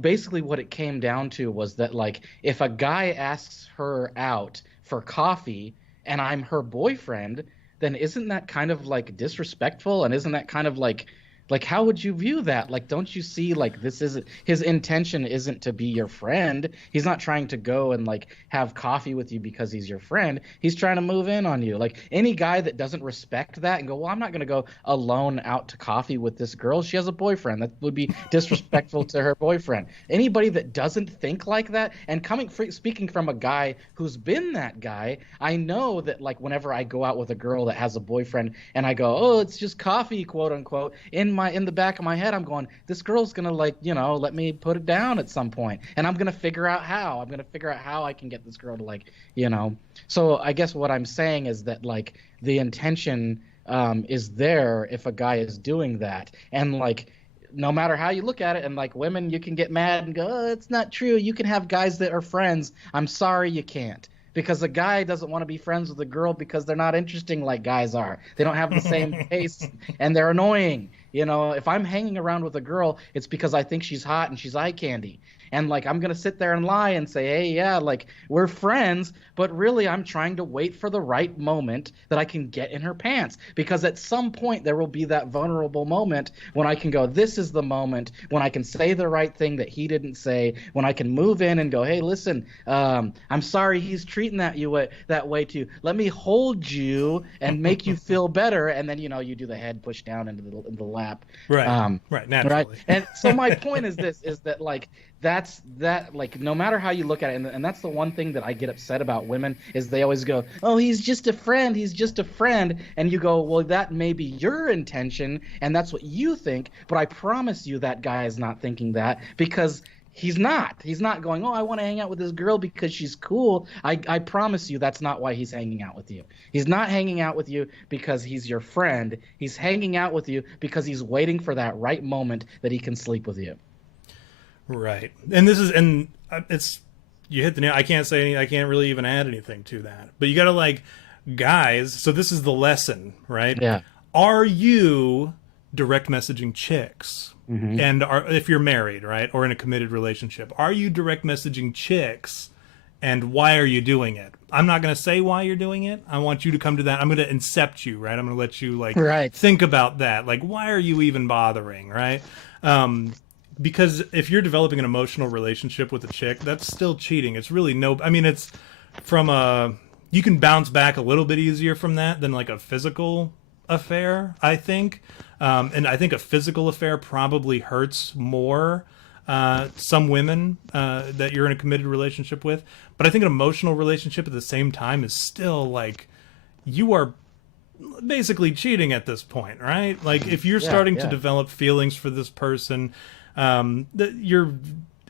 basically what it came down to was that like if a guy asks her out for coffee and I'm her boyfriend, then isn't that kind of like disrespectful? And isn't that kind of like how would you view that? Like, don't you see like this isn't his intention isn't to be your friend. He's not trying to go and like have coffee with you because he's your friend. He's trying to move in on you. Like any guy that doesn't respect that and go, well, I'm not going to go alone out to coffee with this girl. She has a boyfriend. That would be disrespectful to her boyfriend. Anybody that doesn't think like that, and speaking from a guy who's been that guy, I know that like whenever I go out with a girl that has a boyfriend and I go, oh, it's just coffee, quote unquote, in the back of my head, I'm going, this girl's gonna like, you know, let me put it down at some point, and I'm gonna figure out how I can get this girl to like, you know. So I guess what I'm saying is that like the intention is there if a guy is doing that, and like no matter how you look at it, and like women, you can get mad and go, oh, it's not true. You can have guys that are friends. I'm sorry, you can't. Because a guy doesn't want to be friends with a girl because they're not interesting like guys are. They don't have the same taste, and they're annoying. You know, if I'm hanging around with a girl, it's because I think she's hot and she's eye candy. and like I'm gonna sit there and lie and say, hey, yeah, like we're friends, but really I'm trying to wait for the right moment that I can get in her pants, because at some point there will be that vulnerable moment when I can go, this is the moment when I can say the right thing that he didn't say, when I can move in and go, hey, listen, I'm sorry he's treating that way to you. Let me hold you and make you feel better, and then you do the head push down into the lap. Right. Right. Naturally. Right. And so my point is that like like no matter how you look at it, and that's the one thing that I get upset about women, is they always go, oh, he's just a friend, and you go, well, that may be your intention and that's what you think, but I promise you that guy is not thinking that, because he's not going, oh, I want to hang out with this girl because she's cool. I promise you that's not why he's hanging out with you. He's not hanging out with you because he's your friend. He's hanging out with you because he's waiting for that right moment that he can sleep with you. Right. And it's, you hit the nail. I can't really even add anything to that. But you got to, like, guys, so this is the lesson, right? Yeah. Are you direct messaging chicks? Mm-hmm. And if you're married, right, or in a committed relationship, are you direct messaging chicks, and why are you doing it? I'm not going to say why you're doing it. I want you to come to that. I'm going to incept you, right? I'm going to let you, like, think about that. Like, why are you even bothering, right? Because if you're developing an emotional relationship with a chick, that's still cheating. It's really it's from you can bounce back a little bit easier from that than like a physical affair, I think. And I think a physical affair probably hurts more some women that you're in a committed relationship with. But I think an emotional relationship at the same time is still, like, you are basically cheating at this point, right? Like, if you're starting to develop feelings for this person, you're,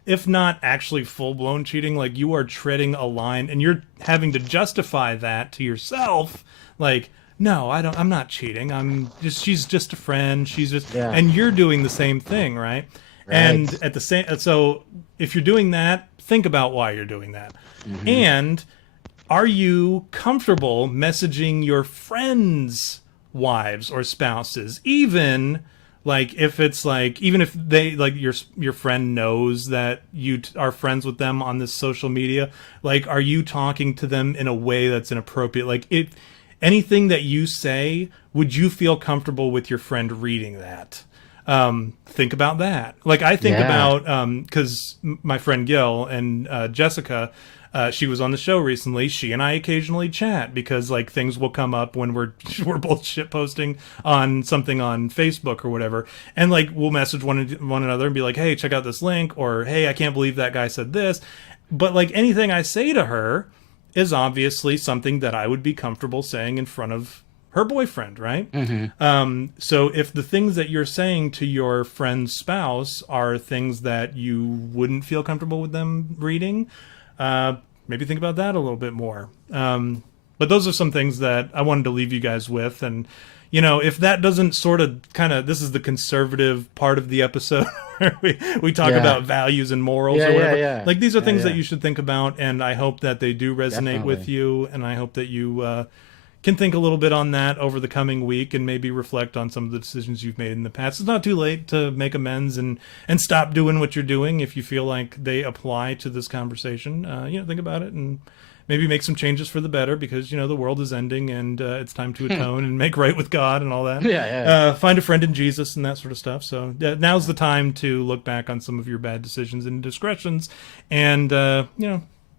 if not actually full-blown cheating, like, you are treading a line, and you're having to justify that to yourself, like, no, I'm not cheating. She's just a friend. She's just, and you're doing the same thing, right? And at the same, so if you're doing that, think about why you're doing that. Mm-hmm. And are you comfortable messaging your friends' wives or spouses, even like if it's like, even if they, like, your friend knows that you are friends with them on this social media, like, are you talking to them in a way that's inappropriate? Like, anything that you say, would you feel comfortable with your friend reading that? Think about that. Like, I think about, because my friend Gil and Jessica, she was on the show recently. She and I occasionally chat because, like, things will come up when we're both shit posting on something on Facebook or whatever, and, like, we'll message one another and be like, hey, check out this link, or hey, I can't believe that guy said this. But, like, anything I say to her is obviously something that I would be comfortable saying in front of her boyfriend, right? Mm-hmm. So if the things that you're saying to your friend's spouse are things that you wouldn't feel comfortable with them reading, maybe think about that a little bit more. But those are some things that I wanted to leave you guys with. And, if that doesn't sort of this is the conservative part of the episode where we talk about values and morals or whatever. Like, these are things that you should think about, and I hope that they do resonate with you, and I hope that you can think a little bit on that over the coming week and maybe reflect on some of the decisions you've made in the past. It's not too late to make amends and stop doing what you're doing if you feel like they apply to this conversation. Think about it and maybe make some changes for the better, because, the world is ending, and it's time to atone and make right with God and all that. Find a friend in Jesus and that sort of stuff. So now's the time to look back on some of your bad decisions and indiscretions and,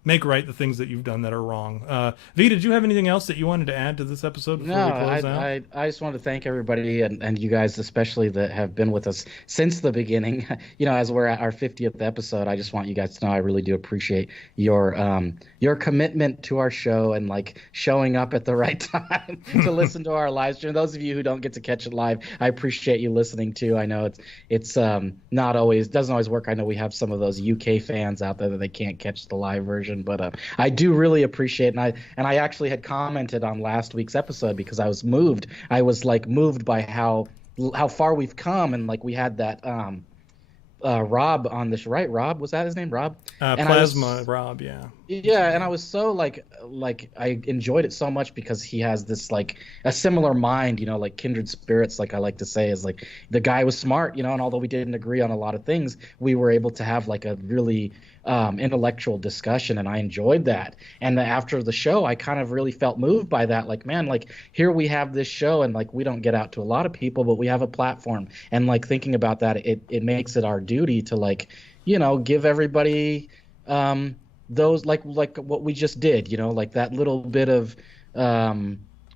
make right the things that you've done that are wrong. V, did you have anything else that you wanted to add to this episode before we close out? I just want to thank everybody and you guys especially that have been with us since the beginning. As we're at our 50th episode, I just want you guys to know I really do appreciate your commitment to our show and, like, showing up at the right time to listen to our live stream. Those of you who don't get to catch it live, I appreciate you listening too. I know it's not always, doesn't always work. I know we have some of those UK fans out there that they can't catch the live version. But I do really appreciate it, and I actually had commented on last week's episode because I was moved. I was, like, moved by how far we've come, and, like, we had that Rob on the show, right? Rob, was that his name? Rob? And I Plasma was Rob, yeah. Yeah, and I was so like I enjoyed it so much because he has this like a similar mind, like kindred spirits, like I like to say, is like the guy was smart, and although we didn't agree on a lot of things, we were able to have like a really intellectual discussion, and I enjoyed that. And after the show, I kind of really felt moved by that. Like, man, like here we have this show, and like we don't get out to a lot of people, but we have a platform. And like thinking about that, it makes it our duty to like, give everybody those like what we just did, like that little bit of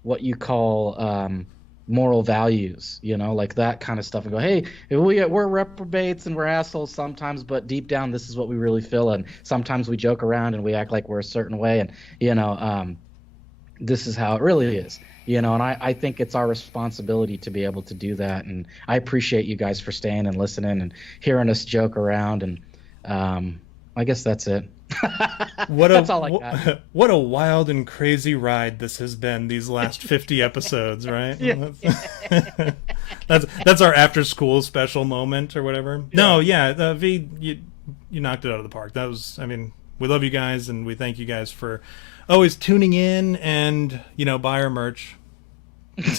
what you call moral values, like that kind of stuff, and go, hey, we're reprobates and we're assholes sometimes, but deep down this is what we really feel, and sometimes we joke around and we act like we're a certain way, and this is how it really is. And I think it's our responsibility to be able to do that, and I appreciate you guys for staying and listening and hearing us joke around, and I guess that's it. That's all I got. What a wild and crazy ride this has been these last 50 episodes, right? Yeah. That's our after school special moment or whatever. Yeah. No, yeah, V, you knocked it out of the park. That was, I mean, we love you guys and we thank you guys for always tuning in and, buy our merch.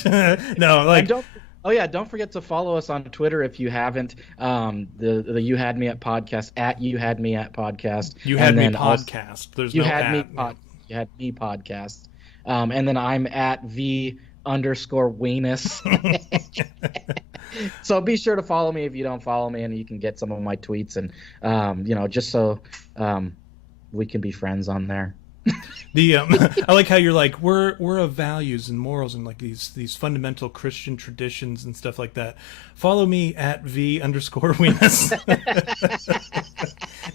No, like don't forget to follow us on Twitter if you haven't. The You Had Me at Podcast, at You Had Me at Podcast. You Had Me Podcast. There's You no Had at. Me You Had Me Podcast. And then I'm at V_Weenus. So be sure to follow me if you don't follow me, and you can get some of my tweets, and just so we can be friends on there. I like how you're like we're of values and morals and like these fundamental Christian traditions and stuff like that. Follow me at V_Weenus.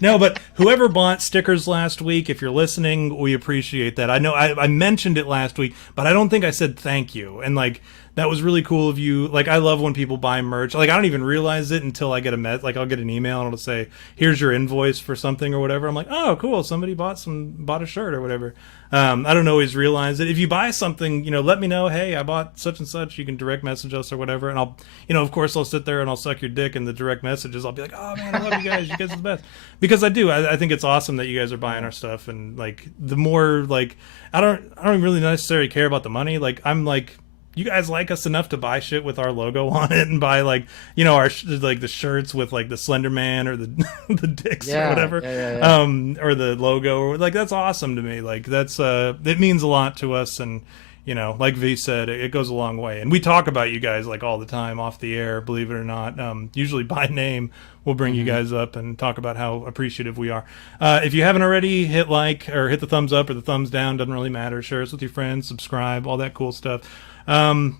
No, but whoever bought stickers last week, if you're listening, we appreciate that. I know I mentioned it last week, but I don't think I said thank you. And like that was really cool of you. Like I love when people buy merch. Like I don't even realize it until I get I'll get an email and it'll say, "Here's your invoice for something" or whatever. I'm like, "Oh, cool! Somebody bought a shirt or whatever." I don't always realize it. If you buy something, let me know. Hey, I bought such and such. You can direct message us or whatever, and I'll, of course, I'll sit there and I'll suck your dick in the direct messages. I'll be like, "Oh man, I love you guys. You guys are the best," because I do. I think it's awesome that you guys are buying our stuff, and like the more like I don't really necessarily care about the money. Like I'm like, you guys like us enough to buy shit with our logo on it and buy like our like the shirts with like the Slender Man or the the dicks or whatever, or the logo, or like that's awesome to me. Like that's it means a lot to us, and like V said, it goes a long way. And we talk about you guys like all the time off the air, believe it or not. Usually by name, we'll bring you guys up and talk about how appreciative we are. If you haven't already, hit like or hit the thumbs up or the thumbs down, doesn't really matter. Share us with your friends, subscribe, all that cool stuff. And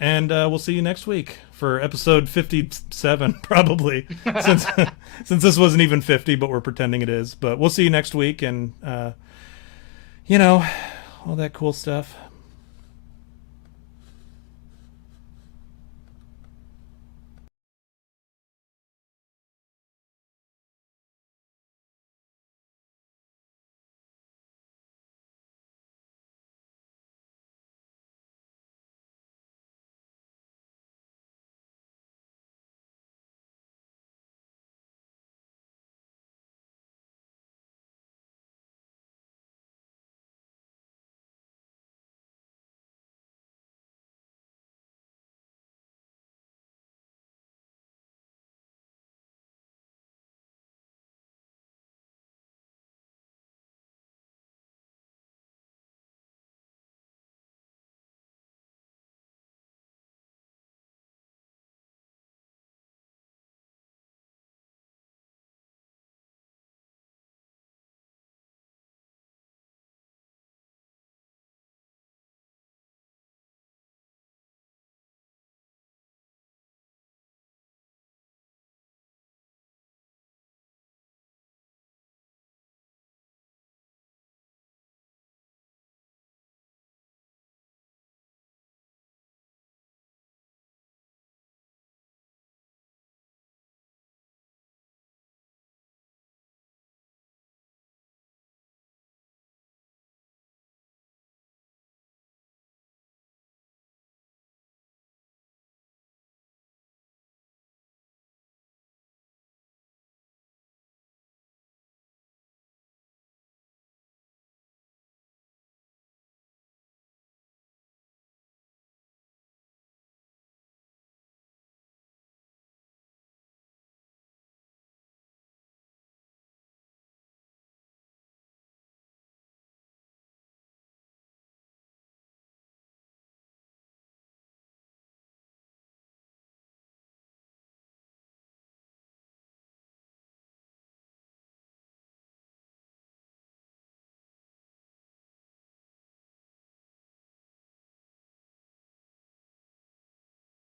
we'll see you next week for episode 57, probably, since this wasn't even 50, but we're pretending it is. But we'll see you next week, and all that cool stuff.